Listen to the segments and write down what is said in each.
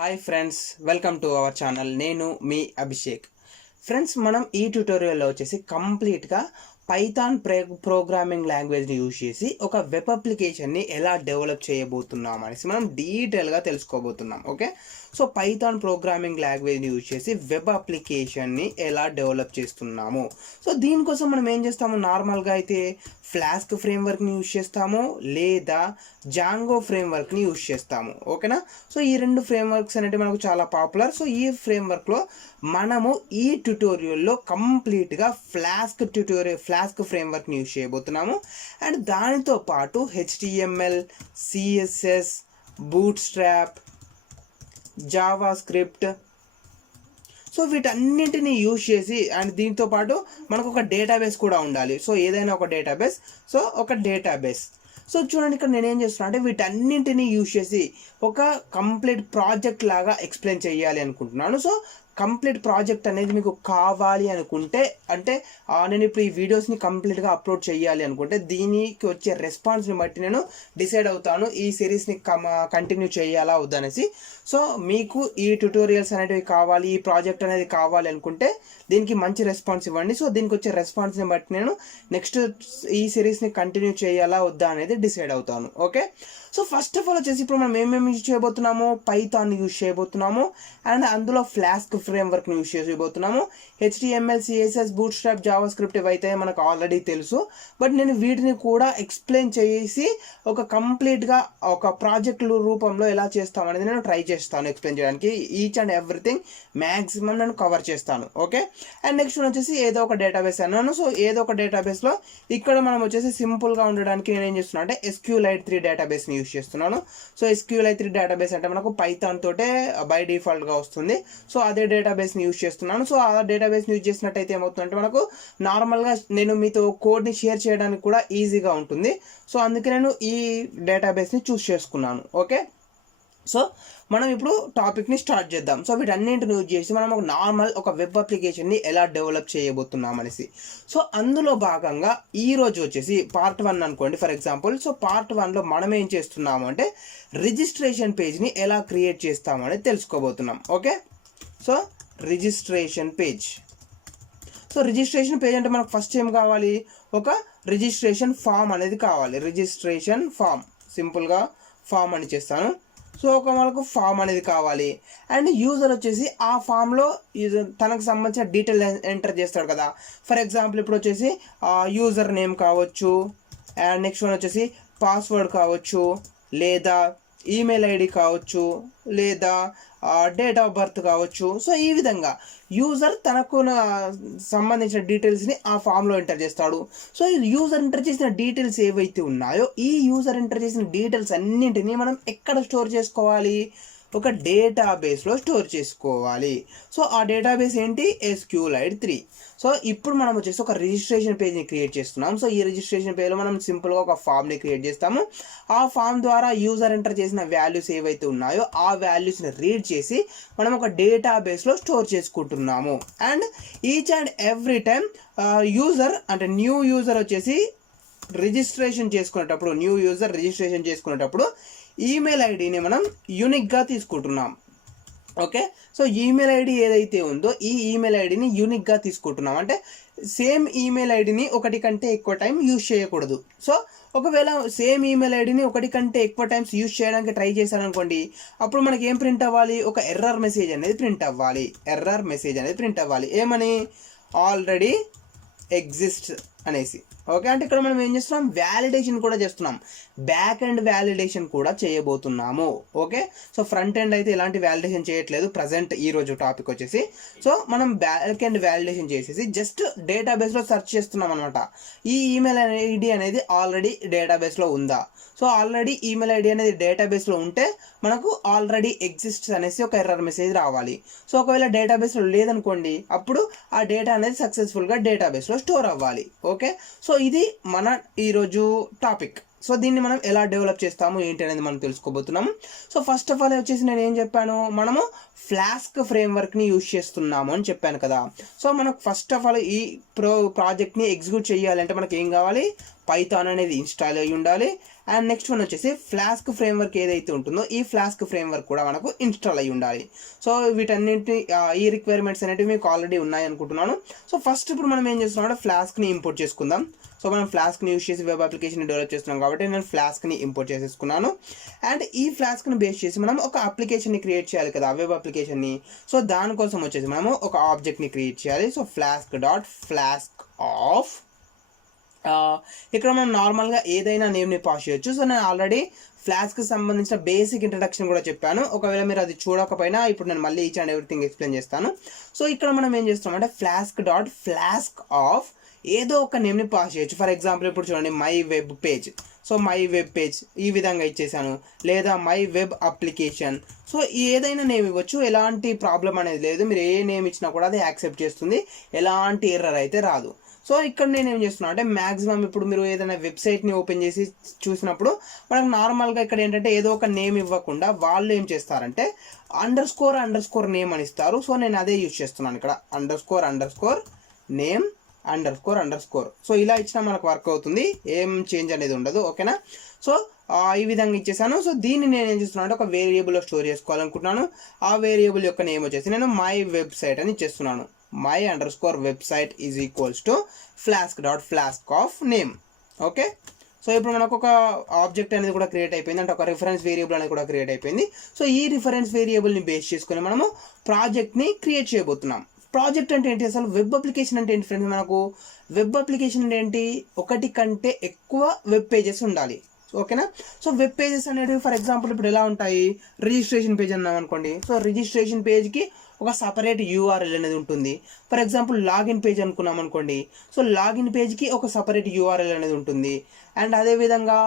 Hi friends, welcome to our channel. నేను మీ Abhishek. Friends, మనం ఈ ట్యుటోరియల్లో వచ్చేసి కంప్లీట్గా పైథాన్ ప్రోగ్రామింగ్ లాంగ్వేజ్ని యూజ్ చేసి ఒక వెబ్ అప్లికేషన్ని ఎలా డెవలప్ చేయబోతున్నాం అనేసి మనం డీటెయిల్గా తెలుసుకోబోతున్నాం. ఓకే, సో పైథాన్ ప్రోగ్రామింగ్ లాంగ్వేజ్ని యూజ్ చేసి వెబ్ అప్లికేషన్ని ఎలా డెవలప్ చేస్తున్నాము. సో దీనికోసం మనం ఏం చేస్తాము, నార్మల్గా అయితే ఫ్లాస్క్ ఫ్రేమ్వర్క్ని యూజ్ చేస్తాము లేదా జాంగో ఫ్రేమ్వర్క్ని యూజ్ చేస్తాము. ఓకేనా, సో ఈ రెండు ఫ్రేమ్వర్క్స్ అనేవి మనకు చాలా పాపులర్. సో ఈ ఫ్రేమ్వర్క్లో మనము ఈ ట్యుటోరియల్లో కంప్లీట్గా ఫ్లాస్క్ ఫ్రేమ్వర్క్ని యూజ్ చేయబోతున్నాము. అండ్ దానితో పాటు HTML, CSS, bootstrap, Java script, so వీటన్నింటినీ యూజ్ చేసి అండ్ దీంతో పాటు మనకు ఒక డేటాబేస్ కూడా ఉండాలి. సో ఏదైనా ఒక డేటాబేస్. సో చూడండి, ఇక్కడ నేనేం చేస్తున్నా అంటే వీటన్నింటినీ యూజ్ చేసి ఒక కంప్లీట్ ప్రాజెక్ట్ లాగా ఎక్స్ప్లెయిన్ చేయాలి అనుకుంటున్నాను. సో కంప్లీట్ ప్రాజెక్ట్ అనేది మీకు కావాలి అనుకుంటే, అంటే నేను ఇప్పుడు ఈ వీడియోస్ని కంప్లీట్గా అప్లోడ్ చేయాలి అనుకుంటే దీనికి వచ్చే రెస్పాన్స్ని బట్టి నేను డిసైడ్ అవుతాను ఈ సిరీస్ని కంటిన్యూ చేయాలా వద్దనేసి. సో మీకు ఈ ట్యుటోరియల్స్ అనేటివి కావాలి, ఈ ప్రాజెక్ట్ అనేది కావాలి అనుకుంటే దీనికి మంచి రెస్పాన్స్ ఇవ్వండి. సో దీనికి వచ్చే రెస్పాన్స్ని బట్టి నేను నెక్స్ట్ ఈ సిరీస్ని కంటిన్యూ చేయాలా వద్దా అనేది డిసైడ్ అవుతాను. Okay, so first of all వచ్చేసి ఇప్పుడు మనం ఏమేమి యూజ్ చేయబోతున్నాము, పైథాన్ యూజ్ చేయబోతున్నాము అండ్ అందులో ఫ్లాస్క్ ఫ్రేమ్వర్క్ని యూజ్ చేయబోతున్నాము. HTML, CSS, bootstrap, Java script ఇవైతే మనకు ఆల్రెడీ తెలుసు. బట్ నేను వీటిని కూడా ఎక్స్ప్లెయిన్ చేసి ఒక కంప్లీట్గా ఒక ప్రాజెక్ట్ రూపంలో ఎలా చేస్తామనేది నేను ట్రై చేస్తాను ఎక్స్ప్లెయిన్ చేయడానికి. ఈచ్ అండ్ ఎవ్రీథింగ్ మ్యాక్సిమం నేను కవర్ చేస్తాను. ఓకే, అండ్ నెక్స్ట్ వచ్చేసి ఏదో ఒక డేటాబేస్ అన్నాను. సో ఏదో ఒక డేటాబేస్లో ఇక్కడ మనం వచ్చేసి సింపుల్గా ఉండడానికి నేను ఏం చేస్తున్నా అంటే SQLite 3 డేటాబేస్ని యూజ్ చేస్తున్నాను. సో SQLite 3 డేటాబేస్ అంటే మనకు పైథాన్ తోటే బై డిఫాల్ట్గా వస్తుంది. సో అదే డేటాబేస్ని యూజ్ చేస్తున్నాను. సో ఆ డేటాబేస్ని యూజ్ చేసినట్టయితే ఏమవుతుందంటే మనకు నార్మల్గా నేను మీతో కోడ్ని షేర్ చేయడానికి కూడా ఈజీగా ఉంటుంది. సో అందుకే నేను ఈ డేటాబేస్ని చూస్ చేసుకున్నాను. ఓకే, సో మనం ఇప్పుడు టాపిక్ని స్టార్ట్ చేద్దాం. సో వీటన్నింటిని యూజ్ చేసి మనం ఒక వెబ్ అప్లికేషన్ని ఎలా డెవలప్ చేయబోతున్నాం అనేసి. సో అందులో భాగంగా ఈరోజు వచ్చేసి పార్ట్ 1 అనుకోండి ఫర్ ఎగ్జాంపుల్. సో పార్ట్ 1లో మనం ఏం చేస్తున్నాము అంటే రిజిస్ట్రేషన్ పేజ్ని ఎలా క్రియేట్ చేస్తాము అనేది తెలుసుకోబోతున్నాం. ఓకే, సో రిజిస్ట్రేషన్ పేజ్ అంటే మనకు ఫస్ట్ ఏం కావాలి, ఒక రిజిస్ట్రేషన్ ఫామ్ అనేది కావాలి. రిజిస్ట్రేషన్ ఫామ్, సింపుల్గా ఫామ్ అని చేస్తాను. సో ఒక మనకు ఫామ్ అనేది కావాలి అండ్ యూజర్ వచ్చేసి ఆ ఫామ్లో తనకు సంబంధించిన డీటెయిల్ ఎంటర్ చేస్తాడు కదా. ఫర్ ఎగ్జాంపుల్ ఇప్పుడు వచ్చేసి యూజర్ నేమ్ కావచ్చు అండ్ నెక్స్ట్ వన్ వచ్చేసి పాస్వర్డ్ కావచ్చు లేదా ఈమెయిల్ ఐడి కావచ్చు లేదా డేట్ ఆఫ్ బర్త్ కావచ్చు. సో ఈ విధంగా యూజర్ తనకు సంబంధించిన డీటెయిల్స్ని ఆ ఫామ్లో ఎంటర్ చేస్తాడు. సో యూజర్ ఎంటర్ చేసిన డీటెయిల్స్ ఏవైతే ఉన్నాయో ఈ యూజర్ ఎంటర్ చేసిన డీటెయిల్స్ అన్నింటినీ మనం ఎక్కడ స్టోర్ చేసుకోవాలి, ఒక డేటాబేస్లో స్టోర్ చేసుకోవాలి. సో ఆ డేటాబేస్ ఏంటి, SQLite 3. సో ఇప్పుడు మనం వచ్చేసి ఒక రిజిస్ట్రేషన్ పేజ్ని క్రియేట్ చేస్తున్నాం. సో ఈ రిజిస్ట్రేషన్ పేజ్లో మనం సింపుల్గా ఒక ఫామ్ని క్రియేట్ చేస్తాము. ఆ ఫామ్ ద్వారా యూజర్ ఎంటర్ చేసిన వాల్యూస్ ఏవైతే ఉన్నాయో ఆ వాల్యూస్ని రీడ్ చేసి మనం ఒక డేటాబేస్లో స్టోర్ చేసుకుంటున్నాము. And each and every time user అంటే న్యూ యూజర్ వచ్చేసి రిజిస్ట్రేషన్ చేసుకునేటప్పుడు ఈమెయిల్ ఐడిని మనం యూనిక్గా తీసుకుంటున్నాం. ఓకే, సో ఈమెయిల్ ఐడి ఏదైతే ఉందో ఈ ఈమెయిల్ ఐడిని యూనిక్గా తీసుకుంటున్నాం. అంటే సేమ్ ఈమెయిల్ ఐడిని ఒకటి కంటే ఎక్కువ టైం యూజ్ చేయకూడదు. సో ఒకవేళ సేమ్ ఈమెయిల్ ఐడిని ఒకటి కంటే ఎక్కువ టైమ్స్ యూజ్ చేయడానికి ట్రై చేశారనుకోండి, అప్పుడు మనకి ఏం ప్రింట్ అవ్వాలి, ఒక ఎర్రర్ మెసేజ్ అనేది ప్రింట్ అవ్వాలి. ఏమని, ఆల్రెడీ ఎగ్జిస్ట్ అనేసి. ఓకే, అంటే ఇక్కడ మనం ఏం చేస్తున్నాం, వ్యాలిడేషన్ కూడా చేస్తున్నాం, బ్యాక్ ఎండ్ వ్యాలిడేషన్ కూడా చేయబోతున్నాము. ఓకే, సో ఫ్రంట్ ఎండ్ అయితే ఎలాంటి వ్యాలిడేషన్ చేయట్లేదు ప్రజెంట్ ఈరోజు టాపిక్ వచ్చేసి. సో మనం బ్యాక్ ఎండ్ వ్యాలిడేషన్ చేసేసి జస్ట్ డేటాబేస్లో సెర్చ్ చేస్తున్నాం అనమాట. ఈ ఈమెయిల్ ఐడి అనేది ఆల్రెడీ డేటాబేస్లో ఉందా. సో ఆల్రెడీ ఈమెయిల్ ఐడి అనేది డేటాబేస్లో ఉంటే మనకు ఆల్రెడీ ఎగ్జిస్ట్స్ అనేసి ఒక ఎర్రర్ మెసేజ్ రావాలి. సో ఒకవేళ డేటాబేస్లో లేదనుకోండి, అప్పుడు ఆ డేటా అనేది సక్సెస్ఫుల్గా డేటాబేస్లో స్టోర్ అవ్వాలి. ఓకే, సో ఇది మన ఈరోజు టాపిక్. సో దీన్ని మనం ఎలా డెవలప్ చేస్తాము ఏంటి అనేది మనం తెలుసుకోబోతున్నాము. సో ఫస్ట్ ఆఫ్ ఆల్ వచ్చేసి నేను ఏం చెప్పాను, మనము ఫ్లాస్క్ ఫ్రేమ్వర్క్ని యూజ్ చేస్తున్నాము అని చెప్పాను కదా. సో మనకు ఫస్ట్ ఆఫ్ ఆల్ ఈ ప్రాజెక్ట్ని ఎగ్జిక్యూట్ చేయాలంటే మనకి ఏం కావాలి, పైథాన్ అనేది ఇన్స్టాల్ అయ్యి ఉండాలి అండ్ నెక్స్ట్ వన్ వచ్చేసి ఫ్లాస్క్ ఫ్రేమ్వర్క్ ఏదైతే ఉంటుందో ఈ ఫ్లాస్క్ ఫ్రేమ్వర్క్ కూడా మనకు ఇన్స్టాల్ అయ్యి ఉండాలి. సో వీటన్నింటి ఈ రిక్వైర్మెంట్స్ అనేవి మీకు ఆల్రెడీ ఉన్నాయి అనుకుంటున్నాను. సో ఫస్ట్ ఇప్పుడు మనం ఏం చేస్తున్నాం అంటే ఫ్లాస్క్ని ఇంపోర్ట్ చేసుకుందాం. సో మనం ఫ్లాస్క్ని యూస్ చేసి వెబ్ అప్లికేషన్ డెవలప్ చేస్తున్నాం కాబట్టి నేను ఫ్లాస్క్ని ఇంపోర్ట్ చేసేసుకున్నాను. అండ్ ఈ ఫ్లాస్క్ని బేస్ చేసి మనం ఒక అప్లికేషన్ని క్రియేట్ చేయాలి కదా, వెబ్ అప్లికేషన్ని. సో దానికోసం వచ్చేసి మనము ఒక ఆబ్జెక్ట్ని క్రియేట్ చేయాలి. సో ఫ్లాస్క్ ఆఫ్ ఇక్కడ మనం నార్మల్గా ఏదైనా నేమ్ని పాస్ చేయొచ్చు. సో నేను ఆల్రెడీ ఫ్లాస్క్కి సంబంధించిన బేసిక్ ఇంట్రడక్షన్ కూడా చెప్పాను. ఒకవేళ మీరు అది చూడకపోయినా ఇప్పుడు నేను మళ్ళీ ఈచ్ అండ్ ఎవ్రీథింగ్ ఎక్స్ప్లెయిన్ చేస్తాను. సో ఇక్కడ మనం ఏం చేస్తామంటే ఫ్లాస్క్ ఆఫ్ ఏదో ఒక నేమ్ని పాస్ చేయొచ్చు. ఫర్ ఎగ్జాంపుల్ ఇప్పుడు చూడండి my web page. So my web page ఈ విధంగా ఇచ్చేసాను, లేదా మై వెబ్ అప్లికేషన్. సో ఏదైనా నేమ్ ఇవ్వచ్చు, ఎలాంటి ప్రాబ్లం అనేది లేదు. మీరు ఏ నేమ్ ఇచ్చినా కూడా అది యాక్సెప్ట్ చేస్తుంది, ఎలాంటి ఎర్రర్ అయితే రాదు. సో ఇక్కడ నేను ఏం చేస్తున్నాను అంటే మ్యాక్సిమం ఇప్పుడు మీరు ఏదైనా వెబ్సైట్ని ఓపెన్ చేసి చూసినప్పుడు మనకు నార్మల్గా ఇక్కడ ఏంటంటే ఏదో ఒక నేమ్ ఇవ్వకుండా వాళ్ళు ఏం చేస్తారంటే అండర్ స్కోర్ నేమ్ అని ఇస్తారు. సో నేను అదే యూజ్ చేస్తున్నాను ఇక్కడ under score name under score. So ఇలా ఇచ్చినా మనకు వర్క్ అవుతుంది, ఏం చేంజ్ అనేది ఉండదు. ఓకేనా. సో ఈ విధంగా ఇచ్చేసాను. సో దీన్ని నేను ఏం చేస్తున్నాను అంటే ఒక వేరియబుల్లో స్టోర్ చేసుకోవాలనుకుంటున్నాను. ఆ వేరియబుల్ యొక్క నేమ్ వచ్చేసి నేను మై వెబ్సైట్ అని ఇచ్చేస్తున్నాను. my_website is equals to flask of name. Okay. So ఇప్పుడు మనకు ఒక ఆబ్జెక్ట్ అనేది కూడా క్రియేట్ అయిపోయింది, అంటే ఒక రిఫరెన్స్ వేరియబుల్ అనేది కూడా క్రియేట్ అయిపోయింది. సో ఈ రిఫరెన్స్ వేరియబుల్ని బేస్ చేసుకుని మనము ప్రాజెక్ట్ని క్రియేట్ చేయబోతున్నాం. ప్రాజెక్ట్ అంటే ఏంటి, అసలు వెబ్ అప్లికేషన్ అంటే ఏంటి ఫ్రెండ్స్? మనకు వెబ్ అప్లికేషన్ అంటే ఏంటి, ఒకటి కంటే ఎక్కువ వెబ్ పేజెస్ ఉండాలి. ఓకేనా. సో వెబ్ పేజెస్ అనేవి ఫర్ ఎగ్జాంపుల్ ఇప్పుడు ఎలా ఉంటాయి, రిజిస్ట్రేషన్ పేజ్ అన్నాం అనుకోండి. సో రిజిస్ట్రేషన్ పేజ్కి ఒక సపరేట్ యూఆర్ఎల్ అనేది ఉంటుంది. ఫర్ ఎగ్జాంపుల్ లాగిన్ పేజ్ అనుకున్నాం అనుకోండి. సో లాగిన్ పేజ్కి ఒక సపరేట్ యూఆర్ఎల్ అనేది ఉంటుంది. అండ్ అదేవిధంగా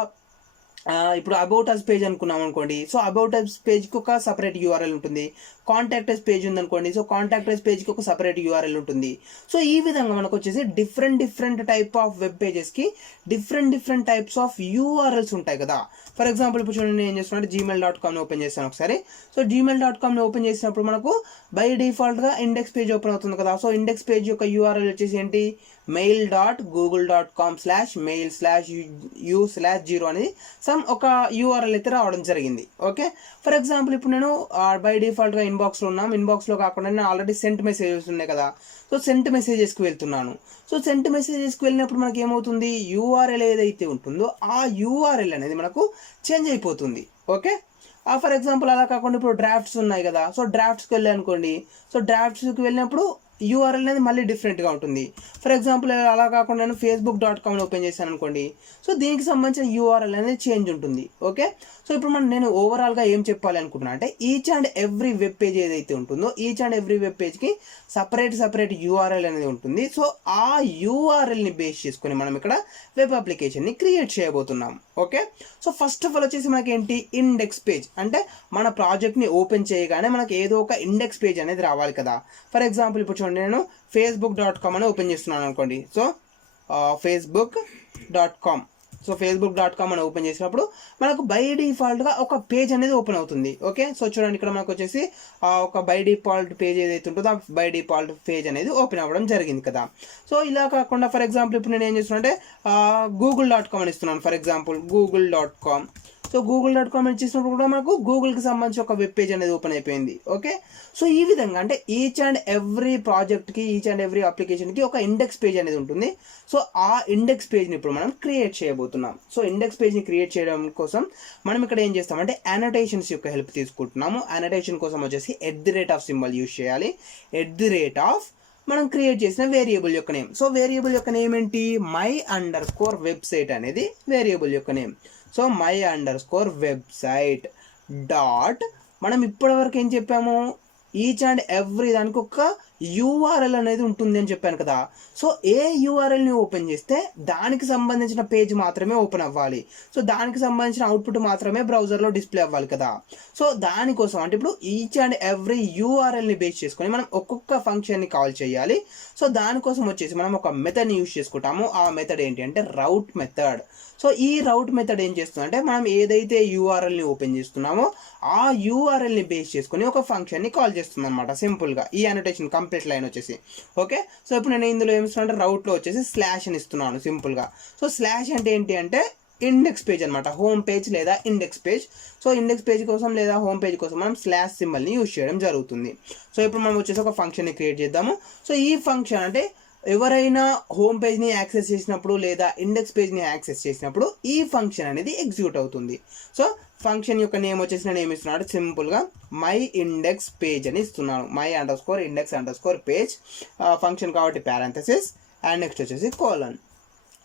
ఇప్పుడు అబౌట్ అస్ పేజ్ అనుకున్నాం అనుకోండి. సో అబౌట్ అస్ పేజ్కి ఒక సపరేట్ యూఆర్ఎల్ ఉంటుంది. కాంటాక్ట్ అస్ పేజ్ ఉందనుకోండి. సో కాంటాక్ట్ అస్ పేజ్కి ఒక సపరేట్ యూఆర్ఎల్ ఉంటుంది. సో ఈ విధంగా మనకు వచ్చేసి డిఫరెంట్ టైప్ ఆఫ్ వెబ్ పేజెస్కి డిఫరెంట్ టైప్స్ ఆఫ్ యూఆర్ఎల్స్ ఉంటాయి కదా. ఫర్ ఎగ్జాంపుల్ ఇప్పుడు చూడండి నేను ఏం చేస్తున్నాను, gmail.comని ఓపెన్ చేస్తాను ఒకసారి. సో gmail.comని ఓపెన్ చేసినప్పుడు మనకు బై డిఫాల్ట్గా ఇండెక్స్ పేజ్ ఓపెన్ అవుతుంది కదా. సో ఇండెక్స్ పేజ్ యొక్క యూఆర్ఎల్ వచ్చేసి ఏంటి, mail.google.com/mail/u/0 అనేది ఒక యూఆర్ఎల్ అయితే రావడం జరిగింది. ఓకే. ఫర్ ఎగ్జాంపుల్ ఇప్పుడు నేను బై డిఫాల్ట్గా ఇన్బాక్స్లో ఉన్నాం. ఇన్బాక్స్లో కాకుండా నేను ఆల్రెడీ సెంట్ మెసేజెస్ ఉన్నాయి కదా. సో సెంట్ మెసేజెస్కి వెళ్తున్నాను. సో సెంట్ మెసేజెస్కి వెళ్ళినప్పుడు మనకి ఏమవుతుంది, యూఆర్ఎల్ ఏదైతే ఉంటుందో ఆ యూఆర్ఎల్ అనేది మనకు చేంజ్ అయిపోతుంది. ఓకే. ఫర్ ఎగ్జాంపుల్ అలా కాకుండా ఇప్పుడు డ్రాఫ్ట్స్ ఉన్నాయి కదా. సో డ్రాఫ్ట్స్కి వెళ్ళి అనుకోండి. సో డ్రాఫ్ట్స్కి వెళ్ళినప్పుడు యూఆర్ఎల్ అనేది మళ్ళీ డిఫరెంట్గా ఉంటుంది. ఫర్ ఎగ్జాంపుల్ అలా కాకుండా నేను facebook.com ఓపెన్ చేశాను అనుకోండి. సో దీనికి సంబంధించిన యూఆర్ఎల్ అనేది చేంజ్ ఉంటుంది. ఓకే. సో ఇప్పుడు నేను ఓవరాల్గా ఏం చెప్పాలి అనుకుంటున్నా అంటే each and every web page ఏదైతే ఉంటుందో ఈచ్ అండ్ ఎవ్రీ వెబ్ పేజ్కి సపరేట్ యూఆర్ఎల్ అనేది ఉంటుంది. సో ఆ యూఆర్ఎల్ని బేస్ చేసుకొని మనం ఇక్కడ వెబ్ అప్లికేషన్ని క్రియేట్ చేయబోతున్నాం. Okay. So first of all వచ్చేసి మనకి ఏంటి, ఇండెక్స్ పేజ్. అంటే మన ప్రాజెక్ట్ని ఓపెన్ చేయగానే మనకి ఏదో ఒక ఇండెక్స్ పేజ్ అనేది రావాలి కదా. ఫర్ ఎగ్జాంపుల్ ఇప్పుడు చూడండి నేను facebook.com అని ఓపెన్ చేస్తున్నాను అనుకోండి. సో facebook.com అని ఓపెన్ చేసినప్పుడు మనకు బై డిఫాల్ట్గా ఒక పేజ్ అనేది ఓపెన్ అవుతుంది. ఓకే. సో చూడండి ఇక్కడ మనకు వచ్చేసి ఒక బై డిఫాల్ట్ పేజ్ ఏదైతే ఉంటుందో ఆ బై డిఫాల్ట్ పేజ్ అనేది ఓపెన్ అవ్వడం జరిగింది కదా. సో ఇలా కాకుండా ఫర్ ఎగ్జాంపుల్ ఇప్పుడు నేను ఏం చేస్తున్నా అంటే google.com అని ఇస్తున్నాను. For example google.com. So google.com అని చేసినప్పుడు కూడా మనకు గూగుల్కి సంబంధించి ఒక వెబ్ పేజ్ అనేది ఓపెన్ అయిపోయింది. ఓకే. సో ఈ విధంగా అంటే ఈచ్ అండ్ ఎవ్రీ ప్రాజెక్ట్కి ఈచ్ అండ్ ఎవ్రీ అప్లికేషన్కి ఒక ఇండెక్స్ పేజ్ అనేది ఉంటుంది. సో ఆ ఇండెక్స్ పేజ్ని ఇప్పుడు మనం క్రియేట్ చేయబోతున్నాం. సో ఇండెక్స్ పేజ్ని క్రియేట్ చేయడం కోసం మనం ఇక్కడ ఏం చేస్తామంటే అనోటేషన్స్ యొక్క హెల్ప్ తీసుకుంటున్నాము. అనోటేషన్ కోసం వచ్చేసి @ యూజ్ చేయాలి. మనం క్రియేట్ చేసిన వేరియబుల్ యొక్క నేమ్. సో వేరియబుల్ యొక్క నేమ్ ఏంటి, my_website అనేది వేరియబుల్ యొక్క నేమ్. సో my_website డాట్ మనం ఇప్పటివరకు ఏం చెప్పాము, ఈచ్ అండ్ ఎవ్రీ దానికి ఒక యూఆర్ఎల్ అనేది ఉంటుంది అని చెప్పాను కదా. సో ఏ యూఆర్ఎల్ని ఓపెన్ చేస్తే దానికి సంబంధించిన పేజ్ మాత్రమే ఓపెన్ అవ్వాలి. సో దానికి సంబంధించిన అవుట్పుట్ మాత్రమే బ్రౌజర్లో డిస్ప్లే అవ్వాలి కదా. సో దానికోసం అంటే ఇప్పుడు ఈచ్ అండ్ ఎవ్రీ యూఆర్ఎల్ని బేస్ చేసుకొని మనం ఒక్కొక్క ఫంక్షన్ని కాల్ చేయాలి. సో దానికోసం వచ్చేసి మనం ఒక మెథడ్ని యూజ్ చేసుకుంటాము. ఆ మెథడ్ ఏంటి అంటే రౌట్ మెథడ్. సో ఈ రౌట్ మెథడ్ ఏం చేస్తుందంటే మనం ఏదైతే యూఆర్ఎల్ని ఓపెన్ చేస్తున్నామో ఆ యూఆర్ఎల్ని బేస్ చేసుకొని ఒక ఫంక్షన్ని కాల్ చేస్తుంది అనమాట సింపుల్గా. ఈ అనోటేషన్ కంప్లీట్ లైన్ వచ్చేసి. ఓకే. సో ఇప్పుడు నేను ఇందులో ఏమి ఇస్తున్నా అంటే రౌట్లో వచ్చేసి స్లాష్ అని ఇస్తున్నాను సింపుల్గా. సో స్లాష్ అంటే ఏంటి అంటే ఇండెక్స్ పేజ్ అనమాట, హోమ్ పేజ్ లేదా index page. So index page కోసం లేదా హోమ్ పేజ్ కోసం మనం స్లాష్ సింబల్ని యూజ్ చేయడం జరుగుతుంది. సో ఇప్పుడు మనం వచ్చేసి ఒక ఫంక్షన్ని క్రియేట్ చేద్దాము. సో ఈ ఫంక్షన్ అంటే ఎవరైనా హోమ్ పేజ్ని యాక్సెస్ చేసినప్పుడు లేదా ఇండెక్స్ పేజ్ని యాక్సెస్ చేసినప్పుడు ఈ ఫంక్షన్ అనేది ఎగ్జిక్యూట్ అవుతుంది. సో ఫంక్షన్ యొక్క నేమ్ వచ్చేసి నేను ఏమి ఇస్తున్నాను, సింపుల్గా మై ఇండెక్స్ పేజ్ అని ఇస్తున్నాను. my_index_page ఫంక్షన్ కాబట్టి ప్యారంథసిస్ అండ్ నెక్స్ట్ వచ్చేసి కోలన్.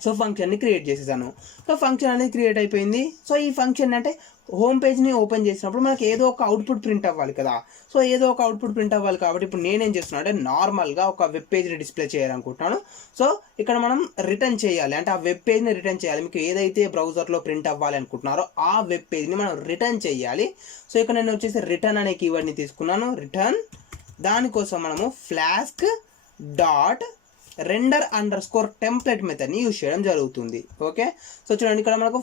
సో ఫంక్షన్ని క్రియేట్ చేసేసాను. సో ఫంక్షన్ అనేది క్రియేట్ అయిపోయింది. సో ఈ ఫంక్షన్ అంటే హోమ్ పేజ్ని ఓపెన్ చేసినప్పుడు మనకి ఏదో ఒక అవుట్పుట్ ప్రింట్ అవ్వాలి కదా. సో ఏదో ఒక అవుట్పుట్ ప్రింట్ అవ్వాలి కాబట్టి ఇప్పుడు నేనేం చేస్తున్నాను అంటే నార్మల్గా ఒక వెబ్ పేజ్ని డిస్ప్లే చేయాలనుకుంటున్నాను. సో ఇక్కడ మనం రిటర్న్ చేయాలి, అంటే ఆ వెబ్ పేజ్ని రిటర్న్ చేయాలి. మీకు ఏదైతే బ్రౌజర్లో ప్రింట్ అవ్వాలి అనుకుంటున్నారో ఆ వెబ్ పేజ్ని మనం రిటర్న్ చేయాలి. సో ఇక్కడ నేను వచ్చేసి రిటర్న్ అనే కీవర్డ్ని తీసుకున్నాను, రిటర్న్. దానికోసం మనము ఫ్లాస్క్ డాట్ render_template మెథడ్ని యూజ్ చేయడం జరుగుతుంది. ఓకే, సో చూడండి ఇక్కడ మనకు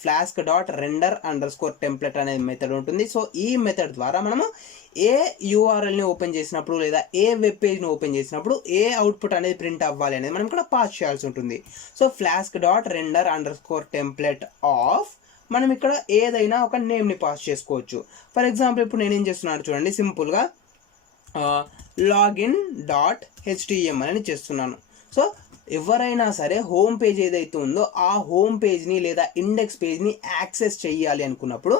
ఫ్లాస్క్ డాట్ render_template అనే మెథడ్ ఉంటుంది. సో ఈ మెథడ్ ద్వారా మనము ఏ యూఆర్ఎల్ని ఓపెన్ చేసినప్పుడు లేదా ఏ వెబ్ పేజ్ని ఓపెన్ చేసినప్పుడు ఏ అవుట్పుట్ అనేది ప్రింట్ అవ్వాలి అనేది మనం ఇక్కడ పాస్ చేయాల్సి ఉంటుంది. So flask dot render_template of మనం ఇక్కడ ఏదైనా ఒక నేమ్ని పాస్ చేసుకోవచ్చు. ఫర్ ఎగ్జాంపుల్ ఇప్పుడు నేనేం చేస్తున్నాను చూడండి, సింపుల్గా login.html అని చేస్తున్నాను. సో ఎవరైనా సరే హోమ్ పేజ్ ఏదైతే ఉందో ఆ హోమ్ పేజ్ని లేదా ఇండెక్స్ పేజ్ని యాక్సెస్ చేయాలి అనుకున్నప్పుడు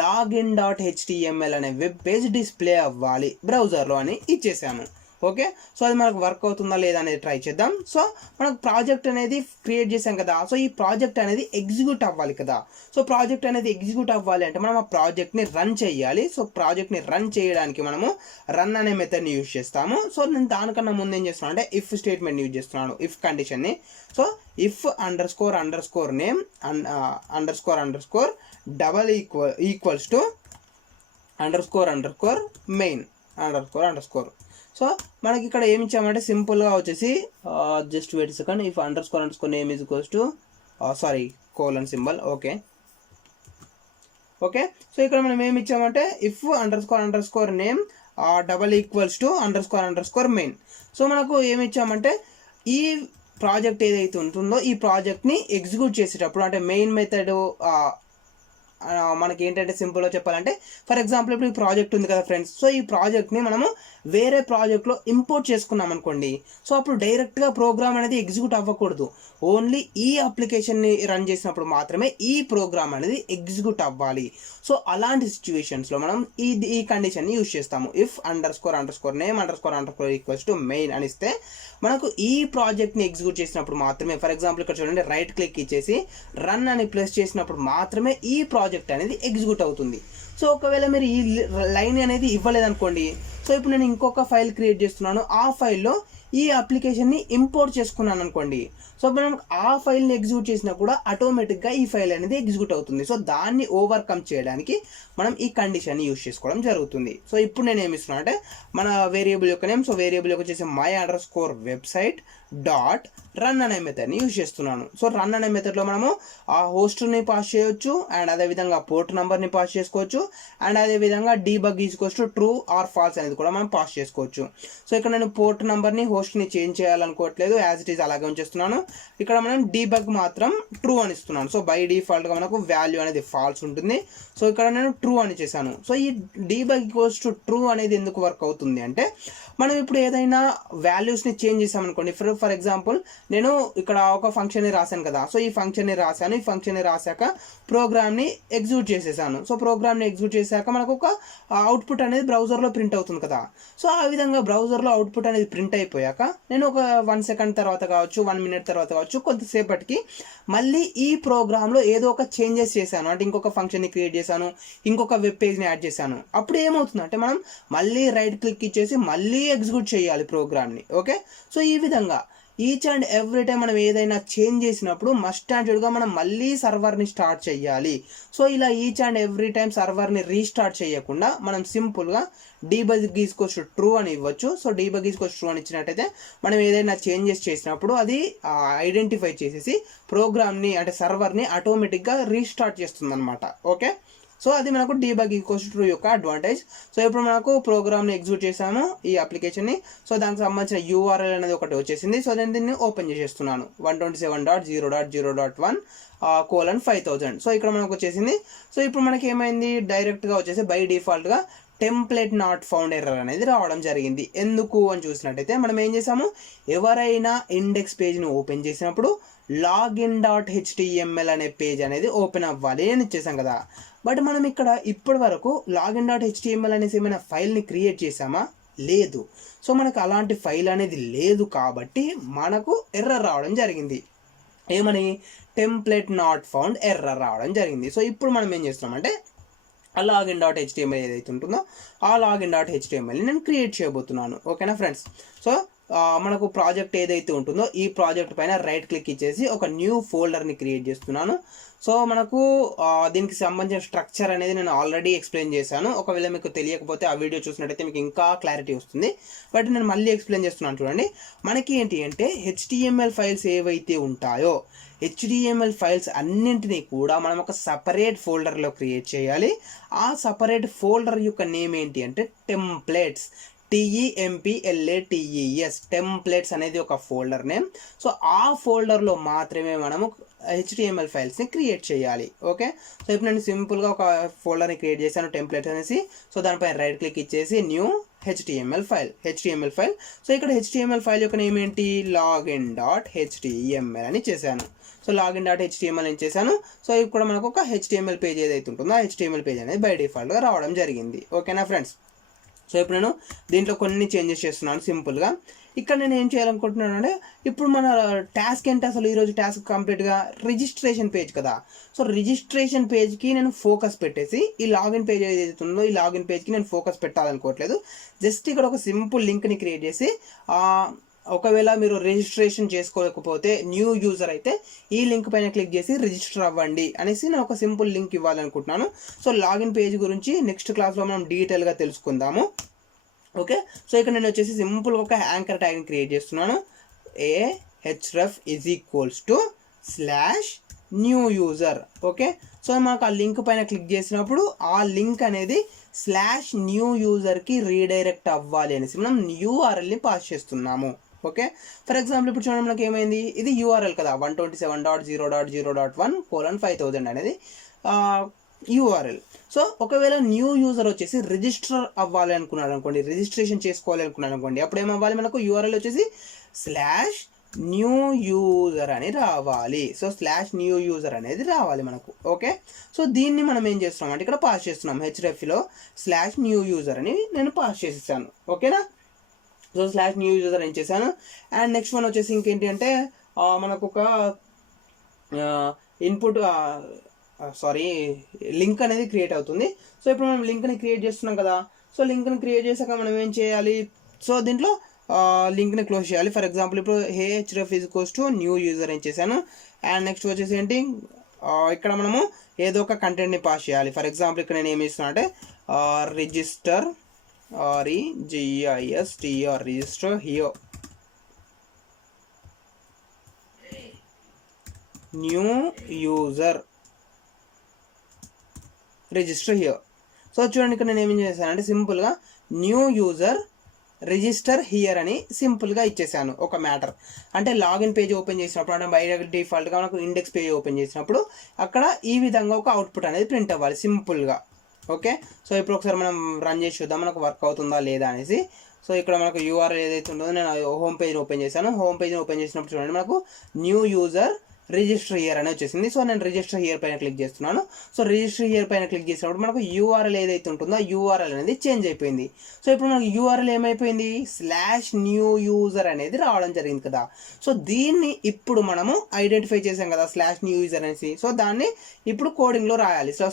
login.html అనే వెబ్ పేజ్ డిస్ప్లే అవ్వాలి బ్రౌజర్లో అని ఇచ్చేసాను. ఓకే, సో అది మనకు వర్క్ అవుతుందా లేదా అనేది ట్రై చేద్దాం. సో మనకు ప్రాజెక్ట్ అనేది క్రియేట్ చేసాం కదా. సో ఈ ప్రాజెక్ట్ అనేది ఎగ్జిక్యూట్ అవ్వాలి కదా. సో ప్రాజెక్ట్ అనేది ఎగ్జిక్యూట్ అవ్వాలి అంటే మనం ఆ ప్రాజెక్ట్ని రన్ చేయాలి. సో ప్రాజెక్ట్ని రన్ చేయడానికి మనము రన్ అనే మెథడ్ని యూజ్ చేస్తాము. సో నేను దానికన్నా ముందు ఏం చేస్తున్నాను అంటే ఇఫ్ స్టేట్మెంట్ యూజ్ చేస్తున్నాను, ఇఫ్ కండిషన్ని. So if __name __double == __main __. So మనకి ఇక్కడ ఏమి ఇచ్చామంటే సింపుల్గా వచ్చేసి just wait second, if __name colon symbol. Okay, so ఇక్కడ మనం ఏమి ఇచ్చామంటే ఇఫ్ __name == __main. సో మనకు ఏమి ఇచ్చామంటే ఈ ప్రాజెక్ట్ ఏదైతే ఉంటుందో ఈ ప్రాజెక్ట్ని ఎగ్జిక్యూట్ చేసేటప్పుడు అంటే మెయిన్ మెథడ్ మనకి ఏంటంటే సింపుల్గా చెప్పాలంటే ఫర్ ఎగ్జాంపుల్ ఇప్పుడు ఈ ప్రాజెక్ట్ ఉంది కదా ఫ్రెండ్స్. సో ఈ ప్రాజెక్ట్ని మనము వేరే ప్రాజెక్ట్లో ఇంపోర్ట్ చేసుకున్నాం అనుకోండి. సో అప్పుడు డైరెక్ట్గా ప్రోగ్రామ్ అనేది ఎగ్జిక్యూట్ అవ్వకూడదు. ఓన్లీ ఈ అప్లికేషన్ని రన్ చేసినప్పుడు మాత్రమే ఈ ప్రోగ్రామ్ అనేది ఎగ్జిక్యూట్ అవ్వాలి. సో అలాంటి సిచ్యువేషన్స్లో మనం ఈ కండిషన్ని యూజ్ చేస్తాము. ఇఫ్ __name __= main అని ఇస్తే మనకు ఈ ప్రాజెక్ట్ని ఎగ్జిక్యూట్ చేసినప్పుడు మాత్రమే, ఫర్ ఎగ్జాంపుల్ ఇక్కడ చూడండి రైట్ క్లిక్ ఇచ్చేసి రన్ అని ప్రెస్ చేసినప్పుడు మాత్రమే ఈ ప్రాజెక్ట్ అనేది ఎగ్జిక్యూట్ అవుతుంది. సో ఒకవేళ మీరు ఈ లైన్ అనేది ఇవ్వలేదనుకోండి, సో ఇప్పుడు నేను ఇంకొక ఫైల్ క్రియేట్ చేస్తున్నాను, ఆ ఫైల్లో ఈ అప్లికేషన్ని ఇంపోర్ట్ చేసుకున్నాను అనుకోండి. సో మనం ఆ ఫైల్ని ఎగ్జిక్యూట్ చేసినా కూడా ఆటోమేటిక్గా ఈ ఫైల్ అనేది ఎగ్జిక్యూట్ అవుతుంది. సో దాన్ని ఓవర్కమ్ చేయడానికి మనం ఈ కండిషన్ని యూజ్ చేసుకోవడం జరుగుతుంది. సో ఇప్పుడు నేను ఏమి ఇస్తున్నాను అంటే మన వేరియబుల్ యొక్క నేమ్, సో వేరియబుల్ యొక్క వచ్చేసి my_website.run అనే మెథడ్ని యూజ్ చేస్తున్నాను. సో రన్ అనే మెథడ్లో మనము ఆ హోస్ట్ని పాస్ చేయొచ్చు అండ్ అదేవిధంగా పోర్ట్ నెంబర్ని పాస్ చేసుకోవచ్చు అండ్ అదేవిధంగా డీబగ్ =true or false అనేది కూడా మనం పాస్ చేసుకోవచ్చు. సో ఇక్కడ నేను పోర్ట్ నెంబర్ని హోస్ట్ని చేంజ్ చేయాలనుకోవట్లేదు, యాజ్ ఇట్ ఈస్ అలాగే ఉంచేస్తున్నాను. ఇక్కడ మనం డీబగ్ మాత్రం ట్రూ అని ఇస్తున్నాను. సో బై డిఫాల్ట్గా మనకు వాల్యూ అనేది ఫాల్స్ ఉంటుంది. సో ఇక్కడ నేను ట్రూ అని చేశాను. సో ఈ డీబగ్ =true అనేది ఎందుకు వర్క్ అవుతుంది అంటే మనం ఇప్పుడు ఏదైనా వాల్యూస్ని చేంజ్ చేసామనుకోండి. ఫర్ ఎగ్జాంపుల్ నేను ఇక్కడ ఒక ఫంక్షన్ని రాశాను కదా. సో ఈ ఫంక్షన్ని రాశాక ప్రోగ్రామ్ని ఎగ్జిక్యూట్ చేసేసాను. సో ప్రోగ్రామ్ని ఎగ్జిక్యూట్ చేశాక మనకు ఒక అవుట్పుట్ అనేది బ్రౌజర్లో ప్రింట్ అవుతుంది కదా. సో ఆ విధంగా బ్రౌజర్లో అవుట్పుట్ అనేది ప్రింట్ అయిపోయాక నేను ఒక 1 సెకండ్ తర్వాత కావచ్చు, 1 మినిట్ తర్వాత కావచ్చు, కొంతసేపటికి మళ్ళీ ఈ ప్రోగ్రాంలో ఏదో ఒక చేంజెస్ చేశాను, అంటే ఇంకొక ఫంక్షన్ని క్రియేట్ చేశాను, ఇంకొక వెబ్ పేజ్ని యాడ్ చేశాను. అప్పుడు ఏమవుతుంది అంటే మనం మళ్ళీ రైట్ క్లిక్ ఇచ్చేసి మళ్ళీ ఎగ్జిక్యూట్ చేయాలి ప్రోగ్రామ్ని. ఓకే, సో ఈ విధంగా ఈచ్ అండ్ ఎవ్రీ టైం మనం ఏదైనా చేంజ్ చేసినప్పుడు మస్ట్ అండ్ షుడ్గా మనం మళ్ళీ సర్వర్ని స్టార్ట్ చేయాలి. సో ఇలా ఈచ్ అండ్ ఎవ్రీ టైం సర్వర్ని రీస్టార్ట్ చేయకుండా మనం సింపుల్గా డీబగ్ =true అని ఇవ్వచ్చు. సో డీబగ్ =true అని ఇచ్చినట్టయితే మనం ఏదైనా చేంజెస్ చేసినప్పుడు అది ఐడెంటిఫై చేసేసి ప్రోగ్రామ్ని అంటే సర్వర్ని ఆటోమేటిక్గా రీస్టార్ట్ చేస్తుంది అనమాట. ఓకే, సో అది మనకు డీబగ్ ఈక్వల్స్ ట్రూ యొక్క అడ్వాంటేజ్. సో ఇప్పుడు మనకు ప్రోగ్రామ్ని ఎగ్జిక్యూట్ చేసాము ఈ అప్లికేషన్ని. సో దానికి సంబంధించిన యూఆర్ఎల్ అనేది ఒకటి వచ్చేసింది. సో నేను దీన్ని ఓపెన్ చేసేస్తున్నాను 127.0.0.1:5000. సో ఇక్కడ మనకు వచ్చేసింది. సో ఇప్పుడు మనకి ఏమైంది, డైరెక్ట్గా వచ్చేసి బై డిఫాల్ట్గా టెంప్లెట్ నాట్ ఫౌండ్ ఎర్రర్ అనేది రావడం జరిగింది. ఎందుకు అని చూసినట్టయితే మనం ఏం చేసాము, ఎవరైనా ఇండెక్స్ పేజ్ని ఓపెన్ చేసినప్పుడు login.html అనే పేజ్ అనేది ఓపెన్ అవ్వాలి అని ఇచ్చేసాం కదా. బట్ మనం ఇక్కడ ఇప్పటి వరకు login.html అనేసి ఏమైనా ఫైల్ని క్రియేట్ చేసామా, లేదు. సో మనకు అలాంటి ఫైల్ అనేది లేదు కాబట్టి మనకు ఎర్రర్ రావడం జరిగింది. ఏమని, టెంప్లెట్ నాట్ ఫౌండ్ ఎర్రర్ రావడం జరిగింది. సో ఇప్పుడు మనం ఏం చేస్తున్నామంటే ఆ login.html ఏదైతే ఉంటుందో ఆ login.htmlని నేను క్రియేట్ చేయబోతున్నాను. ఓకేనా ఫ్రెండ్స్. సో మనకు ప్రాజెక్ట్ ఏదైతే ఉంటుందో ఈ ప్రాజెక్ట్ పైన రైట్ క్లిక్ ఇచ్చేసి ఒక న్యూ ఫోల్డర్ని క్రియేట్ చేస్తున్నాను. సో మనకు దీనికి సంబంధించిన స్ట్రక్చర్ అనేది నేను ఆల్రెడీ ఎక్స్ప్లెయిన్ చేశాను. ఒకవేళ మీకు తెలియకపోతే ఆ వీడియో చూసినట్టయితే మీకు ఇంకా క్లారిటీ వస్తుంది. బట్ నేను మళ్ళీ ఎక్స్ప్లెయిన్ చేస్తున్నాను చూడండి. మనకి ఏంటి అంటే HTML ఫైల్స్ ఏవైతే ఉంటాయో HTML ఫైల్స్ అన్నింటినీ కూడా మనం ఒక సపరేట్ ఫోల్డర్లో క్రియేట్ చేయాలి. ఆ సపరేట్ ఫోల్డర్ యొక్క నేమ్ ఏంటి అంటే టెంప్లెట్స్, TEMPLATES, టెంప్లెట్స్ అనేది ఒక ఫోల్డర్ నేమ్. సో ఆ ఫోల్డర్లో మాత్రమే మనము HTML ఫైల్స్ని క్రియేట్ చేయాలి. ఓకే. సో ఇప్పుడు నేను సింపుల్గా ఒక ఫోల్డర్ని క్రియేట్ చేశాను టెంప్లెట్స్ అనేసి. సో దానిపైన రైట్ క్లిక్ ఇచ్చేసి న్యూ HTML ఫైల్. సో ఇక్కడ HTML ఫైల్ యొక్క నేమ్ ఏంటి, login.html అని చేశాను. సో login.html అని చేశాను. సో ఇప్పుడు మనకు ఒక HTML పేజ్ ఏదైతే ఉంటుందో ఆ HTML పేజ్ అనేది బై డిఫాల్ట్గా రావడం జరిగింది. ఓకేనా ఫ్రెండ్స్. సో ఇప్పుడు నేను దీంట్లో కొన్ని చేంజెస్ చేస్తున్నాను సింపుల్గా. ఇక్కడ నేను ఏం చేయాలనుకుంటున్నాను అంటే, ఇప్పుడు మన టాస్క్ ఏంటి అసలు, ఈరోజు టాస్క్ కంప్లీట్గా రిజిస్ట్రేషన్ పేజ్ కదా. సో రిజిస్ట్రేషన్ పేజ్కి నేను ఫోకస్ పెట్టేసి ఈ లాగిన్ పేజ్ ఏదైతే ఉందో ఈ లాగిన్ పేజ్కి నేను ఫోకస్ పెట్టాలనుకోవట్లేదు. జస్ట్ ఇక్కడ ఒక సింపుల్ లింక్ని క్రియేట్ చేసి, ఒకవేళ మీరు రిజిస్ట్రేషన్ చేసుకోలేకపోతే న్యూ యూజర్ అయితే ఈ లింక్ పైన క్లిక్ చేసి రిజిస్టర్ అవ్వండి అనేసి నేను ఒక సింపుల్ లింక్ ఇవ్వాలనుకుంటున్నాను. సో లాగిన్ పేజ్ గురించి నెక్స్ట్ క్లాస్లో మనం డీటెయిల్గా తెలుసుకుందాము. ఓకే. సో ఇక్కడ నేను వచ్చేసి సింపుల్గా ఒక యాంకర్ ట్యాగ్ని క్రియేట్ చేస్తున్నాను. /new user. ఓకే. సో మాకు ఆ లింక్ పైన క్లిక్ చేసినప్పుడు ఆ లింక్ అనేది /new userకి రీడైరెక్ట్ అవ్వాలి అనేసి మనం URLని పాస్ చేస్తున్నాము. ఓకే. ఫర్ ఎగ్జాంపుల్ ఇప్పుడు చూడండి మనకి ఏమైంది, ఇది URL కదా 127.0.0.1:5000 అనేది URL. సో ఒకవేళ న్యూ యూజర్ వచ్చేసి రిజిస్టర్ అవ్వాలి అనుకున్నాడు అనుకోండి, రిజిస్ట్రేషన్ చేసుకోవాలి అనుకున్నాడు అనుకోండి, అప్పుడు ఏమవ్వాలి, మనకు URL వచ్చేసి /new user అని రావాలి. సో /new user అనేది రావాలి మనకు. ఓకే. సో దీన్ని మనం ఏం చేస్తున్నాం అంటే ఇక్కడ పాస్ చేస్తున్నాం. hrefలో /new user అని నేను పాస్ చేసేసాను. ఓకేనా. సో /new user ఏం చేశాను. అండ్ నెక్స్ట్ వన్ వచ్చేసి ఇంకేంటి అంటే మనకు ఒక ఇన్పుట్ లింక్ అనేది క్రియేట్ అవుతుంది. సో ఇప్పుడు మనం లింక్ని క్రియేట్ చేస్తున్నాం కదా. సో లింక్ని క్రియేట్ చేశాక మనం ఏం చేయాలి, సో దీంట్లో లింక్ని క్లోజ్ చేయాలి. ఫర్ ఎగ్జాంపుల్ ఇప్పుడు href=new user ఏం చేశాను. అండ్ నెక్స్ట్ వచ్చేసి ఏంటి, ఇక్కడ మనము ఏదో ఒక కంటెంట్ని పాస్ చేయాలి. ఫర్ ఎగ్జాంపుల్ ఇక్కడ నేను ఏమి ఇస్తున్నా అంటే register register here new user register here. So చూడండి ఇక్కడ నేను ఏం చేశానంటే సింపుల్గా న్యూ యూజర్ రిజిస్టర్ హియర్ అని సింపుల్గా ఇచ్చేసాను ఒక మ్యాటర్. అంటే లాగిన్ పేజ్ ఓపెన్ చేసినప్పుడు, అంటే బై డిఫాల్ట్గా మనకు ఇండెక్స్ పేజ్ ఓపెన్ చేసినప్పుడు అక్కడ ఈ విధంగా ఒక అవుట్పుట్ అనేది ప్రింట్ అవ్వాలి సింపుల్గా. ఓకే. సో ఇప్పుడు ఒకసారి మనం రన్ చేసి చూద్దాం మనకు వర్క్ అవుతుందా లేదా అనేసి. సో ఇక్కడ మనకు URL ఏదైతే ఉంటుందో నేను హోమ్ పేజ్ని ఓపెన్ చేశాను. హోమ్ పేజ్ని ఓపెన్ చేసినప్పుడు చూడండి మనకు న్యూ యూజర్ రిజిస్టర్ హియర్ అని వచ్చేసింది. సో నేను రిజిస్టర్ హియర్ పైన క్లిక్ చేస్తున్నాను. సో రిజిస్టర్ హియర్ పైన క్లిక్ చేసినప్పుడు మనకు URL ఏదైతే ఉంటుందో ఆ URL అనేది చేంజ్ అయిపోయింది. సో ఇప్పుడు మనకు URL ఏమైపోయింది, /new user అనేది రావడం జరిగింది కదా. సో దీన్ని ఇప్పుడు మనము ఐడెంటిఫై చేసాం కదా /new user అనేసి. సో దాన్ని ఇప్పుడు కోడింగ్లో రాయాలి. సో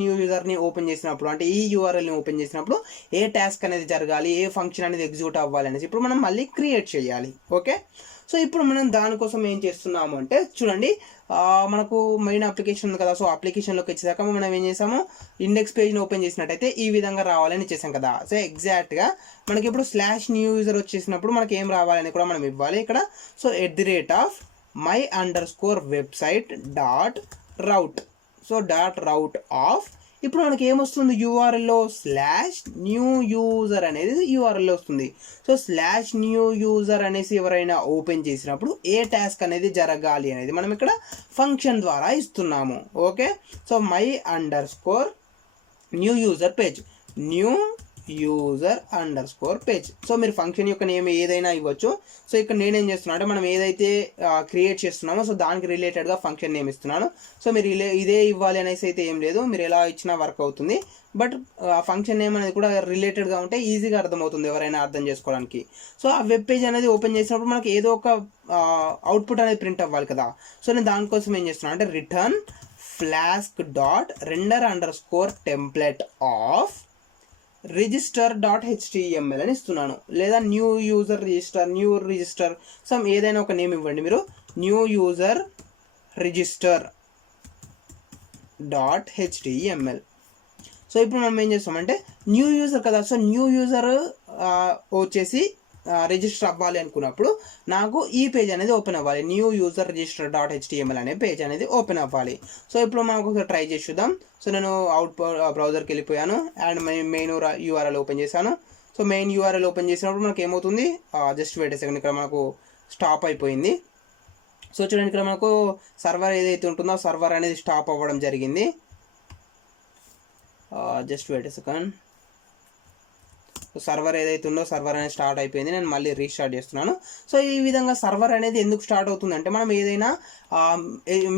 /new userని ఓపెన్ చేసినప్పుడు, అంటే ఈ URLని ఓపెన్ చేసినప్పుడు ఏ టాస్క్ అనేది జరగాలి, ఏ ఫంక్షన్ అనేది ఎగ్జిక్యూట్ అవ్వాలి అనేసి ఇప్పుడు మనం మళ్ళీ క్రియేట్ చేయాలి. ఓకే. సో ఇప్పుడు మనం దానికోసం ఏం చేస్తున్నాము అంటే చూడండి, మనకు మెయిన్ అప్లికేషన్ ఉంది కదా. సో అప్లికేషన్లోకి వచ్చేసాక మనం ఏం చేసాము, ఇండెక్స్ పేజ్ని ఓపెన్ చేసినట్టయితే ఈ విధంగా రావాలని చేసాం కదా. సో ఎగ్జాక్ట్గా మనకి ఇప్పుడు /new user వచ్చేసినప్పుడు మనకి ఏం రావాలని కూడా మనం ఇవ్వాలి ఇక్కడ. So @my_website.route. So .route of ఇప్పుడు మనకి ఏమొస్తుంది యూఆర్ఎల్లో /new user అనేది యూఆర్ఎల్లో వస్తుంది. సో /new user అనేసి ఎవరైనా ఓపెన్ చేసినప్పుడు ఏ టాస్క్ అనేది జరగాలి అనేది మనం ఇక్కడ ఫంక్షన్ ద్వారా ఇస్తున్నాము. Okay, so my_new user page, new user under score page. So మీరు ఫంక్షన్ యొక్క నేమ్ ఏదైనా ఇవ్వచ్చు. సో ఇక్కడ నేనేం చేస్తున్నా అంటే మనం ఏదైతే క్రియేట్ చేస్తున్నామో సో దానికి రిలేటెడ్గా ఫంక్షన్ నేమ్ ఇస్తున్నాను. సో మీరు ఇదే ఇవ్వాలి అనేసి అయితే ఏం లేదు, మీరు ఎలా ఇచ్చినా వర్క్ అవుతుంది. బట్ ఆ ఫంక్షన్ నేమ్ అనేది కూడా రిలేటెడ్గా ఉంటే ఈజీగా అర్థమవుతుంది ఎవరైనా అర్థం చేసుకోవడానికి. సో ఆ వెబ్ పేజ్ అనేది ఓపెన్ చేసినప్పుడు మనకి ఏదో ఒక అవుట్పుట్ అనేది ప్రింట్ అవ్వాలి కదా. సో నేను దానికోసం ఏం చేస్తున్నాను అంటే రిటర్న్ flask.render_template ఆఫ్ register.html అని ఇస్తున్నాను. లేదా న్యూ యూజర్ రిజిస్టర్ సమ్ ఏదైనా ఒక నేమ్ ఇవ్వండి మీరు. New user register.html. సో ఇప్పుడు మనం ఏం చేస్తామంటే న్యూ యూజర్ కదా, సో న్యూ యూజర్ వచ్చేసి రిజిస్టర్ అవ్వాలి అనుకున్నప్పుడు నాకు ఈ పేజ్ అనేది ఓపెన్ అవ్వాలి. న్యూ యూజర్ register.html అనే పేజ్ అనేది ఓపెన్ అవ్వాలి. సో ఇప్పుడు మనం ఒకసారి ట్రై చేసి చూద్దాం. సో నేను బ్రౌజర్కి వెళ్ళిపోయాను అండ్ మెయిన్ యూఆర్ఎల్ ఓపెన్ చేశాను. సో మెయిన్ యూఆర్ఎల్ ఓపెన్ చేసినప్పుడు మనకు ఏమవుతుంది, జస్ట్ వెయిట్ సెకండ్, ఇక్కడ మనకు స్టాప్ అయిపోయింది. సో చూడండి ఇక్కడ మనకు సర్వర్ ఏదైతే ఉంటుందో సర్వర్ అనేది స్టాప్ అవ్వడం జరిగింది. Just wait second. సర్వర్ ఏదైతే ఉందో సర్వర్ అనేది స్టార్ట్ అయిపోయింది. నేను మళ్ళీ రీస్టార్ట్ చేస్తున్నాను. సో ఈ విధంగా సర్వర్ అనేది ఎందుకు స్టార్ట్ అవుతుంది అంటే మనం ఏదైనా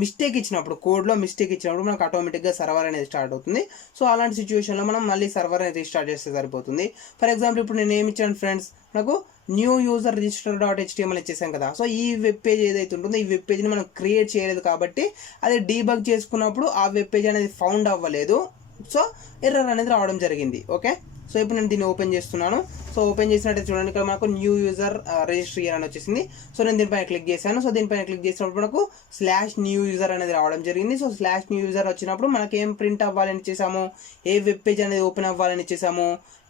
మిస్టేక్ ఇచ్చినప్పుడు, కోడ్లో మిస్టేక్ ఇచ్చినప్పుడు మనకు ఆటోమేటిక్గా సర్వర్ అనేది స్టార్ట్ అవుతుంది. సో అలాంటి సిచ్యువేషన్లో మనం మళ్ళీ సర్వర్ అనేది రీస్టార్ట్ చేస్తే సరిపోతుంది. ఫర్ ఎగ్జాంపుల్ ఇప్పుడు నేను ఏమి ఇచ్చాను ఫ్రెండ్స్, నాకు న్యూ యూజర్ register.html ఇచ్చేసాం కదా. సో ఈ వెబ్ పేజ్ ఏదైతే ఉంటుందో ఈ వెబ్ పేజ్ని మనం క్రియేట్ చేయలేదు కాబట్టి అది డీబగ్ చేసుకున్నప్పుడు ఆ వెబ్ పేజ్ అనేది ఫౌండ్ అవ్వలేదు. సో ఎర్రర్ అనేది రావడం జరిగింది. ఓకే, సో ఇప్పుడు నేను దీన్ని ఓపెన్ చేస్తున్నాను. సో ఓపెన్ చేసినట్టు చూడండి ఇక్కడ మనకు న్యూ యూజర్ రిజిస్టర్ అని వచ్చేసింది. సో నేను దీనిపైన క్లిక్ చేశాను. సో దీనిపైన క్లిక్ చేసినప్పుడు మనకు /new user అనేది రావడం జరిగింది. సో /new user వచ్చినప్పుడు మనకి ఏం ప్రింట్ అవ్వాలని ఇచ్చేసాము, ఏ వెబ్ పేజ్ అనేది ఓపెన్ అవ్వాలని ఇచ్చేసాము,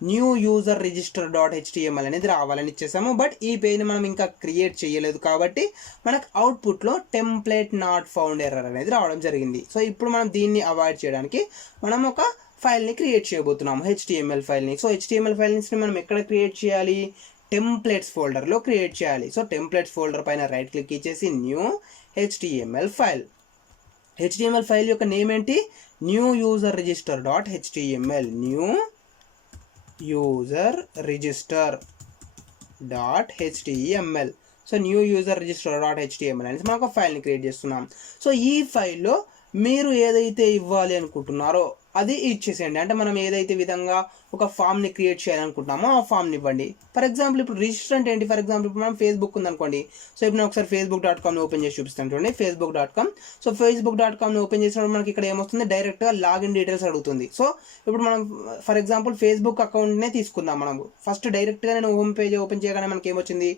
న్యూ యూజర్ register.html అనేది రావాలని ఇచ్చేసాము. బట్ ఈ పేజ్ని మనం ఇంకా క్రియేట్ చేయలేదు కాబట్టి మనకు అవుట్పుట్లో టెంప్లేట్ నాట్ ఫౌండ్ ఎర్రర్ అనేది రావడం జరిగింది. సో ఇప్పుడు మనం దీన్ని అవాయిడ్ చేయడానికి మనం ఒక ఫైల్ని క్రియేట్ చేయబోతున్నాము, HTML ఫైల్ని. సో HTML ఫైల్ని మనం ఎక్కడ క్రియేట్ చేయాలి, టెంప్లెట్స్ ఫోల్డర్లో క్రియేట్ చేయాలి. సో టెంప్లెట్స్ ఫోల్డర్ పైన రైట్ క్లిక్ ఇచ్చేసి new HTML file. HTML file యొక్క నేమ్ ఏంటి, new user register.html, new user register.html. So new user register.html అనేసి మనం ఒక ఫైల్ని క్రియేట్ చేస్తున్నాం. సో ఈ ఫైల్లో మీరు ఏదైతే ఇవ్వాలి అనుకుంటున్నారో అది ఇచ్చేసేయండి. అంటే మనం ఏదైతే విధంగా ఒక ఫామ్ని క్రియేట్ చేయాలనుకుంటున్నామో ఆ ఫామ్ని ఇవ్వండి. ఫర్ ఎగ్జాంపుల్ ఇప్పుడు రిజిస్టర్ అంటే ఏంటి, ఫర్ ఎగ్జాంపుల్ ఇప్పుడు మనం ఫేస్బుక్ ఉందనుకోండి. సో ఇప్పుడు నేను ఒకసారి facebook.comని ఓపెన్ చేసి చూపిస్తాను చూడండి, facebook.com. సో facebook.comని ఓపెన్ చేసినప్పుడు మనకి ఇక్కడ ఏమొస్తుంది, డైరెక్ట్గా లాగిన్ డీటెయిల్స్ అడుగుతుంది. సో ఇప్పుడు మనం ఫర్ ఎగ్జాంపుల్ ఫేస్బుక్ అకౌంట్నే తీసుకుందాం. మనం ఫస్ట్ డైరెక్ట్గా నేను హోమ్ పేజ్ ఓపెన్ చేయగానే మనకి ఏమొచ్చింది,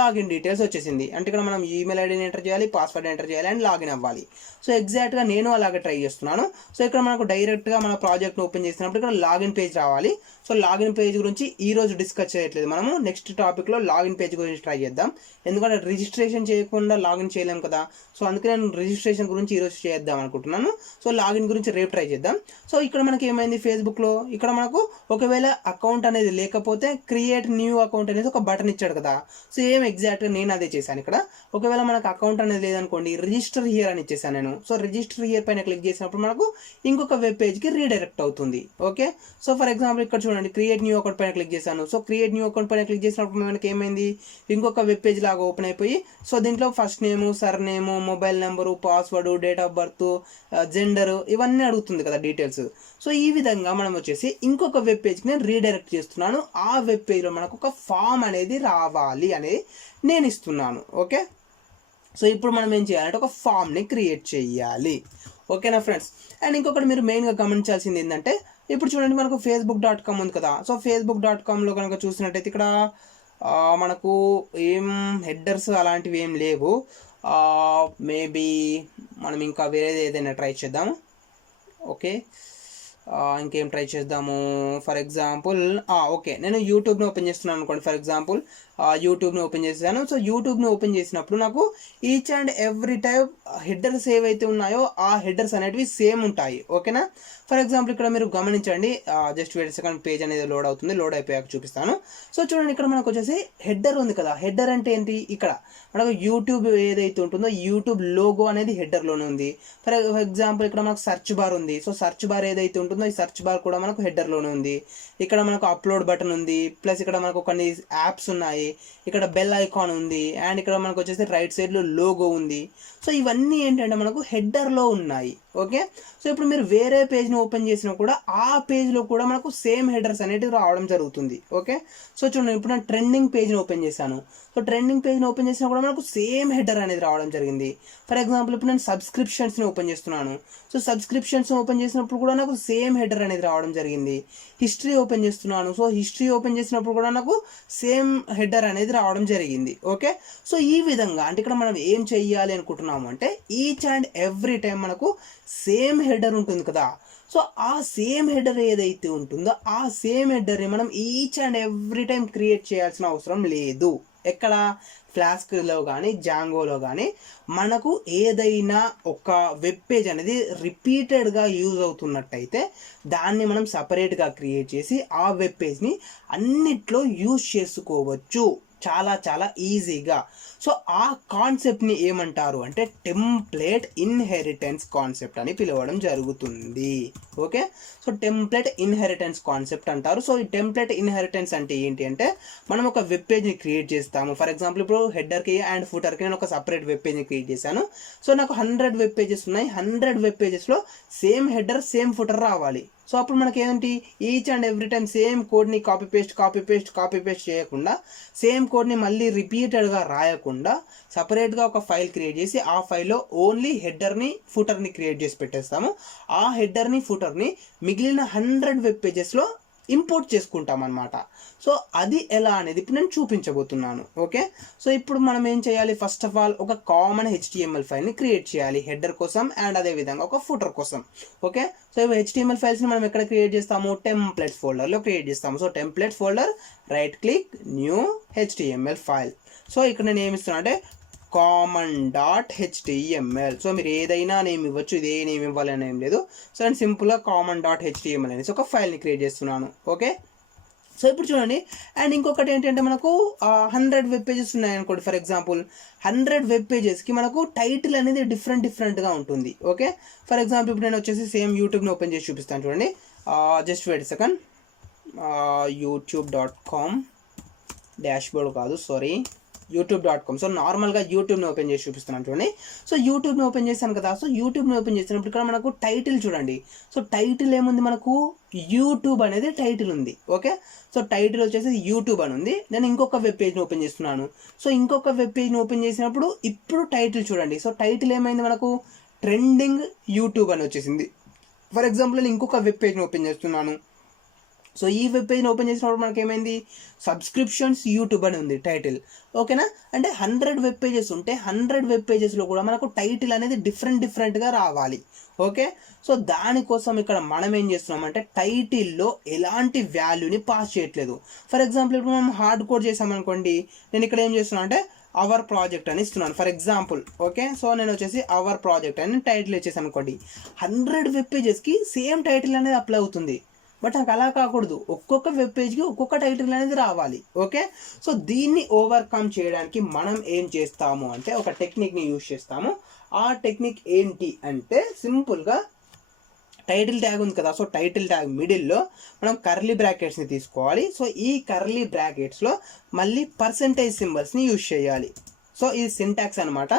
లాగిన్ డీటెయిల్స్ వచ్చేసింది. అంటే ఇక్కడ మనం ఈమెయిల్ ఐడిని ఎంటర్ చేయాలి, పాస్వర్డ్ ఎంటర్ చేయాలి అండ్ లాగిన్ అవ్వాలి. సో ఎగ్జాక్ట్గా నేను అలాగే ట్రై చేస్తున్నాను. సో ఇక్కడ మనకు డైరెక్ట్గా మన ప్రాజెక్ట్ని ఓపెన్ చేసినప్పుడు ఇక్కడ లాగిన్ పేజ్ రావాలి. సో లాగిన్ పేజ్ గురించి ఈరోజు డిస్కస్ చేయట్లేదు, మనము నెక్స్ట్ టాపిక్లో లాగిన్ పేజ్ గురించి ట్రై చేద్దాం. ఎందుకంటే రిజిస్ట్రేషన్ చేయకుండా లాగిన్ చేయలేం కదా. సో అందుకే నేను రిజిస్ట్రేషన్ గురించి ఈరోజు చేద్దాం అనుకుంటున్నాను. సో లాగిన్ గురించి రేపు ట్రై చేద్దాం. సో ఇక్కడ మనకి ఏమైంది, ఫేస్బుక్లో ఇక్కడ మనకు ఒకవేళ అకౌంట్ అనేది లేకపోతే క్రియేట్ న్యూ అకౌంట్ అనేది ఒక బటన్ ఇచ్చాడు కదా. సో ఏం ఎగ్జాక్ట్గా నేను అదే చేశాను ఇక్కడ. ఒకవేళ మనకు అకౌంట్ అనేది లేదనుకోండి, రిజిస్టర్ హియర్ అని ఇచ్చేసాను నేను. సో రిజిస్టర్ హియర్ పైన క్లిక్ చేసినప్పుడు మనకు ఇంకొక వెబ్ పేజ్కి రీడైరెక్ట్ అవుతుంది. ఓకే, సో ఫర్ ఎగ్జాంపుల్ ఇక్కడ చూడండి, క్రియేట్ న్యూ అకౌంట్ పైన క్లిక్ చేశాను. సో క్రియేట్ న్యూ అకౌంట్ పైన క్లిక్ చేసినప్పుడు మనకి ఏమైంది, ఇంకొక వెబ్ పేజ్ లాగా ఓపెన్ అయిపోయి సో దీంట్లో first name, sir name, mobile number, password, date of birth, gender ఇవన్నీ అడుగుతుంది కదా డీటెయిల్స్. సో ఈ విధంగా మనం వచ్చేసి ఇంకొక వెబ్ పేజ్కి నేను రీడైరెక్ట్ చేస్తున్నాను. ఆ వెబ్ పేజ్లో మనకు ఒక ఫామ్ అనేది రావాలి అనేది నేను ఇస్తున్నాను. ఓకే, సో ఇప్పుడు మనం ఏం చేయాలంటే ఒక ఫామ్ని క్రియేట్ చేయాలి. ఓకేనా ఫ్రెండ్స్. అండ్ ఇంకొకటి మీరు మెయిన్గా గమనించాల్సింది ఏంటంటే ఇప్పుడు చూడండి మనకు facebook.com ఉంది కదా. సో facebook.comలో కనుక చూసినట్టయితే ఇక్కడ మనకు ఏం హెడర్స్ అలాంటివి ఏం లేవు. మేబీ మనం ఇంకా వేరేది ఏదైనా ట్రై చేద్దాము. ఓకే, ఇంకేం ట్రై చేద్దాము. ఫర్ ఎగ్జాంపుల్ ఓకే, నేను యూట్యూబ్ని ఓపెన్ చేస్తున్నాను అనుకోండి. ఫర్ ఎగ్జాంపుల్ యూట్యూబ్ని ఓపెన్ చేశాను. సో యూట్యూబ్ని ఓపెన్ చేసినప్పుడు నాకు each and every type headers ఏవైతే ఉన్నాయో ఆ హెడర్స్ అనేటివి సేమ్ ఉంటాయి. ఓకేనా? ఫర్ ఎగ్జాంపుల్ ఇక్కడ మీరు గమనించండి, జస్ట్ వెయిట్ సెకండ్, పేజ్ అనేది లోడ్ అవుతుంది. లోడ్ అయిపోయాక చూపిస్తాను. సో చూడండి, ఇక్కడ మనకు వచ్చేసి హెడర్ ఉంది కదా. హెడర్ అంటే ఏంటి? ఇక్కడ మనకు యూట్యూబ్ ఏదైతే ఉంటుందో యూట్యూబ్ లోగో అనేది హెడర్లోనే ఉంది. ఫర్ ఎగ్జాంపుల్ ఇక్కడ మనకు సర్చ్ బార్ ఉంది. సో సర్చ్ బార్ ఏదైతే ఉంటుందో ఈ సర్చ్ బార్ కూడా మనకు హెడర్లోనే ఉంది. ఇక్కడ మనకు అప్లోడ్ బటన్ ఉంది, ప్లస్ ఇక్కడ మనకు కొన్ని యాప్స్ ఉన్నాయి, ఇక్కడ బెల్ ఐకాన్ ఉంది, అండ్ ఇక్కడ మనకు వచ్చేసి రైట్ సైడ్లో లోగో ఉంది. సో ఇవన్నీ ఏంటంటే మనకు హెడర్లో ఉన్నాయి. ఓకే, సో ఇప్పుడు మీరు వేరే పేజ్ని ఓపెన్ చేసినా కూడా ఆ పేజ్లో కూడా మనకు సేమ్ హెడర్స్ అనేటివి రావడం జరుగుతుంది. ఓకే, సో చూడండి, ఇప్పుడు నేను ట్రెండింగ్ పేజ్ని ఓపెన్ చేశాను. సో ట్రెండింగ్ పేజ్ని ఓపెన్ చేసినా కూడా మనకు సేమ్ హెడర్ అనేది రావడం జరిగింది. ఫర్ ఎగ్జాంపుల్ ఇప్పుడు నేను సబ్స్క్రిప్షన్స్ని ఓపెన్ చేస్తున్నాను. సో సబ్స్క్రిప్షన్స్ ఓపెన్ చేసినప్పుడు కూడా నాకు సేమ్ హెడర్ అనేది రావడం జరిగింది. హిస్టరీ ఓపెన్ చేస్తున్నాను. సో హిస్టరీ ఓపెన్ చేసినప్పుడు కూడా నాకు సేమ్ హెడర్ అనేది రావడం జరిగింది. ఓకే, సో ఈ విధంగా అంటే ఇక్కడ మనం ఏం చెయ్యాలి అనుకుంటున్నాము అంటే ఈచ్ అండ్ ఎవ్రీ టైం మనకు సేమ్ హెడర్ ఉంటుంది కదా. సో ఆ సేమ్ హెడర్ ఏదైతే ఉంటుందో ఆ సేమ్ హెడర్ని మనం each and every time create చేయాల్సిన అవసరం లేదు. ఎక్కడ? ఫ్లాస్క్లో కానీ జాంగోలో కానీ మనకు ఏదైనా ఒక వెబ్ పేజ్ అనేది రిపీటెడ్గా యూజ్ అవుతున్నట్టయితే దాన్ని మనం సపరేట్గా క్రియేట్ చేసి ఆ వెబ్ పేజ్ని అన్నిట్లో యూజ్ చేసుకోవచ్చు చాలా చాలా ఈజీగా. సో ఆ కాన్సెప్ట్ని ఏమంటారు అంటే టెంప్లేట్ ఇన్హెరిటెన్స్ కాన్సెప్ట్ అని పిలవడం జరుగుతుంది. Okay, so template inheritance concept అంటారు. సో ఈ టెంప్లేట్ ఇన్హెరిటెన్స్ అంటే ఏంటి అంటే మనం ఒక వెబ్ పేజ్ని క్రియేట్ చేస్తాము. ఫర్ ఎగ్జాంపుల్ ఇప్పుడు హెడర్కి అండ్ ఫుటర్కి నేను ఒక సపరేట్ వెబ్ పేజ్ని క్రియేట్ చేశాను. సో నాకు 100 వెబ్ పేజెస్ ఉన్నాయి. 100 వెబ్ పేజెస్లో సేమ్ హెడర్ సేమ్ ఫుటర్ రావాలి. సో అప్పుడు మనకి ఏంటి, each and every time same కోడ్ని కాపీ పేస్ట్ చేయకుండా, సేమ్ కోడ్ని మళ్ళీ రిపీటెడ్గా రాయకుండా సపరేట్గా ఒక ఫైల్ క్రియేట్ చేసి ఆ ఫైల్లో ఓన్లీ హెడర్ని ఫుటర్ని క్రియేట్ చేసి పెట్టేస్తాము. ఆ హెడర్ని ఫుటర్ని మిగిలిన 100 వెబ్ పేజెస్లో ఇంపోర్ట్ చేసుకుంటాం అన్నమాట. సో అది ఎలా అనేది ఇప్పుడు నేను చూపించబోతున్నాను. ఓకే, సో ఇప్పుడు మనం ఏం చేయాలి? ఫస్ట్ ఆఫ్ ఆల్ ఒక కామన్ HTML ఫైల్ని క్రియేట్ చేయాలి హెడర్ కోసం అండ్ అదేవిధంగా ఒక ఫుటర్ కోసం. ఓకే, సో ఇవి HTML ఫైల్స్ని మనం ఎక్కడ క్రియేట్ చేస్తాము? టెంప్లెట్స్ ఫోల్డర్లో క్రియేట్ చేస్తాము. So templates folder, right click, new HTML file. So ఇక్కడ నేను ఏమి ఇస్తున్నా అంటే common.html. సో మీరు ఏదైనా నేమ్ ఇవ్వచ్చు, ఇదే నేమ్ ఇవ్వాలని ఏం లేదు. సో నేను సింపుల్గా common.html అనేసి ఒక ఫైల్ని క్రియేట్ చేస్తున్నాను. ఓకే, సో ఇప్పుడు చూడండి, అండ్ ఇంకొకటి ఏంటంటే మనకు 100 వెబ్ పేజెస్ ఉన్నాయనుకోండి. ఫర్ ఎగ్జాంపుల్ 100 వెబ్ పేజెస్కి మనకు టైటిల్ అనేది డిఫరెంట్గా ఉంటుంది. ఓకే, ఫర్ ఎగ్జాంపుల్ ఇప్పుడు నేను వచ్చేసి సేమ్ యూట్యూబ్ని ఓపెన్ చేసి చూపిస్తాను. చూడండి, just wait second, youtube.com dashboard కాదు, సారీ, youtube.com. సో నార్మల్గా యూట్యూబ్ని ఓపెన్ చేసి చూపిస్తున్నాను. చూడండి, సో యూట్యూబ్ని ఓపెన్ చేశాను కదా. సో యూట్యూబ్ని ఓపెన్ చేసినప్పుడు ఇక్కడ మనకు టైటిల్ చూడండి. సో టైటిల్ ఏముంది? మనకు యూట్యూబ్ అనేది టైటిల్ ఉంది. ఓకే, సో టైటిల్ వచ్చేసి యూట్యూబ్ అని ఉంది. నేను ఇంకొక వెబ్ పేజ్ని ఓపెన్ చేస్తున్నాను. సో ఇంకొక వెబ్ పేజ్ని ఓపెన్ చేసినప్పుడు ఇప్పుడు టైటిల్ చూడండి. సో టైటిల్ ఏమైంది? మనకు ట్రెండింగ్ యూట్యూబ్ అని వచ్చేసింది. ఫర్ ఎగ్జాంపుల్ నేను ఇంకొక వెబ్ పేజ్ని ఓపెన్ చేస్తున్నాను. సో ఈ వెబ్ పేజ్ని ఓపెన్ చేసినప్పుడు మనకి ఏమైంది? సబ్స్క్రిప్షన్స్ యూట్యూబ్ అని ఉంది టైటిల్. ఓకేనా? అంటే 100 వెబ్ పేజెస్ ఉంటే 100 వెబ్ పేజెస్లో కూడా మనకు టైటిల్ అనేది డిఫరెంట్గా రావాలి. ఓకే, సో దానికోసం ఇక్కడ మనం ఏం చేస్తున్నామంటే టైటిల్లో ఎలాంటి వాల్యూని పాస్ చేయట్లేదు. ఫర్ ఎగ్జాంపుల్ ఇప్పుడు మనం హార్డ్ కోడ్ చేసామనుకోండి, నేను ఇక్కడ ఏం చేస్తున్నాను అంటే అవర్ ప్రాజెక్ట్ అని ఇస్తున్నాను ఫర్ ఎగ్జాంపుల్. ఓకే, సో నేను వచ్చేసి అవర్ ప్రాజెక్ట్ అని టైటిల్ ఇచ్చేసాను అనుకోండి. 100 వెబ్ పేజెస్కి సేమ్ టైటిల్ అనేది అప్లై అవుతుంది. బట్ నాకు అలా కాకూడదు, ఒక్కొక్క వెబ్ పేజ్కి ఒక్కొక్క టైటిల్ అనేది రావాలి. ఓకే, సో దీన్ని ఓవర్కమ్ చేయడానికి మనం ఏం చేస్తాము అంటే ఒక టెక్నిక్ని యూజ్ చేస్తాము. ఆ టెక్నిక్ ఏంటి అంటే సింపుల్గా టైటిల్ ట్యాగ్ ఉంది కదా. సో టైటిల్ ట్యాగ్ మిడిల్లో మనం కర్లీ బ్రాకెట్స్ని తీసుకోవాలి. సో ఈ కర్లీ బ్రాకెట్స్లో మళ్ళీ పర్సెంటేజ్ సింబల్స్ని యూజ్ చేయాలి. సో ఇది సింటాక్స్ అనమాట.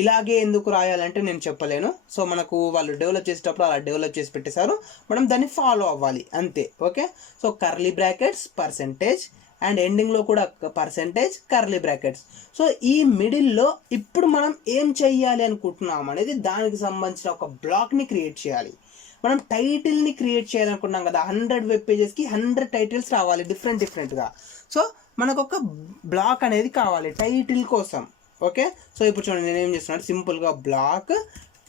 ఇలాగే ఎందుకు రాయాలంటే నేను చెప్పలేను. సో మనకు వాళ్ళు డెవలప్ చేసేటప్పుడు అలా డెవలప్ చేసి పెట్టేశారు, మనం దాన్ని ఫాలో అవ్వాలి అంతే. Okay, so curly brackets, percentage, and ఎండింగ్లో కూడా పర్సెంటేజ్, కర్లీ బ్రాకెట్స్. సో ఈ మిడిల్లో ఇప్పుడు మనం ఏం చెయ్యాలి అనుకుంటున్నాం అనేది దానికి సంబంధించిన ఒక బ్లాక్ని క్రియేట్ చేయాలి. మనం టైటిల్ని క్రియేట్ చేయాలనుకున్నాం కదా. 100 వెబ్ పేజెస్కి 100 టైటిల్స్ రావాలి డిఫరెంట్గా. సో మనకు ఒక బ్లాక్ అనేది కావాలి టైటిల్ కోసం. ఓకే, సో ఇప్పుడు చూడండి నేను ఏం చేస్తున్నాను, సింపుల్గా బ్లాక్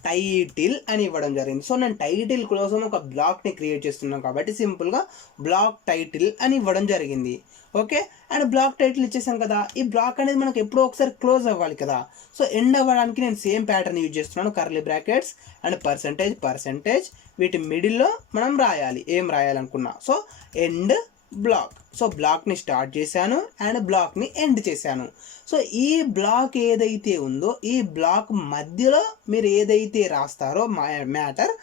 టైటిల్ అని ఇవ్వడం జరిగింది. సో నేను టైటిల్ కోసం ఒక బ్లాక్ని క్రియేట్ చేస్తున్నాను కాబట్టి సింపుల్గా బ్లాక్ టైటిల్ అని ఇవ్వడం జరిగింది. ఓకే, అండ్ బ్లాక్ టైటిల్ ఇచ్చేసాం కదా. ఈ బ్లాక్ అనేది మనకు ఎప్పుడో ఒకసారి క్లోజ్ అవ్వాలి కదా. సో ఎండ్ అవ్వడానికి నేను సేమ్ ప్యాటర్న్ యూజ్ చేస్తున్నాను, కర్లీ బ్రాకెట్స్ అండ్ పర్సెంటేజ్ వీటి మిడిల్లో మనం రాయాలి ఏం రాయాలనుకున్నా. So end block. సో బ్లాక్ని స్టార్ట్ చేశాను అండ్ బ్లాక్ని ఎండ్ చేశాను. సో ఈ బ్లాక్ ఏదైతే ఉందో ఈ బ్లాక్ మధ్యలో మీరు ఏదైతే రాస్తారో మ్యాటర్,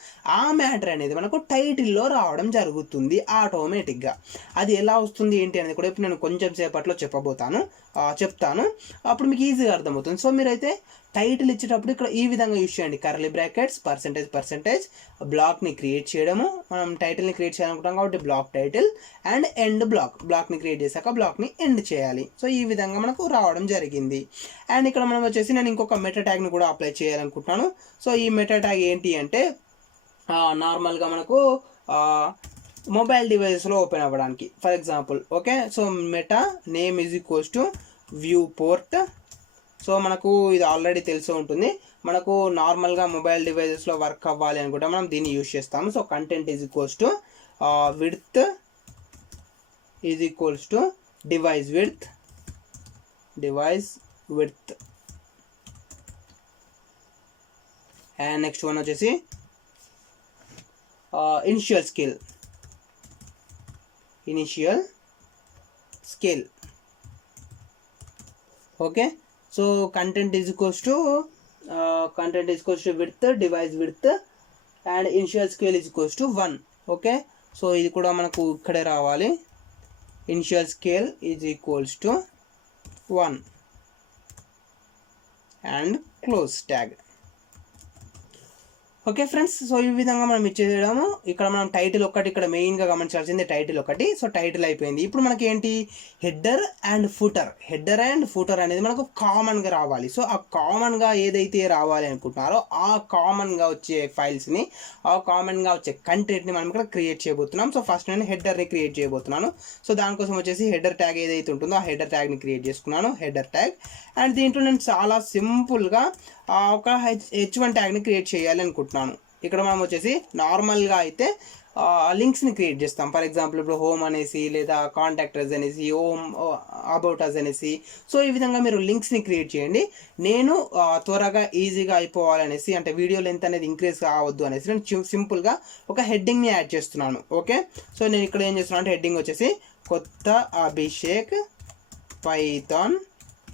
ఆ మ్యాటర్ అనేది మనకు టైటిల్లో రావడం జరుగుతుంది ఆటోమేటిక్గా. అది ఎలా వస్తుంది ఏంటి అనేది కూడా ఇప్పుడు నేను కొంచెం సేపట్లో చెప్తాను, అప్పుడు మీకు ఈజీగా అర్థమవుతుంది. సో మీరైతే టైటిల్ ఇచ్చేటప్పుడు ఇక్కడ ఈ విధంగా యూజ్ చేయండి, కర్లీ బ్రాకెట్స్ పర్సెంటేజ్ బ్లాక్ని క్రియేట్ చేయడము. మనం టైటిల్ని క్రియేట్ చేయాలనుకుంటాం కాబట్టి బ్లాక్ టైటిల్ అండ్ ఎండ్ బ్లాక్ని క్రియేట్ చేశాక బ్లాక్ని ఎండ్ చేయాలి. సో ఈ విధంగా మనకు రావడం జరిగింది. అండ్ ఇక్కడ మనం వచ్చేసి నేను ఇంకొక మెటా ట్యాగ్ని కూడా అప్లై చేయాలనుకుంటున్నాను. సో ఈ మెటా ట్యాగ్ ఏంటి అంటే నార్మల్గా మనకు మొబైల్ డివైజెస్లో ఓపెన్ అవ్వడానికి, for example. Okay, so meta name is equals to view port. So మనకు ఇది ఆల్రెడీ తెలిసి ఉంటుంది, మనకు నార్మల్గా మొబైల్ డివైజెస్లో వర్క్ అవ్వాలి అనుకుంటే మనం దీన్ని యూజ్ చేస్తాము. So content is equals to width is equals to device width and next one వచ్చేసి initial scale. Okay, so content is equals to width, device width and initial scale is equals to 1. Okay, so ఇది కూడా మనకు ఇక్కడే రావాలి, initial scale is equals to 1 and close tag. Okay friends, so ఈ విధంగా మనం ఇచ్చేయడము. ఇక్కడ మనం టైటిల్ ఒకటి, ఇక్కడ మెయిన్గా గమనించాల్సింది టైటిల్ ఒకటి. సో టైటిల్ అయిపోయింది. ఇప్పుడు మనకి ఏంటి, హెడ్డర్ అండ్ ఫూటర్ అనేది మనకు కామన్గా రావాలి. సో ఆ కామన్గా ఏదైతే రావాలి అనుకుంటున్నారో ఆ కామన్గా వచ్చే ఫైల్స్ని, ఆ కామన్గా వచ్చే కంటెంట్ని మనం ఇక్కడ క్రియేట్ చేయబోతున్నాం. సో ఫస్ట్ నేను హెడ్డర్ని క్రియేట్ చేయబోతున్నాను. సో దానికోసం వచ్చేసి హెడ్డర్ ట్యాగ్ ఏదైతే ఉంటుందో ఆ హెడ్డర్ ట్యాగ్ని క్రియేట్ చేసుకున్నాను, హెడ్డర్ ట్యాగ్. అండ్ దీంట్లో నేను చాలా సింపుల్గా ఒక H1 ట్యాగ్ని క్రియేట్ చేయాలి అనుకుంటున్నాను. ఇక్కడ మనం వచ్చేసి నార్మల్గా అయితే లింక్స్ని క్రియేట్ చేస్తాం. ఫర్ ఎగ్జాంపుల్ ఇప్పుడు హోమ్ అనేసి, లేదా కాంటాక్టర్స్ అనేసి, హోమ్ అబౌట్ అస్ అనేసి. సో ఈ విధంగా మీరు లింక్స్ని క్రియేట్ చేయండి. నేను త్వరగా ఈజీగా అయిపోవాలనేసి, అంటే వీడియో లెంత్ అనేది ఇంక్రీజ్ కావద్దు అనేసి నేను సింపుల్గా ఒక హెడ్డింగ్ని యాడ్ చేస్తున్నాను. ఓకే, సో నేను ఇక్కడ ఏం చేస్తున్నాను అంటే హెడ్డింగ్ వచ్చేసి కొత్త అభిషేక్ పైథాన్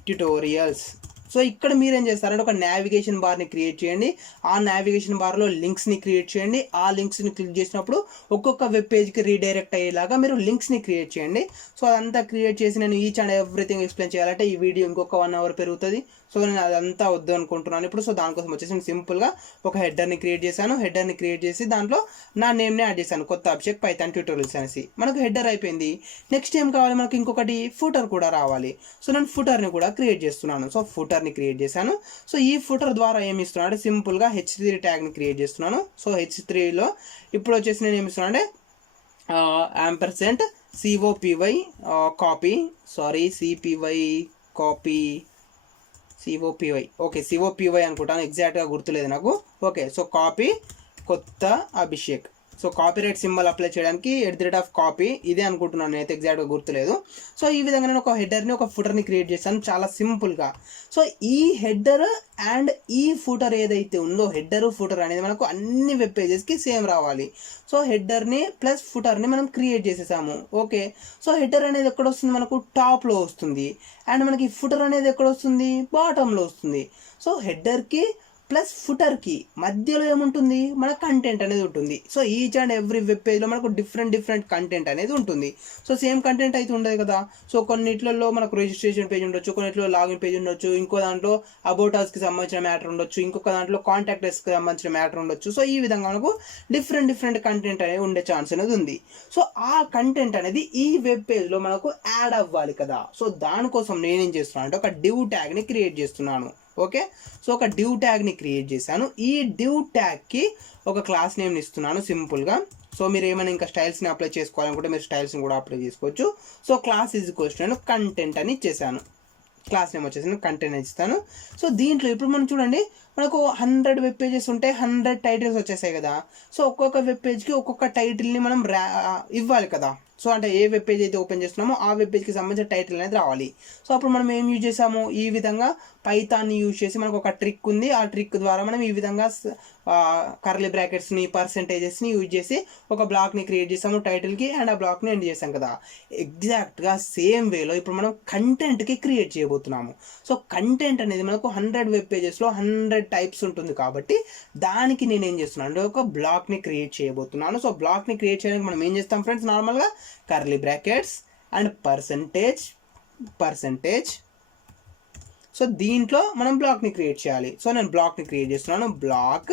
ట్యుటోరియల్స్. సో ఇక్కడ మీరు ఏం చేస్తారంటే ఒక నావిగేషన్ బార్ని క్రియేట్ చేయండి. ఆ నావిగేషన్ బార్లో లింక్స్ని క్రియేట్ చేయండి. ఆ లింక్స్ని క్లిక్ చేసినప్పుడు ఒక్కొక్క వెబ్ పేజ్కి రీడైరెక్ట్ అయ్యేలాగా మీరు లింక్స్ని క్రియేట్ చేయండి. సో అదంతా క్రియేట్ చేసి నేను ఈచ్ అండ్ ఎవ్రీథింగ్ ఎక్స్ప్లెయిన్ చేయాలంటే ఈ వీడియో ఇంకొక 1 అవర్ పెరుగుతుంది. సో నేను అదంతా వద్దు అనుకుంటున్నాను ఇప్పుడు. సో దానికోసం వచ్చేసి నేను సింపుల్గా ఒక హెడ్డర్ని క్రియేట్ చేశాను. హెడ్డర్ని క్రియేట్ చేసి దాంట్లో నా నేమ్ని యాడ్ చేశాను, కొత్త అభిషేక్ పైథాన్ ట్యూటోరియల్స్ అనేసి. మనకు హెడ్డర్ అయిపోయింది. నెక్స్ట్ ఏం కావాలి మనకు, ఇంకొకటి ఫూటర్ కూడా రావాలి. సో నేను ఫూటర్ని కూడా క్రియేట్ చేస్తున్నాను. సో ఫూటర్ని క్రియేట్ చేశాను. సో ఈ ఫూటర్ ద్వారా ఏమి ఇస్తున్నాను అంటే సింపుల్గా H3 ట్యాగ్ని క్రియేట్ చేస్తున్నాను. సో H3లో ఇప్పుడు వచ్చేసి నేను ఏమి ఇస్తున్నాను అంటే &COPY ఓకే COPY అనుకుంటాను, ఎగ్జాక్ట్గా గుర్తులేదు నాకు. ఓకే, సో కాపీ కొత్త Abhishek. So copyright symbol apply చేయడానికి @ ఇదే అనుకుంటున్నాను, నేనైతే ఎగ్జాక్ట్గా గుర్తులేదు. సో ఈ విధంగా నేను ఒక హెడర్ని ఒక ఫుటర్ని క్రియేట్ చేశాను చాలా సింపుల్గా. సో ఈ హెడర్ అండ్ ఈ ఫుటర్ ఏదైతే ఉందో, హెడర్ ఫుటర్ అనేది మనకు అన్ని వెబ్ పేజెస్కి సేమ్ రావాలి. సో హెడర్ని ప్లస్ ఫుటర్ని మనం క్రియేట్ చేసేసాము. ఓకే, సో హెడర్ అనేది ఎక్కడ వస్తుంది మనకు, టాప్లో వస్తుంది. అండ్ మనకి ఫుటర్ అనేది ఎక్కడ వస్తుంది, బాటంలో వస్తుంది. సో హెడర్కి ప్లస్ ఫుటర్కి మధ్యలో ఏముంటుంది, మన కంటెంట్ అనేది ఉంటుంది. So each and every web పేజ్లో మనకు డిఫరెంట్ కంటెంట్ అనేది ఉంటుంది. సో సేమ్ కంటెంట్ అయితే ఉండదు కదా. సో కొన్నిట్లలో మనకు రిజిస్ట్రేషన్ పేజ్ ఉండొచ్చు, కొన్నిట్లో లాగిన్ పేజ్ ఉండొచ్చు, ఇంకో దాంట్లో అబౌట్ అస్కి సంబంధించిన మ్యాటర్ ఉండొచ్చు, ఇంకొక దాంట్లో కాంటాక్ట్ అస్కి సంబంధించిన మ్యాటర్ ఉండొచ్చు. సో ఈ విధంగా మనకు డిఫరెంట్ కంటెంట్ అనేది ఉండే ఛాన్స్ అనేది ఉంది. సో ఆ కంటెంట్ అనేది ఈ వెబ్ పేజ్లో మనకు యాడ్ అవ్వాలి కదా. సో దానికోసం నేనేం చేస్తున్నాను అంటే ఒక డివ్ ట్యాగ్ని క్రియేట్ చేస్తున్నాను. ఓకే, సో ఒక డివ్ ట్యాగ్ని క్రియేట్ చేశాను. ఈ డివ్ ట్యాగ్కి ఒక క్లాస్ నేమ్ని ఇస్తున్నాను సింపుల్గా. సో మీరు ఏమైనా ఇంకా స్టైల్స్ని అప్లై చేసుకోవాలనుకుంటే మీరు స్టైల్స్ని కూడా అప్లై చేసుకోవచ్చు. So class is equals to content అని ఇచ్చేసాను. క్లాస్ నేమ్ వచ్చేసి నేను కంటెంట్ ఇస్తాను. సో దీంట్లో ఇప్పుడు మనం చూడండి, మనకు 100 వెబ్ పేజెస్ ఉంటే 100 టైటిల్స్ వచ్చేసాయి కదా. సో ఒక్కొక్క వెబ్ పేజ్కి ఒక్కొక్క టైటిల్ని మనం ఇవ్వాలి కదా. సో అంటే ఏ వెబ్ పేజ్ అయితే ఓపెన్ చేస్తున్నామో ఆ వెబ్ పేజ్కి సంబంధించిన టైటిల్ అనేది రావాలి. సో అప్పుడు మనం ఏం యూజ్ చేసాము, ఈ విధంగా పైథాన్ని యూజ్ చేసి మనకు ఒక ట్రిక్ ఉంది. ఆ ట్రిక్ ద్వారా మనం ఈ విధంగా కర్లీ బ్రాకెట్స్ని పర్సెంటేజెస్ని యూజ్ చేసి ఒక బ్లాక్ని క్రియేట్ చేసాము టైటిల్కి, అండ్ ఆ బ్లాక్ని ఎండ్ చేసాం కదా. ఎగ్జాక్ట్గా సేమ్ వేలో ఇప్పుడు మనం కంటెంట్కి క్రియేట్ చేయబోతున్నాము. సో కంటెంట్ అనేది మనకు 100 వెబ్ పేజెస్లో 100 టైప్స్ ఉంటుంది కాబట్టి దానికి నేను ఏం చేస్తున్నాను అంటే ఒక బ్లాక్ని క్రియేట్ చేయబోతున్నాను. సో బ్లాక్ని క్రియేట్ చేయడానికి మనం ఏం చేస్తాం ఫ్రెండ్స్, నార్మల్గా curly brackets and percentage. So దీంట్లో మనం బ్లాక్ని క్రియేట్ చేయాలి. సో నేను బ్లాక్ని క్రియేట్ చేస్తున్నాను. బ్లాక్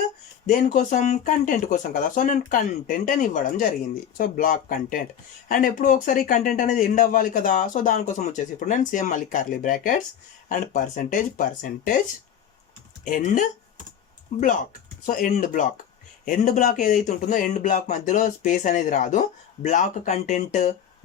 దేనికోసం, కంటెంట్ కోసం కదా. సో నేను కంటెంట్ అని ఇవ్వడం జరిగింది. సో బ్లాక్ కంటెంట్, అండ్ ఎప్పుడు ఒకసారి కంటెంట్ అనేది ఎండ్ అవ్వాలి కదా. సో దానికోసం వచ్చేసి ఇప్పుడు నేను సేమ్ మళ్ళీ curly brackets and percentage end block. So end block ఏదైతే ఉంటుందో ఎండ్ బ్లాక్ మధ్యలో స్పేస్ అనేది రాదు. బ్లాక్ కంటెంట్,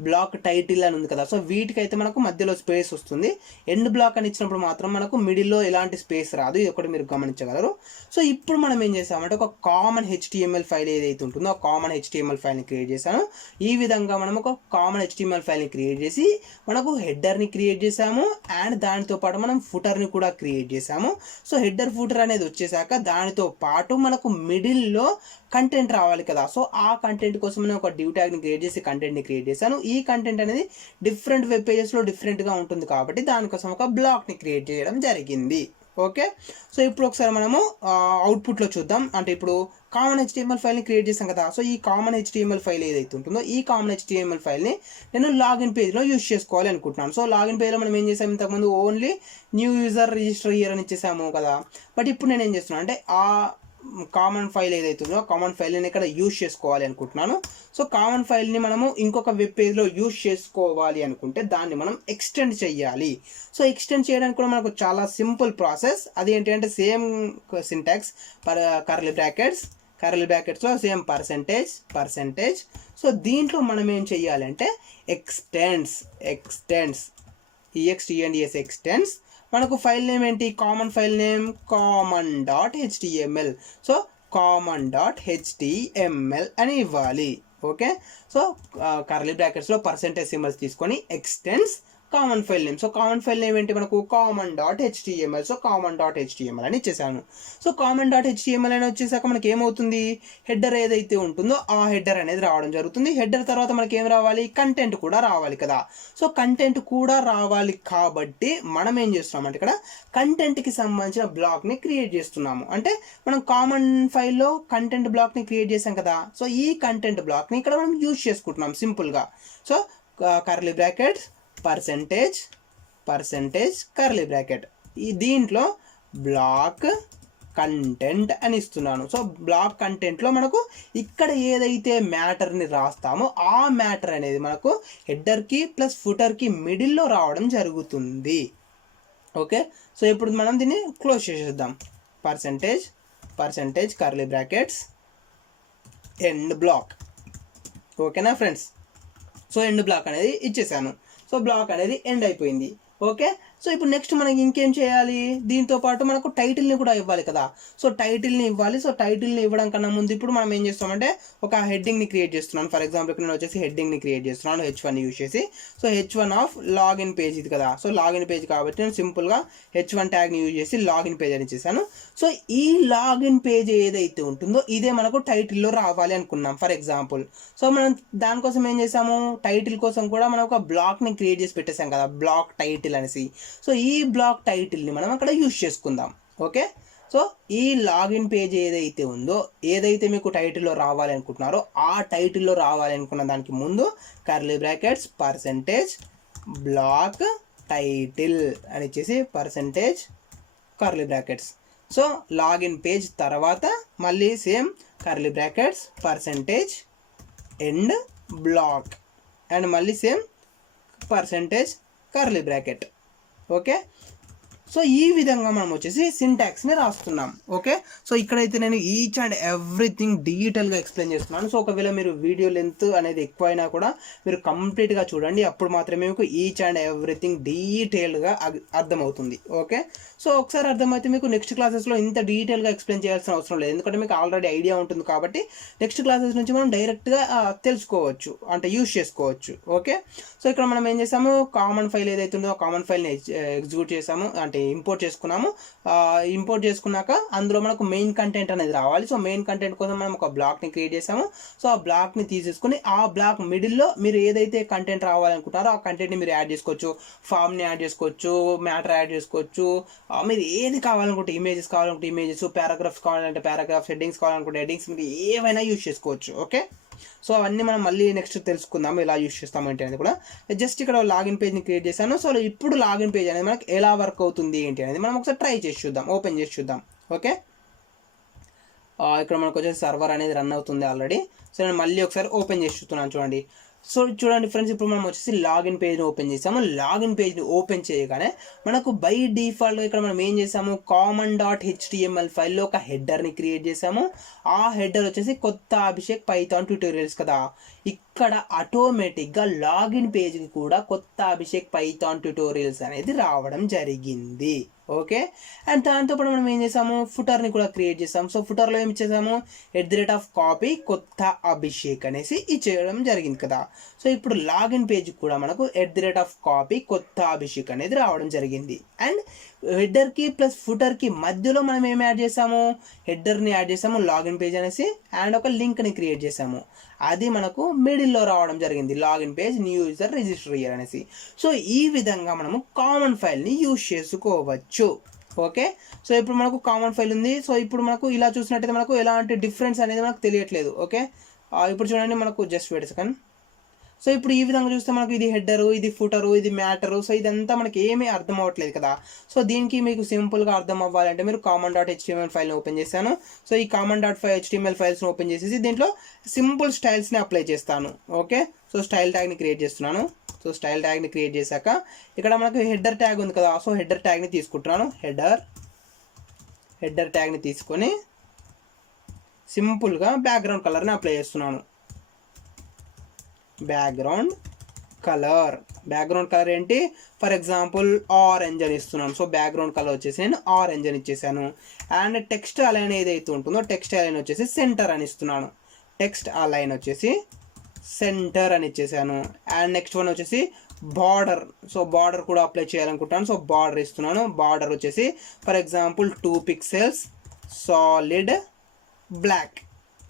బ్లాక్ టైటిల్ అని ఉంది కదా. సో వీటికైతే మనకు మధ్యలో స్పేస్ వస్తుంది. ఎండ్ బ్లాక్ అని ఇచ్చినప్పుడు మాత్రం మనకు మిడిల్లో ఎలాంటి స్పేస్ రాదు. ఇది ఒకటి మీరు గమనించగలరు. సో ఇప్పుడు మనం ఏం చేసామంటే ఒక కామన్ HTML ఫైల్ ఏదైతే ఉంటుందో ఆ కామన్ HTML ఫైల్ని క్రియేట్ చేశాను. ఈ విధంగా మనం ఒక కామన్ HTML ఫైల్ని క్రియేట్ చేసి మనకు హెడర్ని క్రియేట్ చేసాము, అండ్ దానితో పాటు మనం ఫుటర్ని కూడా క్రియేట్ చేసాము. సో హెడర్ ఫుటర్ అనేది వచ్చేసాక దానితో పాటు మనకు మిడిల్లో కంటెంట్ రావాలి కదా. సో ఆ కంటెంట్ కోసం నేను ఒక డివ్ ట్యాగ్ని క్రియేట్ చేసి కంటెంట్ని క్రియేట్ చేశాను. ఈ కంటెంట్ అనేది డిఫరెంట్ వెబ్ పేజెస్లో డిఫరెంట్గా ఉంటుంది కాబట్టి దానికోసం ఒక బ్లాక్ని క్రియేట్ చేయడం జరిగింది. ఓకే, సో ఇప్పుడు ఒకసారి మనము అవుట్పుట్లో చూద్దాం. అంటే ఇప్పుడు కామన్ HTML ఫైల్ని క్రియేట్ చేసాం కదా. సో ఈ కామన్ HTML ఫైల్ ఏదైతే ఉంటుందో ఈ కామన్ HTML ఫైల్ని నేను లాగిన్ పేజ్లో యూజ్ చేసుకోవాలి అనుకుంటున్నాను. సో లాగిన్ పేజ్లో మనం ఏం చేసాము, ఇంతకుముందు only new user register here అని ఇచ్చేసాము కదా. బట్ ఇప్పుడు నేను ఏం చేస్తున్నాను అంటే ఆ కామన్ ఫైల్ ఏదైతే ఉందో కామన్ ఫైల్ని ఇక్కడ యూజ్ చేసుకోవాలి అనుకుంటున్నాను. సో కామన్ ఫైల్ని మనము ఇంకొక వెబ్ పేజ్లో యూజ్ చేసుకోవాలి అనుకుంటే దాన్ని మనం ఎక్స్టెండ్ చేయాలి. సో ఎక్స్టెండ్ చేయడానికి కూడా మనకు చాలా సింపుల్ ప్రాసెస్. అది ఏంటి అంటే సేమ్ సింటాక్స్, కర్లీ బ్రాకెట్స్లో సేమ్ పర్సెంటేజ్. సో దీంట్లో మనం ఏం చెయ్యాలంటే ఎక్స్టెండ్స్ ఎక్స్టెండ్స్ మనకు ఫైల్ నేమ్ ఏంటి, common file name common.html. So common.html అని ఇవ్వాలి. ఓకే, సో కర్లీ బ్రాకెట్స్లో పర్సెంటేజ్ సింబల్స్ తీసుకొని extends common file name. So common file name ఏంటి మనకు common.html. సో common.html అని ఇచ్చేసాను. సో common.html అని వచ్చేసాక మనకి ఏమవుతుంది, హెడర్ ఏదైతే ఉంటుందో ఆ హెడర్ అనేది రావడం జరుగుతుంది. హెడర్ తర్వాత మనకి ఏం రావాలి, కంటెంట్ కూడా రావాలి కదా. సో కంటెంట్ కూడా రావాలి కాబట్టి మనం ఏం చేస్తున్నామంటే ఇక్కడ కంటెంట్కి సంబంధించిన బ్లాక్ని క్రియేట్ చేస్తున్నాము. అంటే మనం కామన్ ఫైల్లో కంటెంట్ బ్లాక్ని క్రియేట్ చేసాం కదా. సో ఈ కంటెంట్ బ్లాక్ని ఇక్కడ మనం యూజ్ చేసుకుంటున్నాం సింపుల్గా. So curly brackets percentage curly bracket, ఈ దీంట్లో బ్లాక్ కంటెంట్ అని ఇస్తున్నాను. సో బ్లాక్ కంటెంట్లో మనకు ఇక్కడ ఏదైతే మ్యాటర్ని రాస్తామో ఆ మ్యాటర్ అనేది మనకు హెడర్కి ప్లస్ ఫుటర్కి మిడిల్లో రావడం జరుగుతుంది. ఓకే, సో ఇప్పుడు మనం దీన్ని క్లోజ్ చేసేద్దాం. Percentage curly brackets end block. ఓకేనా ఫ్రెండ్స్, సో ఎండ్ బ్లాక్ అనేది ఇచ్చేసాను. సో బ్లాక్ అనేది ఎండ్ అయిపోయింది. ఓకే, సో ఇప్పుడు నెక్స్ట్ మనకి ఇంకేం చేయాలి, దీంతో పాటు మనకు టైటిల్ని కూడా ఇవ్వాలి కదా. సో టైటిల్ని ఇవ్వాలి. సో టైటిల్ని ఇవ్వడం కన్నా ముందు ఇప్పుడు మనం ఏం చేస్తామంటే ఒక హెడ్డింగ్ని క్రియేట్ చేస్తున్నాను. ఫర్ ఎగ్జాంపుల్ ఇక్కడ నేను వచ్చేసి హెడ్డింగ్ని క్రియేట్ చేస్తున్నాను H1 యూజ్ చేసి. So H1 of login page ఇది కదా. సో లాగిన్ పేజ్ కాబట్టి నేను సింపుల్గా H1 ట్యాగ్ని యూజ్ చేసి లాగిన్ పేజ్ అని ఇచ్చేసాను. సో ఈ లాగిన్ పేజ్ ఏదైతే ఉంటుందో ఇదే మనకు టైటిల్లో రావాలి అనుకున్నాం ఫర్ ఎగ్జాంపుల్. సో మనం దానికోసం ఏం చేసాము, టైటిల్ కోసం కూడా మనం ఒక బ్లాక్ని క్రియేట్ చేసి పెట్టేసాం కదా, బ్లాక్ టైటిల్ అనేసి. సో ఈ బ్లాక్ టైటిల్ని మనం అక్కడ యూజ్ చేసుకుందాం. ఓకే, సో ఈ లాగిన్ పేజ్ ఏదైతే ఉందో, ఏదైతే మీకు టైటిల్లో రావాలి అనుకుంటున్నారో ఆ టైటిల్లో రావాలి అనుకున్న దానికి ముందు curly brackets percentage block title అని ఇచ్చేసి percentage curly brackets. So login page తర్వాత మళ్ళీ same curly brackets percentage end block and మళ్ళీ same percentage curly bracket. Okay, so ఈ విధంగా మనం వచ్చేసి సింటాక్స్ని రాస్తున్నాం. ఓకే, సో ఇక్కడైతే నేను ఈచ్ అండ్ ఎవ్రీథింగ్ డీటెయిల్గా ఎక్స్ప్లెయిన్ చేస్తున్నాను. సో ఒకవేళ మీరు వీడియో లెంత్ అనేది ఎక్కువైనా కూడా మీరు కంప్లీట్గా చూడండి, అప్పుడు మాత్రమే మీకు ఈచ్ అండ్ ఎవ్రీథింగ్ డీటెయిల్గా అర్థమవుతుంది. ఓకే, సో ఒకసారి అర్థమైతే మీకు నెక్స్ట్ క్లాసెస్లో ఇంత డీటెయిల్గా ఎక్స్ప్లెయిన్ చేయాల్సిన అవసరం లేదు, ఎందుకంటే మీకు ఆల్రెడీ ఐడియా ఉంటుంది కాబట్టి నెక్స్ట్ క్లాసెస్ నుంచి మనం డైరెక్ట్గా తెలుసుకోవచ్చు, అంటే యూజ్ చేసుకోవచ్చు. ఓకే, సో ఇక్కడ మనం ఏం చేసాము, కామన్ ఫైల్ ఏదైతే ఉందో ఆ కామన్ ఫైల్ని ఎగ్జిక్యూట్ చేసాము, అంటే ఇంపోర్ట్ చేసుకున్నాము. ఇంపోర్ట్ చేసుకున్నాక అందులో మనకు మెయిన్ కంటెంట్ అనేది రావాలి. సో మెయిన్ కంటెంట్ కోసం మనం ఒక బ్లాక్ని క్రియేట్ చేసాము. సో ఆ బ్లాక్ని తీసేసుకుని ఆ బ్లాక్ మిడిల్లో మీరు ఏదైతే కంటెంట్ రావాలనుకుంటారో ఆ కంటెంట్ని మీరు యాడ్ చేసుకోవచ్చు, ఫామ్ని యాడ్ చేసుకోవచ్చు, మ్యాటర్ యాడ్ చేసుకోవచ్చు, మీరు ఏది కావాలనుకుంటే ఇమేజెస్ కావాలనుకుంటే ఇమేజెస్, పారాగ్రాఫ్స్ కావాలంటే పారాగ్రాఫ్స్, హెడ్డింగ్స్ కావాలనుకుంటే హెడ్డింగ్స్, మీరు ఏవైనా యూజ్ చేసుకోవచ్చు. ఓకే, సో అవన్నీ మనం మళ్ళీ నెక్స్ట్ తెలుసుకుందాము ఎలా యూజ్ చేస్తాము ఏంటి అనేది కూడా. జస్ట్ ఇక్కడ లాగిన్ పేజ్ని క్రియేట్ చేశాను. సో ఇప్పుడు లాగిన్ పేజ్ అనేది మనకి ఎలా వర్క్ అవుతుంది ఏంటి అనేది మనం ఒకసారి ట్రై చేసి చూద్దాం, ఓపెన్ చేసి చూద్దాం. ఓకే, ఇక్కడ మనకు వచ్చేసి సర్వర్ అనేది రన్ అవుతుంది ఆల్రెడీ. సో నేను మళ్ళీ ఒకసారి ఓపెన్ చేసి చూస్తున్నాను, చూడండి. సో చూడండి ఫ్రెండ్స్, ఇప్పుడు మనం వచ్చేసి లాగిన్ పేజ్ని ఓపెన్ చేసాము. లాగిన్ పేజ్ని ఓపెన్ చేయగానే మనకు బై డిఫాల్ట్గా ఇక్కడ మనం ఏం చేసాము, common.html ఫైల్లో ఒక హెడర్ని క్రియేట్ చేసాము. ఆ హెడర్ వచ్చేసి కొత్త అభిషేక్ పైథాన్ ట్యూటోరియల్స్ కదా. ఇక్కడ ఆటోమేటిక్గా లాగిన్ పేజ్కి కూడా కొత్త అభిషేక్ పైథాన్ ట్యూటోరియల్స్ అనేది రావడం జరిగింది. ఓకే, అండ్ దాంతోపాటు మనం ఏం చేసాము, ఫుటర్ని కూడా క్రియేట్ చేసాము. సో ఫుటర్లో ఏమి ఇచ్చేసాము, @copy కొత్త అభిషేక్ అనేసి ఇచ్చేయడం జరిగింది కదా. సో ఇప్పుడు లాగిన్ పేజ్ కూడా మనకు @copy కొత్త అభిషేక్ అనేది రావడం జరిగింది. అండ్ హెడర్కి ప్లస్ ఫుటర్కి మధ్యలో మనం ఏమి యాడ్ చేసాము, హెడర్ని యాడ్ చేసాము, లాగిన్ పేజ్ అనేసి, అండ్ ఒక లింక్ని క్రియేట్ చేసాము. అది మనకు మిడిల్లో రావడం జరిగింది, login page new user register year అనేసి. సో ఈ విధంగా మనము కామన్ ఫైల్ని యూజ్ చేసుకోవచ్చు. ఓకే, సో ఇప్పుడు మనకు కామన్ ఫైల్ ఉంది. సో ఇప్పుడు మనకు ఇలా చూసినట్టయితే మనకు ఎలాంటి డిఫరెన్స్ అనేది మనకు తెలియట్లేదు. ఓకే, ఇప్పుడు చూడండి, మనకు జస్ట్ వెయిట్ సెకండ్. సో ఇప్పుడు ఈ విధంగా చూస్తే మనకు ఇది హెడరు, ఇది ఫుటరు, ఇది మ్యాటరు. సో ఇదంతా మనకి ఏమీ అర్థం అవ్వట్లేదు కదా. సో దీనికి మీకు సింపుల్గా అర్థం అవ్వాలంటే మీరు common.html ఫైల్ని ఓపెన్ చేశాను. సో ఈ common.html ఫైల్స్ని ఓపెన్ చేసేసి దీంట్లో సింపుల్ స్టైల్స్ని అప్లై చేస్తాను. ఓకే, సో స్టైల్ ట్యాగ్ని క్రియేట్ చేస్తున్నాను. సో స్టైల్ ట్యాగ్ని క్రియేట్ చేశాక ఇక్కడ మనకు హెడర్ ట్యాగ్ ఉంది కదా. సో హెడర్ ట్యాగ్ని తీసుకుంటున్నాను. హెడర్ ట్యాగ్ని తీసుకొని సింపుల్గా బ్యాక్గ్రౌండ్ కలర్ని అప్లై చేస్తున్నాను. బ్యాక్గ్రౌండ్ కలర్ ఏంటి, ఫర్ ఎగ్జాంపుల్ ఆరెంజ్ అని ఇస్తున్నాను. సో బ్యాక్గ్రౌండ్ కలర్ వచ్చేసి నేను ఆరెంజ్ అని ఇచ్చేసాను. అండ్ టెక్స్ట్ అలైన్ ఏదైతే ఉంటుందో టెక్స్ట్ అలైన్ వచ్చేసి సెంటర్ అని ఇస్తున్నాను. టెక్స్ట్ అలైన్ వచ్చేసి సెంటర్ అని ఇచ్చేసాను. అండ్ నెక్స్ట్ వన్ వచ్చేసి బార్డర్. సో బార్డర్ కూడా అప్లై చేయాలనుకుంటాను. సో బార్డర్ ఇస్తున్నాను. బార్డర్ వచ్చేసి for example 2 pixels solid black.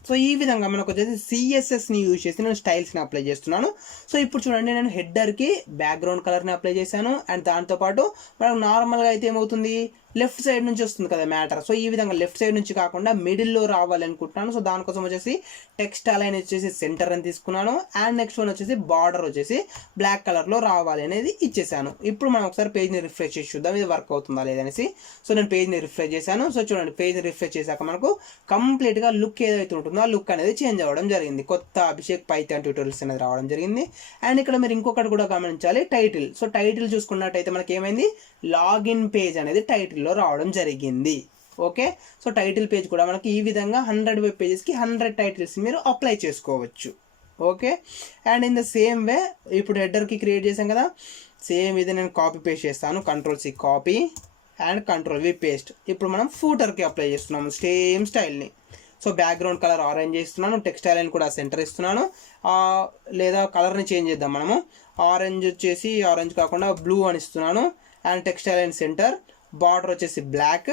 So ఈ విధంగా మనకు వచ్చేసి సిఎస్ఎస్ని యూజ్ చేసి నేను స్టైల్స్ని అప్లై చేస్తున్నాను. సో ఇప్పుడు చూడండి, నేను హెడర్కి బ్యాక్గ్రౌండ్ కలర్ని అప్లై చేశాను. అండ్ దాంతోపాటు మనకు నార్మల్గా అయితే ఏమవుతుంది, లెఫ్ట్ సైడ్ నుంచి వస్తుంది కదా మ్యాటర్. సో ఈ విధంగా లెఫ్ట్ సైడ్ నుంచి కాకుండా మిడిల్లో రావాలనుకుంటున్నాను. సో దానికోసం వచ్చేసి టెక్స్ట్ అలైన్ వచ్చేసి సెంటర్ అని తీసుకున్నాను. అండ్ నెక్స్ట్ వన్ వచ్చేసి బార్డర్ వచ్చేసి బ్లాక్ కలర్లో రావాలి అనేది ఇచ్చేసాను. ఇప్పుడు మనం ఒకసారి పేజ్ని రిఫ్రెష్ చేసి చూద్దాం ఇది వర్క్ అవుతుందా లేదనేసి. సో నేను పేజ్ని రిఫ్రెష్ చేశాను. సో చూడండి, పేజ్ని రిఫ్రెష్ చేశాక మనకు కంప్లీట్గా లుక్ ఏదైతే ఉంటుందో ఆ లుక్ అనేది చేంజ్ అవ్వడం జరిగింది. కొత్త అభిషేక్ పైథాన్ ట్యూటోరియల్స్ అనేది రావడం జరిగింది. అండ్ ఇక్కడ మీరు ఇంకొకటి కూడా గమనించాలి, టైటిల్. సో టైటిల్ చూసుకున్నట్టయితే మనకి ఏమైంది, లాగిన్ పేజ్ అనేది టైటిల్లో రావడం జరిగింది. ఓకే, సో టైటిల్ పేజ్ కూడా మనకి ఈ విధంగా 100 వెబ్ పేజెస్కి 100 టైటిల్స్ మీరు అప్లై చేసుకోవచ్చు. Okay, and in the same way ఇప్పుడు హెడర్కి క్రియేట్ చేసాం కదా, సేమ్ ఇది నేను కాపీ పేస్ట్ చేస్తాను. Ctrl+C copy and Ctrl+V paste. ఇప్పుడు మనం ఫూటర్కి అప్లై చేస్తున్నాము సేమ్ స్టైల్ని. సో బ్యాక్గ్రౌండ్ కలర్ ఆరెంజ్ ఇస్తున్నాను. టెక్స్ట్ అలైన్ కూడా సెంటర్ ఇస్తున్నాను. లేదా కలర్ని చేంజ్ చేద్దాం మనము. ఆరెంజ్ వచ్చేసి ఆరెంజ్ కాకుండా బ్లూ అని ఇస్తున్నాను. And text align centre, border వచ్చేసి బ్లాక్.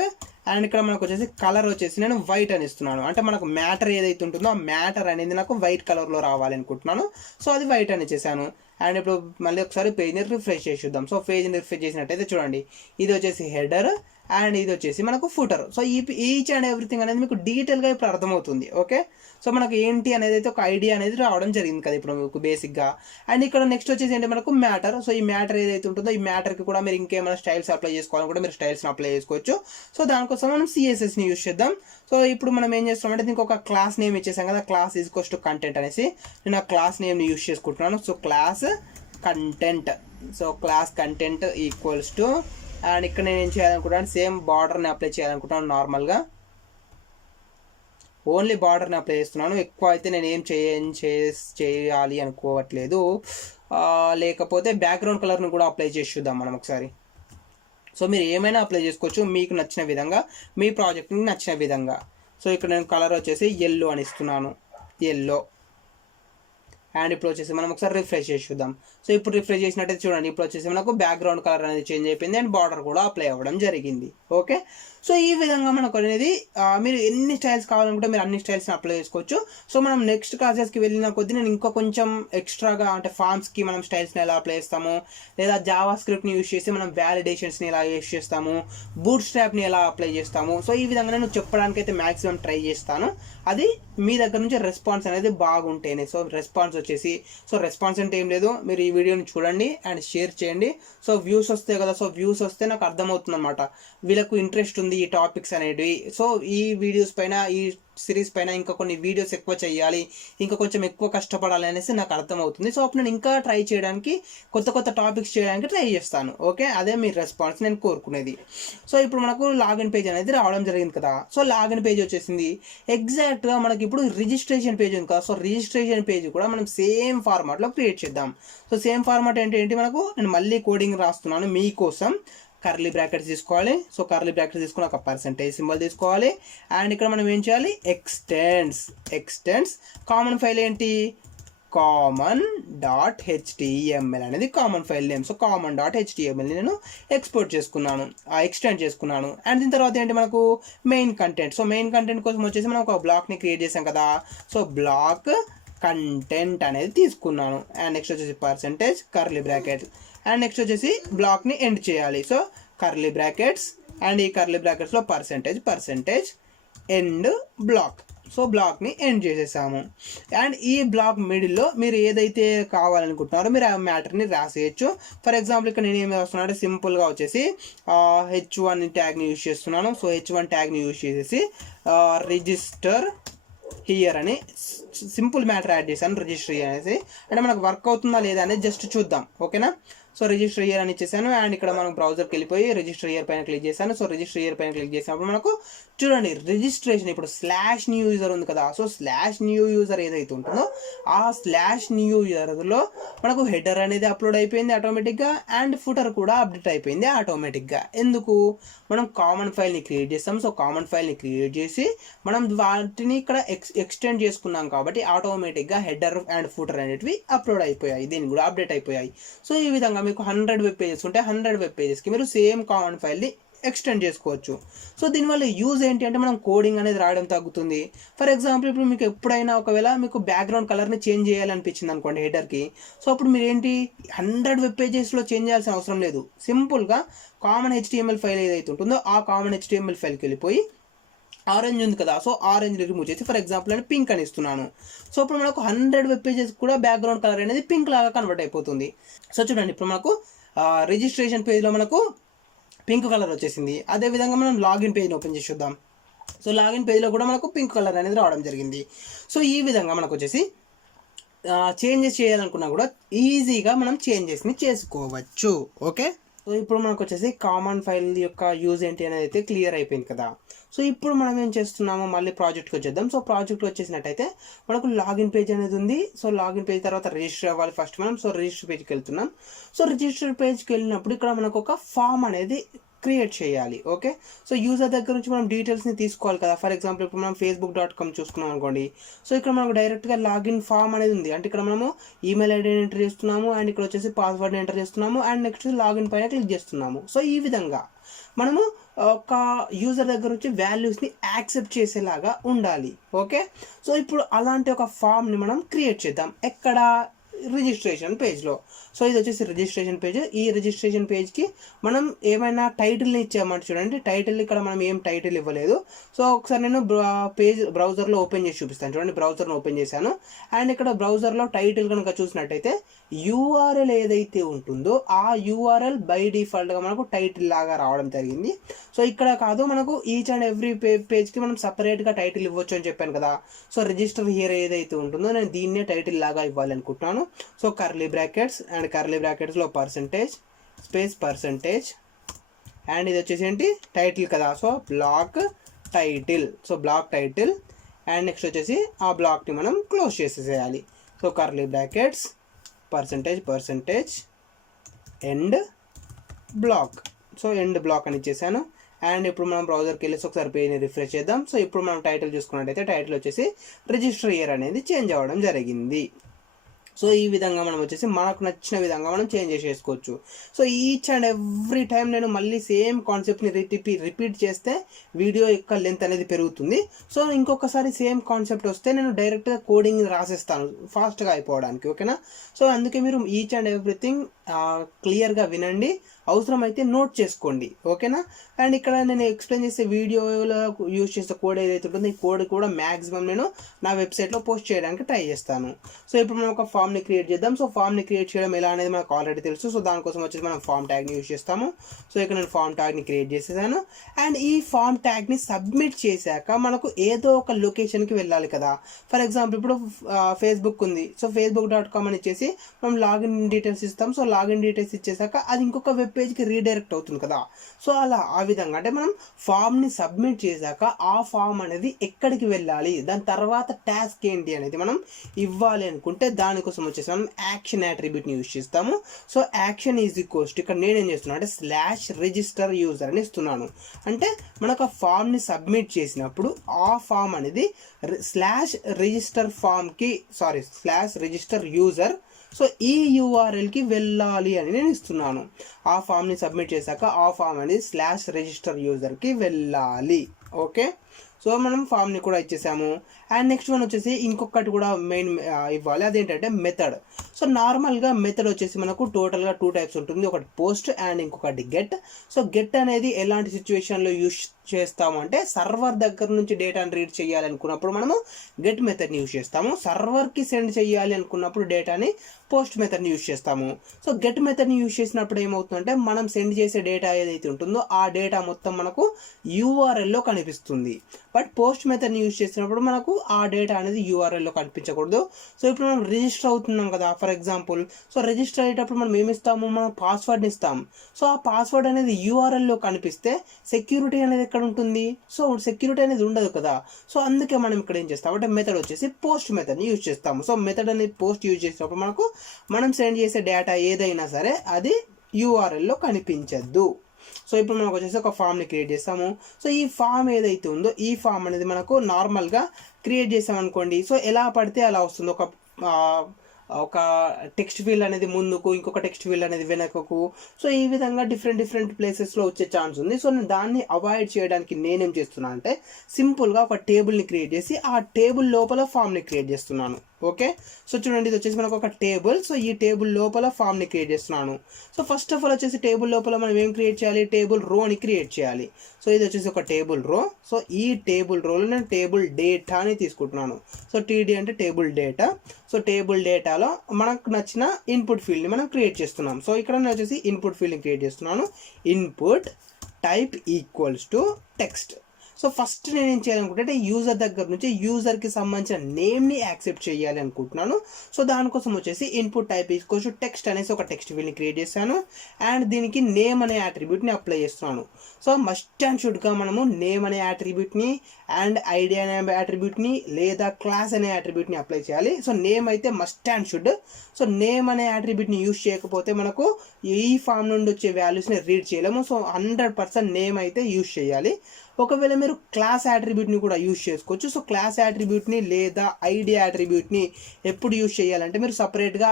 అండ్ ఇక్కడ మనకు వచ్చేసి కలర్ వచ్చేసి నేను వైట్ అని ఇస్తున్నాను. అంటే మనకు మ్యాటర్ ఏదైతే ఉంటుందో ఆ మ్యాటర్ అనేది నాకు వైట్ కలర్లో రావాలి అనుకుంటున్నాను. సో అది వైట్ అని ఇచ్చేసాను. అండ్ ఇప్పుడు మళ్ళీ ఒకసారి పేజ్ని రిఫ్రెష్ చేసి చూద్దాం. సో పేజ్ని రిఫ్రెష్ చేసినట్టయితే చూడండి, ఇది వచ్చేసి హెడర్ అండ్ ఇది వచ్చేసి మనకు footer. So each and everything అనేది మీకు డీటెయిల్గా ఇప్పుడు అర్థమవుతుంది. ఓకే, సో మనకు ఏంటి అనేది అయితే ఒక ఐడియా అనేది రావడం జరిగింది కదా ఇప్పుడు మీకు బేసిక్గా. అండ్ ఇక్కడ నెక్స్ట్ వచ్చేసి ఏంటి మనకు మ్యాటర్. సో ఈ మ్యాటర్ ఏదైతే ఉంటుందో ఈ మ్యాటర్కి కూడా మీరు ఇంకేమైనా స్టైల్స్ అప్లై చేసుకోవాలనుకుంటే మీరు స్టైల్స్ని అప్లై చేసుకోవచ్చు. సో దానికోసం మనం సిఎస్ఎస్ని యూజ్ చేద్దాం. సో ఇప్పుడు మనం ఏం చేస్తామంటే దీనికి ఒక క్లాస్ నేమ్ ఇచ్చేసాం కదా, క్లాస్ ఈక్వల్స్ టు కంటెంట్ అనేసి. నేను ఆ క్లాస్ నేమ్ని యూజ్ చేసుకుంటున్నాను. So class content. So class content equals to and ఇక్కడ నేను ఏం చేయాలనుకుంటాను, సేమ్ బార్డర్ని అప్లై చేయాలనుకుంటున్నాను. నార్మల్గా ఓన్లీ బార్డర్ని అప్లై చేస్తున్నాను. ఎక్కువ అయితే నేను ఏం చేయాలి అనుకోవట్లేదు. లేకపోతే బ్యాక్గ్రౌండ్ కలర్ని కూడా అప్లై చేసి చూద్దాం మనం ఒకసారి. సో మీరు ఏమైనా అప్లై చేసుకోవచ్చు మీకు నచ్చిన విధంగా, మీ ప్రాజెక్ట్కి నచ్చిన విధంగా. సో ఇక్కడ నేను కలర్ వచ్చేసి ఎల్లో అని ఇస్తున్నాను, ఎల్లో. అండ్ ఇప్పుడు వచ్చేసి మనం ఒకసారి రిఫ్రెష్ చేసి చూద్దాం. సో ఇప్పుడు రిఫ్రెష్ చేసినట్టయితే చూడండి, ఇప్పుడు వచ్చేసి మనకు బ్యాక్గ్రౌండ్ కలర్ అనేది చేంజ్ అయిపోయింది అండ్ బార్డర్ కూడా అప్లై అవ్వడం జరిగింది. ఓకే, సో ఈ విధంగా మనకు అనేది మీరు ఎన్ని స్టైల్స్ కావాలనుకుంటే మీరు అన్ని స్టైల్స్ని అప్లై చేసుకోవచ్చు. సో మనం నెక్స్ట్ క్లాసెస్కి వెళ్ళిన కొద్దీ నేను ఇంకా కొంచెం ఎక్స్ట్రాగా అంటే ఫామ్స్కి మనం స్టైల్స్ని ఎలా అప్లై చేస్తాము, లేదా జావా స్క్రిప్ట్ని యూస్ చేసి మనం వ్యాలిడేషన్స్ని ఎలా యూస్ చేస్తాము, బూట్ స్ట్రాప్ని ఎలా అప్లై చేస్తాము, సో ఈ విధంగా నేను చెప్పడానికి అయితే మ్యాక్సిమం ట్రై చేస్తాను. అది మీ దగ్గర నుంచి రెస్పాన్స్ అనేది బాగుంటేనే. సో రెస్పాన్స్ వచ్చేసి, సో రెస్పాన్స్ అంటే ఏం లేదు, మీరు ఈ వీడియోని చూడండి అండ్ షేర్ చేయండి. సో వ్యూస్ వస్తాయి కదా, సో వ్యూస్ వస్తే నాకు అర్థమవుతుంది అనమాట వీళ్ళకు ఇంట్రెస్ట్ ఉంది ఈ టాపిక్స్ అనేటివి. సో ఈ వీడియోస్ పైన, ఈ సిరీస్ పైన ఇంకా కొన్ని వీడియోస్ ఎక్కువ చేయాలి, ఇంకా కొంచెం ఎక్కువ కష్టపడాలి అనేసి నాకు అర్థమవుతుంది. సో అప్పుడు నేను ఇంకా ట్రై చేయడానికి, కొత్త కొత్త టాపిక్స్ చేయడానికి ట్రై చేస్తాను. ఓకే, అదే మీ రెస్పాన్స్ నేను కోరుకునేది. సో ఇప్పుడు మనకు లాగిన్ పేజ్ అనేది రావడం జరిగింది కదా. సో లాగిన్ పేజ్ వచ్చేసింది. ఎగ్జాక్ట్గా మనకి ఇప్పుడు రిజిస్ట్రేషన్ పేజ్ ఉంది కదా. సో రిజిస్ట్రేషన్ పేజ్ కూడా మనం సేమ్ ఫార్మాట్లో క్రియేట్ చేద్దాం. సో సేమ్ ఫార్మాట్ ఏంటి మనకు, నేను మళ్ళీ కోడింగ్ రాస్తున్నాను మీకోసం. కర్లీ బ్రాకెట్స్ తీసుకోవాలి. సో కర్లీ బ్రాకెట్స్ తీసుకుని ఒక పర్సెంటేజ్ సింబల్ తీసుకోవాలి. అండ్ ఇక్కడ మనం ఏం చేయాలి, ఎక్స్టెండ్స్ కామన్ ఫైల్ ఏంటి, common.html అనేది common file name. So common.html నేను ఎక్స్పోర్ట్ చేసుకున్నాను, ఎక్స్టెండ్ చేసుకున్నాను. అండ్ దీని తర్వాత ఏంటి మనకు main content. So main content కోసం వచ్చేసి మనం ఒక బ్లాక్ని క్రియేట్ చేసాం కదా. సో బ్లాక్ కంటెంట్ అనేది తీసుకున్నాను. అండ్ నెక్స్ట్ వచ్చేసి percentage curly bracket. And next వచ్చేసి బ్లాక్ని ఎండ్ చేయాలి. సో కర్లీ బ్రాకెట్స్ అండ్ ఈ కర్లీ బ్రాకెట్స్లో పర్సెంటేజ్ ఎండ్ బ్లాక్. సో బ్లాక్ని ఎండ్ చేసేసాము. అండ్ ఈ బ్లాక్ మిడిల్లో మీరు ఏదైతే కావాలనుకుంటున్నారో మీరు ఆ మ్యాటర్ని రాసేయచ్చు. ఫర్ ఎగ్జాంపుల్ ఇక్కడ నేను ఏం రాస్తున్నాను అంటే సింపుల్గా వచ్చేసి H1 ట్యాగ్ని యూజ్ చేస్తున్నాను. సో H1 ట్యాగ్ని యూజ్ చేసేసి రిజిస్టర్ హియర్ అని సింపుల్ మ్యాటర్ యాడ్ చేశాను, రిజిస్టర్ హియర్ అనేసి. అంటే మనకు వర్క్ అవుతుందా లేదా అనేది జస్ట్ చూద్దాం. ఓకేనా, సో రిజిస్టర్ హియర్ అని ఇచ్చేసాను. అండ్ ఇక్కడ మనం బ్రౌజర్కి వెళ్ళిపోయి రిజిస్టర్ హియర్ పైన క్లిక్ చేశాను. సో రిజిస్టర్ హియర్ పైన క్లిక్ చేసినప్పుడు మనకు చూడండి రిజిస్ట్రేషన్ ఇప్పుడు /new user ఉంది కదా. సో /new user ఏదైతే ఉంటుందో ఆ /new userలో మనకు హెడర్ అనేది అప్లోడ్ అయిపోయింది ఆటోమేటిక్గా, అండ్ ఫుటర్ కూడా అప్డేట్ అయిపోయింది ఆటోమేటిక్గా. ఎందుకు, మనం కామన్ ఫైల్ని క్రియేట్ చేస్తాం. సో కామన్ ఫైల్ని క్రియేట్ చేసి మనం వాటిని ఇక్కడ ఎక్స్టెండ్ చేసుకున్నాం కాబట్టి ఆటోమేటిక్గా హెడర్ అండ్ ఫుటర్ అనేటివి అప్లోడ్ అయిపోయాయి, దీన్ని కూడా అప్డేట్ అయిపోయాయి. సో ఈ విధంగా మీకు 100 వెబ్ పేజెస్ ఉంటే 100 వెబ్ పేజెస్కి మీరు సేమ్ కామన్ ఫైల్ని ఎక్స్టెండ్ చేసుకోవచ్చు. సో దీనివల్ల యూజ్ ఏంటి అంటే మనం కోడింగ్ అనేది రాయడం తగ్గుతుంది. ఫర్ ఎగ్జాంపుల్ ఇప్పుడు మీకు ఎప్పుడైనా ఒకవేళ మీకు బ్యాక్గ్రౌండ్ కలర్ని చేంజ్ చేయాలనిపించింది అనుకోండి హెడర్కి. సో అప్పుడు మీరు ఏంటి 100 వెబ్ పేజెస్లో చేంజ్ చేయాల్సిన అవసరం లేదు. సింపుల్గా కామన్ HTML ఫైల్ ఏదైతే ఉంటుందో ఆ కామన్ HTML ఫైల్కి వెళ్ళిపోయి ఆరెంజ్ ఉంది కదా. సో ఆరెంజ్ రిమూవ్ చేసి ఫర్ ఎగ్జాంపుల్ నేను పింక్ అని ఇస్తున్నాను. సో ఇప్పుడు మనకు 100 వెబ్ పేజెస్ కూడా బ్యాక్గ్రౌండ్ కలర్ అనేది పింక్ లాగా కన్వర్ట్ అయిపోతుంది. సో చూడండి ఇప్పుడు మనకు రిజిస్ట్రేషన్ పేజ్లో మనకు పింక్ కలర్ వచ్చేసింది. అదేవిధంగా మనం లాగిన్ పేజ్ని ఓపెన్ చేసి చూద్దాం. సో లాగిన్ పేజ్లో కూడా మనకు పింక్ కలర్ అనేది రావడం జరిగింది. సో ఈ విధంగా మనకు వచ్చేసి చేంజెస్ చేయాలనుకున్నా కూడా ఈజీగా మనం చేంజెస్ని చేసుకోవచ్చు. ఓకే, సో ఇప్పుడు మనకు వచ్చేసి కామన్ ఫైల్ యొక్క యూజ్ ఏంటి అనేది అయితే క్లియర్ అయిపోయింది కదా. సో ఇప్పుడు మనం ఏం చేస్తున్నాము, మళ్ళీ ప్రాజెక్ట్కి వచ్చేద్దాం. సో ప్రాజెక్ట్కి వచ్చేసినట్టయితే మనకు లాగిన్ పేజ్ అనేది ఉంది. సో లాగిన్ పేజ్ తర్వాత రిజిస్టర్ అవ్వాలి ఫస్ట్ మనం. సో రిజిస్టర్ పేజ్కి వెళ్తున్నాం. సో రిజిస్టర్ పేజ్కి వెళ్ళినప్పుడు ఇక్కడ మనకు ఒక ఫామ్ అనేది క్రియేట్ చేయాలి. ఓకే, సో యూజర్ దగ్గర నుంచి మనం డీటెయిల్స్ని తీసుకోవాలి కదా. ఫర్ ఎగ్జాంపుల్ ఇప్పుడు మనం facebook.com చూసుకున్నాం అనుకోండి. సో ఇక్కడ మనకు డైరెక్ట్గా లాగిన్ ఫామ్ అనేది ఉంది. అంటే ఇక్కడ మనము ఈమెయిల్ ఐడిని ఎంటర్ చేస్తున్నాము, అండ్ ఇక్కడ వచ్చేసి పాస్వర్డ్ని ఎంటర్ చేస్తున్నాము, అండ్ నెక్స్ట్ లాగిన్ పైన క్లిక్ చేస్తున్నాము. సో ఈ విధంగా మనము ఒక యూజర్ దగ్గర నుంచి వాల్యూస్ని యాక్సెప్ట్ చేసేలాగా ఉండాలి. ఓకే, సో ఇప్పుడు అలాంటి ఒక ఫామ్ని మనం క్రియేట్ చేద్దాం. ఎక్కడ, రిజిస్ట్రేషన్ పేజ్లో. సో ఇది వచ్చేసి రిజిస్ట్రేషన్ పేజ్. ఈ రిజిస్ట్రేషన్ పేజ్కి మనం ఏమైనా టైటిల్ని ఇచ్చామంటే చూడండి, టైటిల్ ఇక్కడ మనం ఏం టైటిల్ ఇవ్వలేదు. సో ఒకసారి నేను పేజ్ బ్రౌజర్లో ఓపెన్ చేసి చూపిస్తాను. చూడండి బ్రౌజర్ను ఓపెన్ చేశాను. అండ్ ఇక్కడ బ్రౌజర్లో టైటిల్ కనుక చూసినట్టయితే URL ఏదైతే ఉంటుందో ఆ URL బై డిఫాల్ట్గా మనకు టైటిల్ లాగా రావడం జరిగింది. సో ఇక్కడ కాదు, మనకు ఈచ్ అండ్ ఎవ్రీ పేజ్కి మనం సపరేట్గా టైటిల్ ఇవ్వచ్చు అని చెప్పాను కదా. సో రిజిస్టర్ హియర్ ఏదైతే ఉంటుందో నేను దీన్నే టైటిల్ లాగా ఇవ్వాలనుకుంటున్నాను. So curly brackets and curly బ్రాకెట్స్లో పర్సెంటేజ్ అండ్ ఇది వచ్చేసి ఏంటి టైటిల్ కదా, so block title, so block title. And next వచ్చేసి ఆ బ్లాక్ని మనం క్లోజ్ చేసేసేయాలి. So curly brackets percentage end block, so end block అని ఇచ్చేసాను. అండ్ ఇప్పుడు మనం బ్రౌజర్కి వెళ్ళేసి ఒకసారి పేజ్ని రిఫ్రెష్ చేద్దాం. సో ఇప్పుడు మనం టైటిల్ చూసుకున్నట్టయితే టైటిల్ వచ్చేసి రిజిస్టర్ ఇయర్ అనేది చేంజ్ అవ్వడం జరిగింది. సో ఈ విధంగా మనం వచ్చేసి మనకు నచ్చిన విధంగా మనం చేంజ్ చేసేసుకోవచ్చు. So each and every time నేను మళ్ళీ సేమ్ కాన్సెప్ట్ని రిపీట్ చేస్తే వీడియో యొక్క లెంత్ అనేది పెరుగుతుంది. సో ఇంకొకసారి సేమ్ కాన్సెప్ట్ వస్తే నేను డైరెక్ట్గా కోడింగ్ రాసేస్తాను ఫాస్ట్గా అయిపోవడానికి, ఓకేనా. సో అందుకే మీరు ఈచ్ అండ్ ఎవ్రీథింగ్ క్లియర్గా వినండి, అవసరమైతే నోట్ చేసుకోండి, ఓకేనా. అండ్ ఇక్కడ నేను ఎక్స్ప్లెయిన్ చేసే వీడియోలో యూజ్ చేసే కోడ్ ఏదైతే ఉంటుందో ఈ కోడ్ కూడా మ్యాక్సిమం నేను నా వెబ్సైట్లో పోస్ట్ చేయడానికి ట్రై చేస్తాను. సో ఇప్పుడు మనం ఒక ఫామ్ని క్రియేట్ చేద్దాం. సో ఫామ్ని క్రియేట్ చేయడం ఎలా అనేది మనకు ఆల్రెడీ తెలుసు. సో దానికోసం వచ్చేసి మనం ఫామ్ ట్యాగ్ని యూజ్ చేస్తాము. సో ఇక్కడ నేను ఫామ్ ట్యాగ్ని క్రియేట్ చేసేసాను. అండ్ ఈ ఫామ్ ట్యాగ్ని సబ్మిట్ చేశాక మనకు ఏదో ఒక లొకేషన్కి వెళ్ళాలి కదా. ఫర్ ఎగ్జాంపుల్ ఇప్పుడు ఫేస్బుక్ ఉంది. సో facebook.com అని ఇచ్చేసి మనం లాగిన్ డీటెయిల్స్ ఇస్తాం. సో లాగిన్ డీటెయిల్స్ ఇచ్చేసాక అది ఇంకొక వెబ్ పేజ్కి రీడైరెక్ట్ అవుతుంది కదా. సో అలా ఆ విధంగా అంటే మనం ఫామ్ని సబ్మిట్ చేశాక ఆ ఫామ్ అనేది ఎక్కడికి వెళ్ళాలి, దాని తర్వాత టాస్క్ ఏంటి అనేది మనం ఇవ్వాలి అనుకుంటే దానికోసం వచ్చేసి మనం యాక్షన్ యాట్రిబ్యూట్ని యూజ్ చేస్తాము. So action is equals to ఇక్కడ నేనేం చేస్తున్నాను అంటే /రిజిస్టర్ యూజర్ అని ఇస్తున్నాను. అంటే మనకు ఆ ఫామ్ని సబ్మిట్ చేసినప్పుడు ఆ ఫామ్ అనేది /రిజిస్టర్ యూజర్, సో ఈ యూఆర్ఎల్కి వెళ్ళాలి అని నేను ఇస్తున్నాను. ఆ ఫామ్ని సబ్మిట్ చేశాక ఆ ఫామ్ అనేది /రిజిస్టర్ యూజర్కి వెళ్ళాలి, ఓకే. సో మనం ఫామ్ని కూడా ఇచ్చేసాము. అండ్ నెక్స్ట్ వన్ వచ్చేసి ఇంకొకటి కూడా మెయిన్ ఇవ్వాలి, అదేంటంటే మెథడ్. సో నార్మల్గా మెథడ్ వచ్చేసి మనకు టోటల్గా 2 టైప్స్ ఉంటుంది, ఒకటి పోస్ట్ అండ్ ఇంకొకటి గెట్. సో గెట్ అనేది ఎలాంటి సిచ్యువేషన్లో యూజ్ చేస్తాము అంటే సర్వర్ దగ్గర నుంచి డేటాని రీడ్ చేయాలి అనుకున్నప్పుడు మనము గెట్ మెథడ్ని యూజ్ చేస్తాము. సర్వర్కి సెండ్ చేయాలి అనుకున్నప్పుడు డేటాని పోస్ట్ మెథడ్ని యూజ్ చేస్తాము. సో గెట్ మెథడ్ని యూజ్ చేసినప్పుడు ఏమవుతుందంటే మనం సెండ్ చేసే డేటా ఏదైతే ఉంటుందో ఆ డేటా మొత్తం మనకు యూఆర్ఎల్లో కనిపిస్తుంది. బట్ పోస్ట్ మెథడ్ని యూజ్ చేసినప్పుడు మనకు ఆ డేటా అనేది యూఆర్ఎల్లో కనిపించకూడదు. సో ఇప్పుడు మనం రిజిస్టర్ అవుతున్నాం కదా, ఫర్ ఎగ్జాంపుల్. సో రిజిస్టర్ అయ్యేటప్పుడు మనం ఏమి ఇస్తాము, మనం పాస్వర్డ్ని ఇస్తాం. సో ఆ పాస్వర్డ్ అనేది యూఆర్ఎల్లో కనిపిస్తే సెక్యూరిటీ అనేది ఎక్కడ ఉంటుంది, సో సెక్యూరిటీ అనేది ఉండదు కదా. సో అందుకే మనం ఇక్కడ ఏం చేస్తాం అంటే మెథడ్ వచ్చేసి పోస్ట్ మెథడ్ని యూజ్ చేస్తాము. సో మెథడ్ అనేది పోస్ట్ యూజ్ చేసినప్పుడు మనకు మనం సెండ్ చేసే డేటా ఏదైనా సరే అది యూఆర్ఎల్లో కనిపించద్దు. సో ఇప్పుడు మనకు వచ్చేసి ఒక ఫామ్ని క్రియేట్ చేస్తాము. సో ఈ ఫామ్ ఏదైతే ఉందో ఈ ఫామ్ అనేది మనకు నార్మల్గా క్రియేట్ చేసామనుకోండి, సో ఎలా పడితే అలా వస్తుంది. ఒక టెక్స్ట్ ఫీల్డ్ అనేది ముందుకు, ఇంకొక టెక్స్ట్ ఫీల్డ్ అనేది వెనకకు. సో ఈ విధంగా డిఫరెంట్ ప్లేసెస్లో వచ్చే ఛాన్స్ ఉంది. సో దాన్ని అవాయిడ్ చేయడానికి నేనేం చేస్తున్నాను అంటే సింపుల్గా ఒక టేబుల్ని క్రియేట్ చేసి ఆ టేబుల్ లోపల ఫామ్ని క్రియేట్ చేస్తున్నాను, ఓకే. సో చూడండి ఇది వచ్చేసి మనకు ఒక టేబుల్. సో ఈ టేబుల్ లోపల ఫామ్ని క్రియేట్ చేస్తున్నాను. సో ఫస్ట్ ఆఫ్ ఆల్ వచ్చేసి టేబుల్ లోపల మనం ఏం క్రియేట్ చేయాలి, టేబుల్ రోని క్రియేట్ చేయాలి. సో ఇది వచ్చేసి ఒక టేబుల్ రో. సో ఈ టేబుల్ రోలో నేను టేబుల్ డేటాని తీసుకుంటున్నాను. సో టీడీ అంటే టేబుల్ డేటా. సో టేబుల్ డేటాలో మనకు నచ్చిన ఇన్పుట్ ఫీల్డ్ని మనం క్రియేట్ చేస్తున్నాం. సో ఇక్కడ నేను వచ్చేసి ఇన్పుట్ ఫీల్డ్ని క్రియేట్ చేస్తున్నాను. Input type equals to text. So first నేను ఏం చేయాలనుకుంటే యూజర్ దగ్గర నుంచి యూజర్కి సంబంధించిన నేమ్ని యాక్సెప్ట్ చేయాలి అనుకుంటున్నాను. సో దానికోసం వచ్చేసి input type equals to text అనేసి ఒక టెక్స్ట్ ఫీల్డ్ని క్రియేట్ చేశాను. అండ్ దీనికి నేమ్ అనే యాట్రిబ్యూట్ని అప్లై చేస్తున్నాను. సో మస్ట్ అండ్ షుడ్గా మనము నేమ్ అనే యాట్రిబ్యూట్ని అండ్ ఐడి అనే యాట్రిబ్యూట్ని లేదా క్లాస్ అనే యాట్రిబ్యూట్ని అప్లై చేయాలి. సో నేమ్ అయితే must and should. So name అనే యాట్రిబ్యూట్ని యూజ్ చేయకపోతే మనకు ఈ ఫామ్ నుండి వచ్చే వాల్యూస్ని రీడ్ చేయలేము. సో 100% నేమ్ అయితే యూజ్ చేయాలి. ఒకవేళ మీరు క్లాస్ యాట్రిబ్యూట్ని కూడా యూజ్ చేసుకోవచ్చు. సో క్లాస్ యాట్రిబ్యూట్ని లేదా ఐడి యాట్రిబ్యూట్ని ఎప్పుడు యూజ్ చేయాలంటే మీరు సపరేట్గా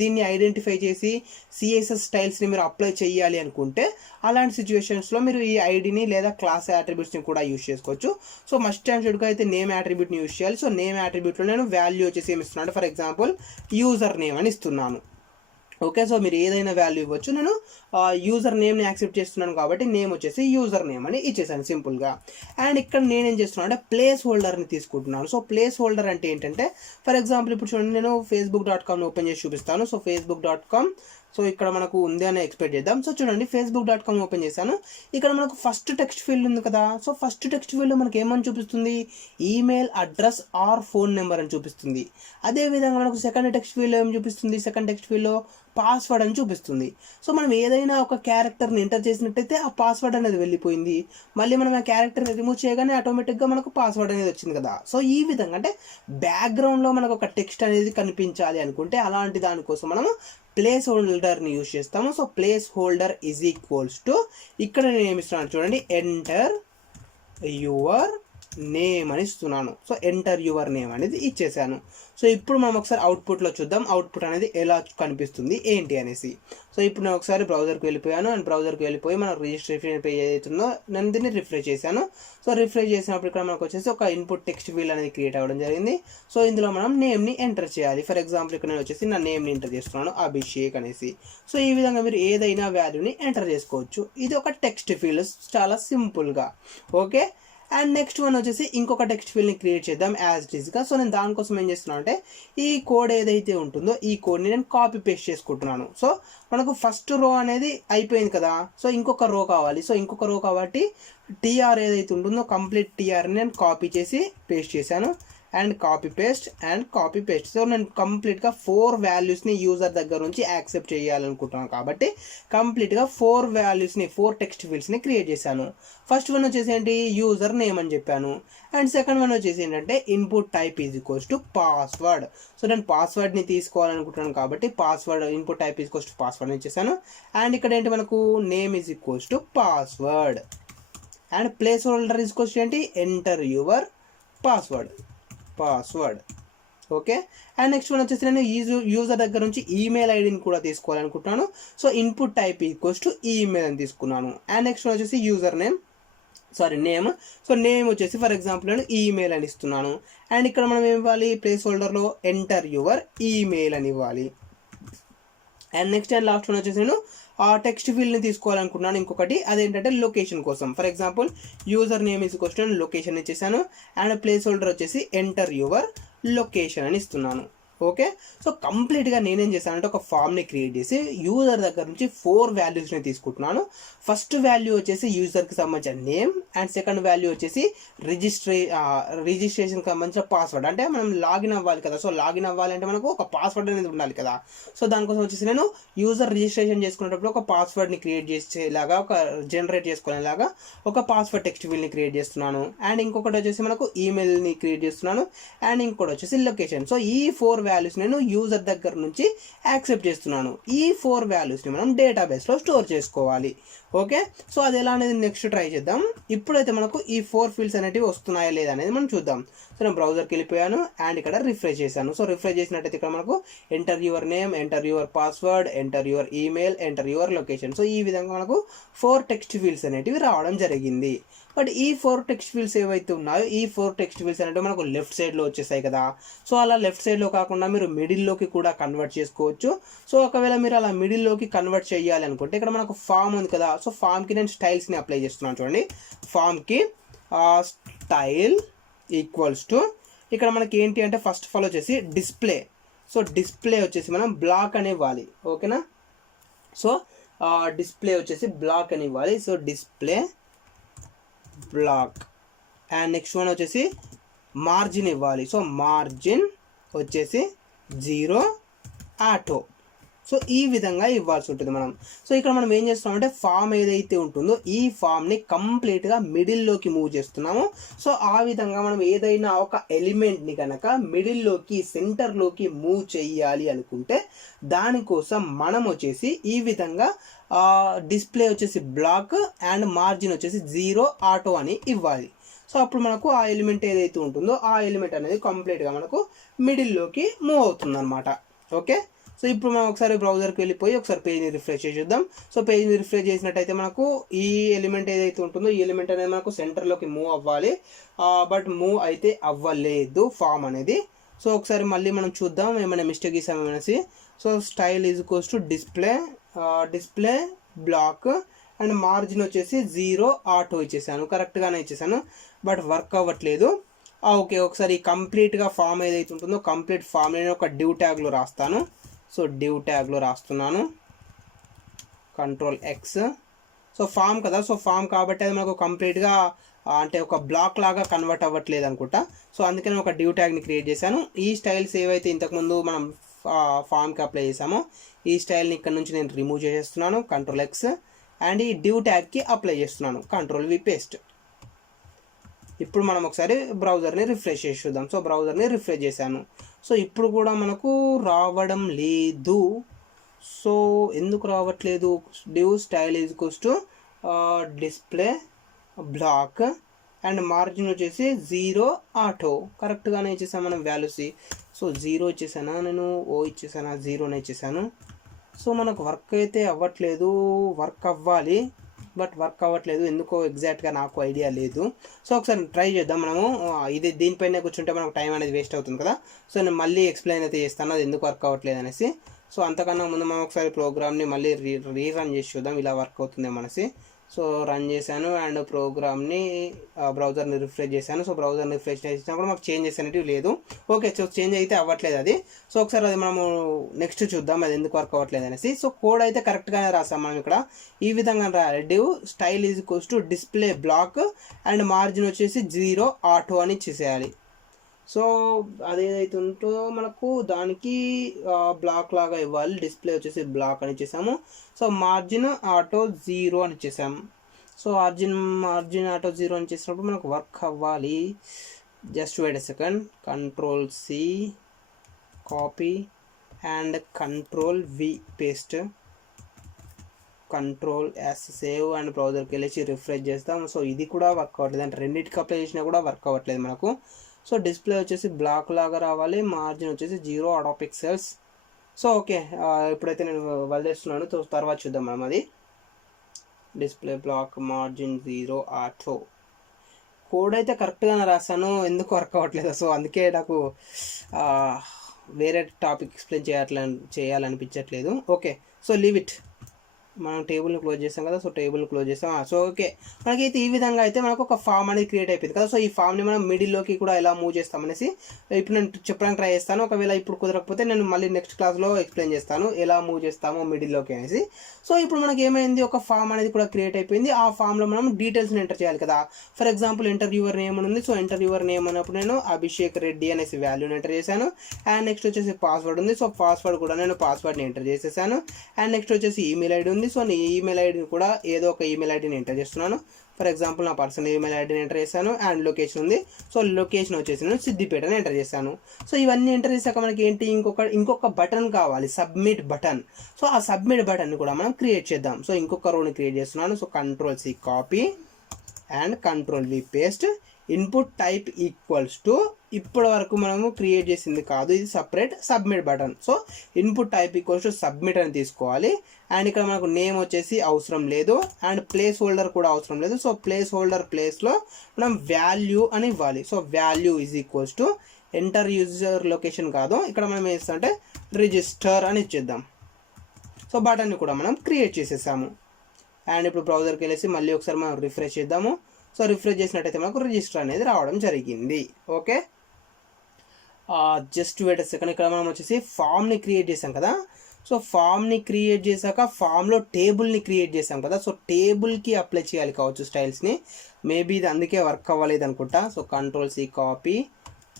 దీన్ని ఐడెంటిఫై చేసి సిఎస్ఎస్ స్టైల్స్ని మీరు అప్లై చేయాలి అనుకుంటే అలాంటి సిచ్యువేషన్స్లో మీరు ఈ ఐడిని లేదా క్లాస్ యాట్రిబ్యూట్స్ని కూడా యూజ్ చేసుకోవచ్చు. సో మస్ట్ అండ్ షుడ్గా అయితే నేమ్ యాట్రిబ్యూట్ని యూజ్ చేయాలి. సో నేమ్ యాట్రిబ్యూట్లో నేను వాల్యూ వచ్చేసి ఏమి ఇస్తున్నాను, ఫర్ ఎగ్జాంపుల్ యూజర్ నేమ్ అని ఇస్తున్నాను, ఓకే. సో మీరు ఏదైనా వాల్యూ ఇవ్వచ్చు. నేను యూజర్ నేమ్ని యాక్సెప్ట్ చేస్తున్నాను కాబట్టి నేమ్ వచ్చేసి యూజర్ నేమ్ అని ఇచ్చేసాను సింపుల్గా. అండ్ ఇక్కడ నేనేం చేస్తున్నాను అంటే ప్లేస్ హోల్డర్ని తీసుకుంటున్నాను. సో ప్లేస్ హోల్డర్ అంటే ఏంటంటే ఫర్ ఎగ్జాంపుల్ ఇప్పుడు చూడండి నేను facebook.com ఓపెన్ చేసి చూపిస్తాను. సో facebook.com సో ఇక్కడ మనకు ఉంది అని ఎక్స్పెక్ట్ చేద్దాం. సో చూడండి facebook.com ఓపెన్ చేశాను. ఇక్కడ మనకు ఫస్ట్ టెక్స్ట్ ఫీల్డ్ ఉంది కదా. సో ఫస్ట్ టెక్స్ట్ ఫీల్డ్లో మనకు ఏమని చూపిస్తుంది, email address or phone number అని చూపిస్తుంది. అదేవిధంగా మనకు సెకండ్ టెక్స్ట్ ఫీల్డ్లో ఏం చూపిస్తుంది, సెకండ్ టెక్స్ట్ ఫీల్డ్లో పాస్వర్డ్ అని చూపిస్తుంది. సో మనం ఏదైనా ఒక క్యారెక్టర్ని ఎంటర్ చేసినట్టయితే ఆ పాస్వర్డ్ అనేది వెళ్ళిపోయింది. మళ్ళీ మనం ఆ క్యారెక్టర్ని రిమూవ్ చేయగానే ఆటోమేటిక్గా మనకు పాస్వర్డ్ అనేది వచ్చింది కదా. సో ఈ విధంగా అంటే బ్యాక్గ్రౌండ్లో మనకు ఒక టెక్స్ట్ అనేది కనిపించాలి అనుకుంటే అలాంటి దానికోసం మనము ప్లేస్ హోల్డర్ని యూజ్ చేస్తాము. So place holder is equals to ఇక్కడ నేను ఏమి ఇస్తున్నాను చూడండి, ఎంటర్ యువర్ నేమ్ అని ఇస్తున్నాను. సో ఎంటర్ యువర్ నేమ్ అనేది ఇచ్చేసాను. సో ఇప్పుడు మనం ఒకసారి అవుట్పుట్లో చూద్దాం అవుట్పుట్ అనేది ఎలా కనిపిస్తుంది ఏంటి అనేసి. సో ఇప్పుడు నేను ఒకసారి బ్రౌజర్కి వెళ్ళిపోయాను అండ్ బ్రౌజర్కి వెళ్ళిపోయి మనకు రిజిస్ట్రేషన్ పేజ్ ఏదైతుందో నేను దీన్ని రిఫ్రెష్ చేశాను. సో రిఫ్రెష్ చేసినప్పుడు ఇక్కడ మనకు వచ్చేసి ఒక ఇన్పుట్ టెక్స్ట్ ఫీల్డ్ అనేది క్రియేట్ అవ్వడం జరిగింది. సో ఇందులో మనం నేమ్ని ఎంటర్ చేయాలి. ఫర్ ఎగ్జాంపుల్ ఇక్కడ నేను వచ్చేసి నా నేమ్ని ఎంటర్ చేస్తున్నాను, అభిషేక్ అనేసి. సో ఈ విధంగా మీరు ఏదైనా వాల్యూని ఎంటర్ చేసుకోవచ్చు. ఇది ఒక టెక్స్ట్ ఫీల్డ్ చాలా సింపుల్గా. ఓకే, అండ్ నెక్స్ట్ వన్ వచ్చేసి ఇంకొక టెక్స్ట్ ఫీల్డ్ని క్రియేట్ చేద్దాం యాజ్ ఇట్ ఈస్గా. సో నేను దానికోసం ఏం చేస్తున్నాను అంటే ఈ కోడ్ ఏదైతే ఉంటుందో ఈ కోడ్ని నేను కాపీ పేస్ట్ చేసుకుంటున్నాను. సో మనకు ఫస్ట్ రో అనేది అయిపోయింది కదా, సో ఇంకొక రో కావాలి. సో ఇంకొక రో కాబట్టి టీఆర్ ఏదైతే ఉంటుందో కంప్లీట్ టీఆర్ని నేను కాపీ చేసి పేస్ట్ చేశాను అండ్ కాపీ పేస్ట్. సో నేను కంప్లీట్గా 4 వాల్యూస్ని యూజర్ దగ్గర నుంచి యాక్సెప్ట్ చేయాలనుకుంటున్నాను కాబట్టి కంప్లీట్గా 4 వాల్యూస్ని 4 టెక్స్ట్ ఫీల్డ్స్ని క్రియేట్ చేశాను. ఫస్ట్ వన్ వచ్చేసి ఏంటి, యూజర్ నేమ్ అని చెప్పాను. అండ్ సెకండ్ వన్ వచ్చేసి ఏంటంటే input type is equals to password. So నేను పాస్వర్డ్ని తీసుకోవాలనుకుంటున్నాను కాబట్టి password input type is equals to password ఇచ్చేసాను. అండ్ ఇక్కడ ఏంటి మనకు name is equals to password and placeholder is equals to ఏంటి, enter your password. Okay, and next one వచ్చేసి నేను యూజర్ దగ్గర నుంచి ఈమెయిల్ ఐడిని కూడా తీసుకోవాలనుకుంటున్నాను. So input type equals to email అని తీసుకున్నాను. And next one username so so name వచ్చేసి ఫర్ ఎగ్జాంపుల్ నేను ఈమెయిల్ అని ఇస్తున్నాను. అండ్ ఇక్కడ మనం ఏం ఇవ్వాలి, ప్లేస్ హోల్డర్లో ఎంటర్ యువర్ ఈమెయిల్ అని ఇవ్వాలి. And next and last one వచ్చేసి నేను ఆ టెక్స్ట్ ఫీల్డ్ని తీసుకోవాలనుకున్నాను ఇంకొకటి, అదేంటంటే లొకేషన్ కోసం. For example user name is equals to location ఇచ్చేసాను అండ్ ప్లేస్ హోల్డర్ వచ్చేసి ఎంటర్ యువర్ లొకేషన్ అని ఇస్తున్నాను. ఓకే, సో కంప్లీట్గా నేనేం చేశానంటే ఒక ఫామ్ని క్రియేట్ చేసి యూజర్ దగ్గర నుంచి 4 వాల్యూస్ని తీసుకుంటున్నాను. ఫస్ట్ వాల్యూ వచ్చేసి యూజర్కి సంబంధించిన నేమ్ అండ్ సెకండ్ వాల్యూ వచ్చేసి రిజిస్ట్రేషన్కి సంబంధించిన పాస్వర్డ్. అంటే మనం లాగిన్ అవ్వాలి కదా, సో లాగిన్ అవ్వాలంటే మనకు ఒక పాస్వర్డ్ అనేది ఉండాలి కదా. సో దానికోసం వచ్చేసి నేను యూజర్ రిజిస్ట్రేషన్ చేసుకునేటప్పుడు ఒక పాస్వర్డ్ని క్రియేట్ చేసేలాగా ఒక జనరేట్ చేసుకునేలాగా ఒక పాస్వర్డ్ టెక్స్ట్ ఫీల్డ్ని క్రియేట్ చేస్తున్నాను. అండ్ ఇంకొకటి వచ్చేసి మనకు ఈమెయిల్ని క్రియేట్ చేస్తున్నాను అండ్ ఇంకోటి వచ్చేసి లొకేషన్. సో ఈ 4 వాల్యూస్ నేను యూజర్ దగ్గర నుంచి యాక్సెప్ట్ చేస్తున్నాను. ఈ 4 వాల్యూస్ని మనం డేటాబేస్లో స్టోర్ చేసుకోవాలి. ఓకే, సో అది ఎలా అనేది నెక్స్ట్ ట్రై చేద్దాం. ఇప్పుడైతే మనకు ఈ 4 ఫీల్డ్స్ అనేటివి వస్తున్నాయా లేదా అనేది మనం చూద్దాం. సో నేను బ్రౌజర్కి వెళ్ళిపోయాను అండ్ ఇక్కడ రిఫ్రెష్ చేశాను. సో రిఫ్రెష్ చేసినట్టయితే ఇక్కడ మనకు enter your name, enter your password, enter your email, enter your location. So ఈ విధంగా మనకు 4 టెక్స్ట్ ఫీల్డ్స్ అనేటివి రావడం జరిగింది. బట్ ఈ 4 టెక్స్ట్ ఫీల్డ్స్ ఏవైతే ఉన్నాయో ఈ 4 టెక్స్ట్ ఫీల్డ్స్ అనేవి మనకు లెఫ్ట్ సైడ్లో వచ్చేసాయి కదా. సో అలా లెఫ్ట్ సైడ్లో కాకుండా మీరు మిడిల్లోకి కూడా కన్వర్ట్ చేసుకోవచ్చు. సో ఒకవేళ మీరు అలా మిడిల్లోకి కన్వర్ట్ చేయాలి అనుకుంటే ఇక్కడ మనకు ఫామ్ ఉంది కదా, సో ఫామ్కి నేను స్టైల్స్ని అప్లై చేస్తున్నాను చూడండి. ఫామ్కి స్టైల్ ఈక్వల్స్ టు ఇక్కడ మనకి ఏంటి అంటే ఫస్ట్ ఆఫ్ ఆల్ వచ్చేసి డిస్ప్లే. సో డిస్ప్లే వచ్చేసి మనం బ్లాక్ అని ఇవ్వాలి. ఓకేనా, సో డిస్ప్లే వచ్చేసి బ్లాక్ అని ఇవ్వాలి. So display block and next one వచ్చేసి మార్జిన్ ఇవ్వాలి. సో మార్జిన్ వచ్చేసి 0 ఆటో. సో ఈ విధంగా ఇవ్వాల్సి ఉంటుంది మనం. సో ఇక్కడ మనం ఏం చేస్తున్నామంటే ఫామ్ ఏదైతే ఉంటుందో ఈ ఫామ్ని కంప్లీట్గా మిడిల్లోకి మూవ్ చేస్తున్నాము. సో ఆ విధంగా మనం ఏదైనా ఒక ఎలిమెంట్ని కనుక మిడిల్లోకి సెంటర్లోకి మూవ్ చేయాలి అనుకుంటే దానికోసం మనం వచ్చేసి ఈ విధంగా డిస్ప్లే వచ్చేసి బ్లాక్ అండ్ మార్జిన్ వచ్చేసి 0 ఆటో అని ఇవ్వాలి. సో అప్పుడు మనకు ఆ ఎలిమెంట్ ఏదైతే ఉంటుందో ఆ ఎలిమెంట్ అనేది కంప్లీట్గా మనకు మిడిల్లోకి మూవ్ అవుతుంది అనమాట. ఓకే, సో ఇప్పుడు మనం ఒకసారి బ్రౌజర్కి వెళ్ళిపోయి ఒకసారి పేజ్ని రిఫ్రెష్ చేద్దాం. సో పేజ్ని రిఫ్రెష్ చేసినట్టయితే మనకు ఈ ఎలిమెంట్ ఏదైతే ఉంటుందో ఈ ఎలిమెంట్ అనేది మనకు సెంటర్లోకి మూవ్ అవ్వాలి, బట్ మూవ్ అయితే అవ్వలేదు ఫామ్ అనేది. సో ఒకసారి మళ్ళీ మనం చూద్దాం ఏమైనా మిస్టేక్ ఇస్తామనేసి. So style is equals to display block and margin వచ్చేసి 0 ఆటో ఇచ్చేసాను, కరెక్ట్గానే ఇచ్చేసాను, బట్ వర్క్ అవ్వట్లేదు. ఓకే, ఒకసారి కంప్లీట్గా ఫామ్ ఏదైతే ఉంటుందో కంప్లీట్ ఫామ్ నేను ఒక డివ్ ట్యాగ్లో రాస్తాను. సో డివ్ ట్యాగ్లో రాస్తున్నాను, Ctrl+X. సో ఫామ్ కదా, సో ఫామ్ కాబట్టి అది మనకు కంప్లీట్గా అంటే ఒక బ్లాక్ లాగా కన్వర్ట్ అవ్వట్లేదు అనుకుంటా. సో అందుకని ఒక డివ్ ట్యాగ్ని క్రియేట్ చేశాను. ఈ స్టైల్స్ ఏవైతే ఇంతకుముందు మనం ఫామ్కి అప్లై చేసామో ఈ స్టైల్ని ఇక్కడ నుంచి నేను రిమూవ్ చేసేస్తున్నాను, కంట్రోల్ ఎక్స్, అండ్ ఈ డివ్ ట్యాగ్కి అప్లై చేస్తున్నాను, కంట్రోల్ వి పేస్ట్. ఇప్పుడు మనం ఒకసారి బ్రౌజర్ని రిఫ్రెష్ చేసి చూద్దాం. సో బ్రౌజర్ని రిఫ్రెష్ చేశాను. సో ఇప్పుడు కూడా మనకు రావడం లేదు. సో ఎందుకు రావట్లేదు? Div style is equals to display block and margin వచ్చేసి 0 ఆటో. కరెక్ట్గానే ఇచ్చేసాను మనం వాల్యూస్. సో 0 ఇచ్చేసానా నేను, ఓ ఇచ్చేసానా, 0నే ఇచ్చేసాను. సో మనకు వర్క్ అయితే అవ్వట్లేదు, వర్క్ అవ్వాలి బట్ వర్క్ అవ్వట్లేదు ఎందుకో ఎగ్జాక్ట్గా నాకు ఐడియా లేదు. సో ఒకసారి ట్రై చేద్దాం మనము. ఇది దీనిపైన కూర్చుంటే మనకు టైం అనేది వేస్ట్ అవుతుంది కదా. సో నేను మళ్ళీ ఎక్స్ప్లెయిన్ అయితే చేస్తాను అది ఎందుకు వర్క్ అవ్వట్లేదు అనేసి. సో అంతకన్నా ముందు మనం ఒకసారి ప్రోగ్రామ్ని మళ్ళీ రీరన్ చేసి చూద్దాం ఇలా వర్క్ అవుతుంది అనేసి. సో రన్ చేశాను అండ్ ప్రోగ్రామ్ని బ్రౌజర్ని రిఫ్రెష్ చేశాను. సో బ్రౌజర్ని రిఫ్రెష్ చేసినప్పుడు మాకు చేంజెస్ అనేటివి లేదు. ఓకే, సో చేంజ్ అయితే అవ్వట్లేదు అది. సో ఒకసారి అది మనము నెక్స్ట్ చూద్దాం అది ఎందుకు వర్క్ అవ్వట్లేదు అనేసి. సో కోడ్ అయితే కరెక్ట్గానే రాసాం మనం ఇక్కడ. ఈ విధంగా రాయాలి, div style is equals to display block and margin వచ్చేసి 0 ఆటో అని ఇచ్చేసేయాలి. సో అదేదైతే ఉంటో మనకు దానికి బ్లాక్ లాగా ఇవ్వాలి. డిస్ప్లే వచ్చేసి బ్లాక్ అని ఇచ్చేసాము. సో మార్జిన్ ఆటో 0 అని ఇచ్చేసాము. సో మార్జిన్ ఆటో 0 అని చేసినప్పుడు మనకు వర్క్ అవ్వాలి. Just wait a second, control C copy and control V paste, control S save and బ్రౌజర్కి వెళ్ళి రిఫ్రెష్ చేస్తాం. సో ఇది కూడా వర్క్ అవ్వట్లేదు, అంటే రెండింటికి అప్లై చేసినా కూడా వర్క్ అవ్వట్లేదు మనకు. సో డిస్ప్లే వచ్చేసి బ్లాక్ లాగా రావాలి, మార్జిన్ వచ్చేసి 0 ఆటో పిక్సెల్స్. సో ఓకే, ఇప్పుడైతే నేను వదిలేస్తున్నాను. సో తర్వాత చూద్దాం మనం అది. Display block margin 0 auto. Code అయితే కరెక్ట్గానే రాస్తాను, ఎందుకు వర్క్ అవ్వట్లేదు. సో అందుకే నాకు వేరే టాపిక్ ఎక్స్ప్లెయిన్ చేయాలనిపించట్లేదు. Okay, so leave it. మనం టేబుల్ని క్లోజ్ చేస్తాం కదా. సో టేబుల్ని క్లోజ్ చేస్తాం. సో ఓకే, మనకైతే ఈ విధంగా అయితే మనకు ఒక ఫామ్ అనేది క్రియేట్ అయిపోయింది కదా. సో ఈ ఫామ్ని మనం మిడిల్లోకి కూడా ఎలా మూవ్ చేస్తామనేసి ఇప్పుడు నేను చెప్పడానికి ట్రై చేస్తాను. ఒకవేళ ఇప్పుడు కుదరకపోతే నేను మళ్ళీ నెక్స్ట్ క్లాస్లో ఎక్స్ప్లెయిన్ చేస్తాను ఎలా మూవ్ చేస్తామో మిడిల్లోకి అనేసి. సో ఇప్పుడు మనకి ఏమైంది, ఒక ఫామ్ అనేది కూడా క్రియేట్ అయిపోయింది. ఆ ఫామ్లో మనం డీటెయిల్స్ని ఎంటర్ చేయాలి కదా. ఫర్ ఎగ్జాంపుల్ ఇంటర్వ్యూవర్ నేమ్ అని ఉంది. సో ఇంటర్వ్యూవర్ నేమ్ అన్నప్పుడు నేను అభిషేక్ రెడ్డి అనేసి వాల్యూని ఎంటర్ చేశాను. అండ్ నెక్స్ట్ వచ్చేసి పాస్వర్డ్ ఉంది. సో పాస్వర్డ్ కూడా నేను పాస్వర్డ్ని ఎంటర్ చేసేసాను. అండ్ నెక్స్ట్ వచ్చేసి ఈమెయిల్ ఐడి ఉంది. సో నేను ఈమెయిల్ ఐడిని కూడా ఏదో ఒక ఈమెయిల్ ఐడిని ఎంటర్ చేస్తున్నాను. ఫర్ ఎగ్జాంపుల్ నా పర్సనల్ ఈమెయిల్ ఐడిని ఎంటర్ చేశాను. అండ్ లొకేషన్ ఉంది. సో లొకేషన్ వచ్చేసి నేను సిద్దిపేటని ఎంటర్ చేశాను. సో ఇవన్నీ ఎంటర్ చేశాక మనకి ఏంటి, ఇంకొక బటన్ కావాలి, సబ్మిట్ బటన్. సో ఆ సబ్మిట్ బటన్ కూడా మనం క్రియేట్ చేద్దాం. సో ఇంకొక రోని క్రియేట్ చేస్తున్నాను. So control C copy and control V paste, input type equals to ఇప్పటి వరకు మనము క్రియేట్ చేసింది కాదు, ఇది separate submit button. So input type equals to submit అని తీసుకోవాలి. అండ్ ఇక్కడ మనకు నేమ్ వచ్చేసి అవసరం లేదు అండ్ ప్లేస్ హోల్డర్ కూడా అవసరం లేదు. సో ప్లేస్ హోల్డర్ ప్లేస్లో మనం వాల్యూ అని ఇవ్వాలి. So value is equals to enter user location కాదు, ఇక్కడ మనం ఏం చేస్తామంటే రిజిస్టర్ అని ఇచ్చేద్దాం. సో బటన్ని కూడా మనం క్రియేట్ చేసేసాము. అండ్ ఇప్పుడు బ్రౌజర్కి వెళ్ళేసి మళ్ళీ ఒకసారి మనం రిఫ్రెష్ చేద్దాము. సో రిఫ్రెష్ చేసినట్టయితే మనకు రిజిస్టర్ అనేది రావడం జరిగింది. Okay, just wait second. ఇక్కడ మనం వచ్చేసి ఫామ్ని క్రియేట్ చేసాం కదా. సో ఫామ్ని క్రియేట్ చేశాక ఫామ్లో టేబుల్ని క్రియేట్ చేసాం కదా. సో టేబుల్కి అప్లై చేయాలి కావచ్చు స్టైల్స్ని. మేబీ ఇది అందుకే వర్క్ అవ్వలేదు అనుకుంటా. సో కంట్రోల్ సి కాపీ,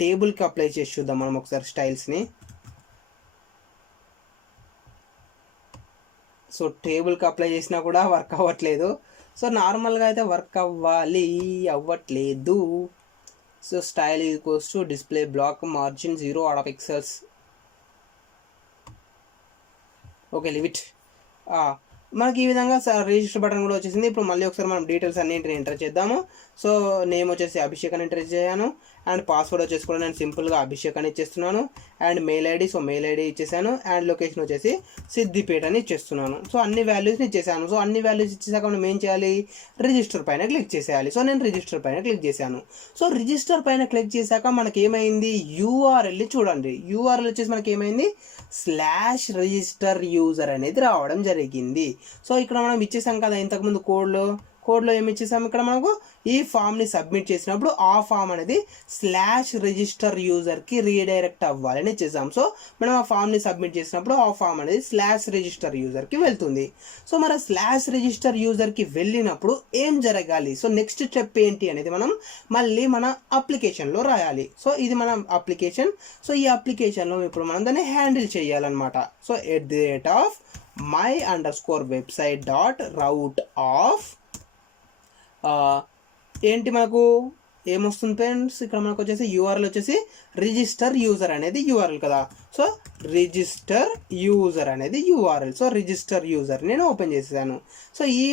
టేబుల్కి అప్లై చేసి చూద్దాం మనం ఒకసారి స్టైల్స్ని. సో టేబుల్కి అప్లై చేసినా కూడా వర్క్ అవ్వట్లేదు. సో నార్మల్గా అయితే వర్క్ అవ్వట్లేదు. So style equals to display block margin 0 auto pixels. Okay, leave it. మనకి ఈ విధంగా రిజిస్టర్ బటన్ కూడా వచ్చేసింది. ఇప్పుడు మళ్ళీ ఒకసారి మనం డీటెయిల్స్ అన్నింటిని ఎంటర్ చేద్దాము. సో నేమ్ వచ్చేసి అభిషేక్ అని ఎంటర్ చేశాను. అండ్ పాస్వర్డ్ వచ్చేసి కూడా నేను సింపుల్గా అభిషేక్ అని ఇచ్చేస్తున్నాను. And mail ID, so mail ID ఇచ్చేసాను. అండ్ లొకేషన్ వచ్చేసి సిద్దిపేట అని ఇచ్చేస్తున్నాను. సో అన్ని వాల్యూస్ని ఇచ్చేసాను. సో అన్ని వాల్యూస్ ఇచ్చేసాక మనం ఏం చేయాలి, రిజిస్టర్ పైన క్లిక్ చేసేయాలి. సో నేను రిజిస్టర్ పైన క్లిక్ చేశాను. సో రిజిస్టర్ పైన క్లిక్ చేశాక మనకి ఏమైంది, యూఆర్ఎల్ని చూడండి. యూఆర్ఎల్ వచ్చేసి మనకి ఏమైంది, /register user అనేది రావడం జరిగింది. సో ఇక్కడ మనం ఇచ్చేసాం కదా ఇంతకుముందు కోడ్లో. కోడ్లో ఏమి ఇచ్చేసాము ఇక్కడ మనకు ఈ ఫామ్ని సబ్మిట్ చేసినప్పుడు ఆ ఫామ్ అనేది /రిజిస్టర్ యూజర్కి రీడైరెక్ట్ అవ్వాలని ఇచ్చేసాం. సో మనం ఆ ఫామ్ని సబ్మిట్ చేసినప్పుడు ఆ ఫామ్ అనేది /రిజిస్టర్ యూజర్కి వెళ్తుంది. సో మన /రిజిస్టర్ యూజర్కి వెళ్ళినప్పుడు ఏం జరగాలి, సో నెక్స్ట్ స్టెప్ ఏంటి అనేది మనం మళ్ళీ మన అప్లికేషన్లో రాయాలి. సో ఇది మన అప్లికేషన్. సో ఈ అప్లికేషన్లో ఇప్పుడు మనం దాన్ని హ్యాండిల్ చేయాలన్నమాట. సో @my_website.route of ఏంటి మనకు ఏమొస్తుంది ఫ్రెండ్స్, ఇక్కడ మనకు వచ్చేసి యూఆర్ఎల్ వచ్చేసి రిజిస్టర్ యూజర్ అనేది యూఆర్ఎల్ కదా. సో రిజిస్టర్ యూజర్ అనేది యూఆర్ఎల్. సో రిజిస్టర్ యూజర్ నేను ఓపెన్ చేసేసాను. సో ఈ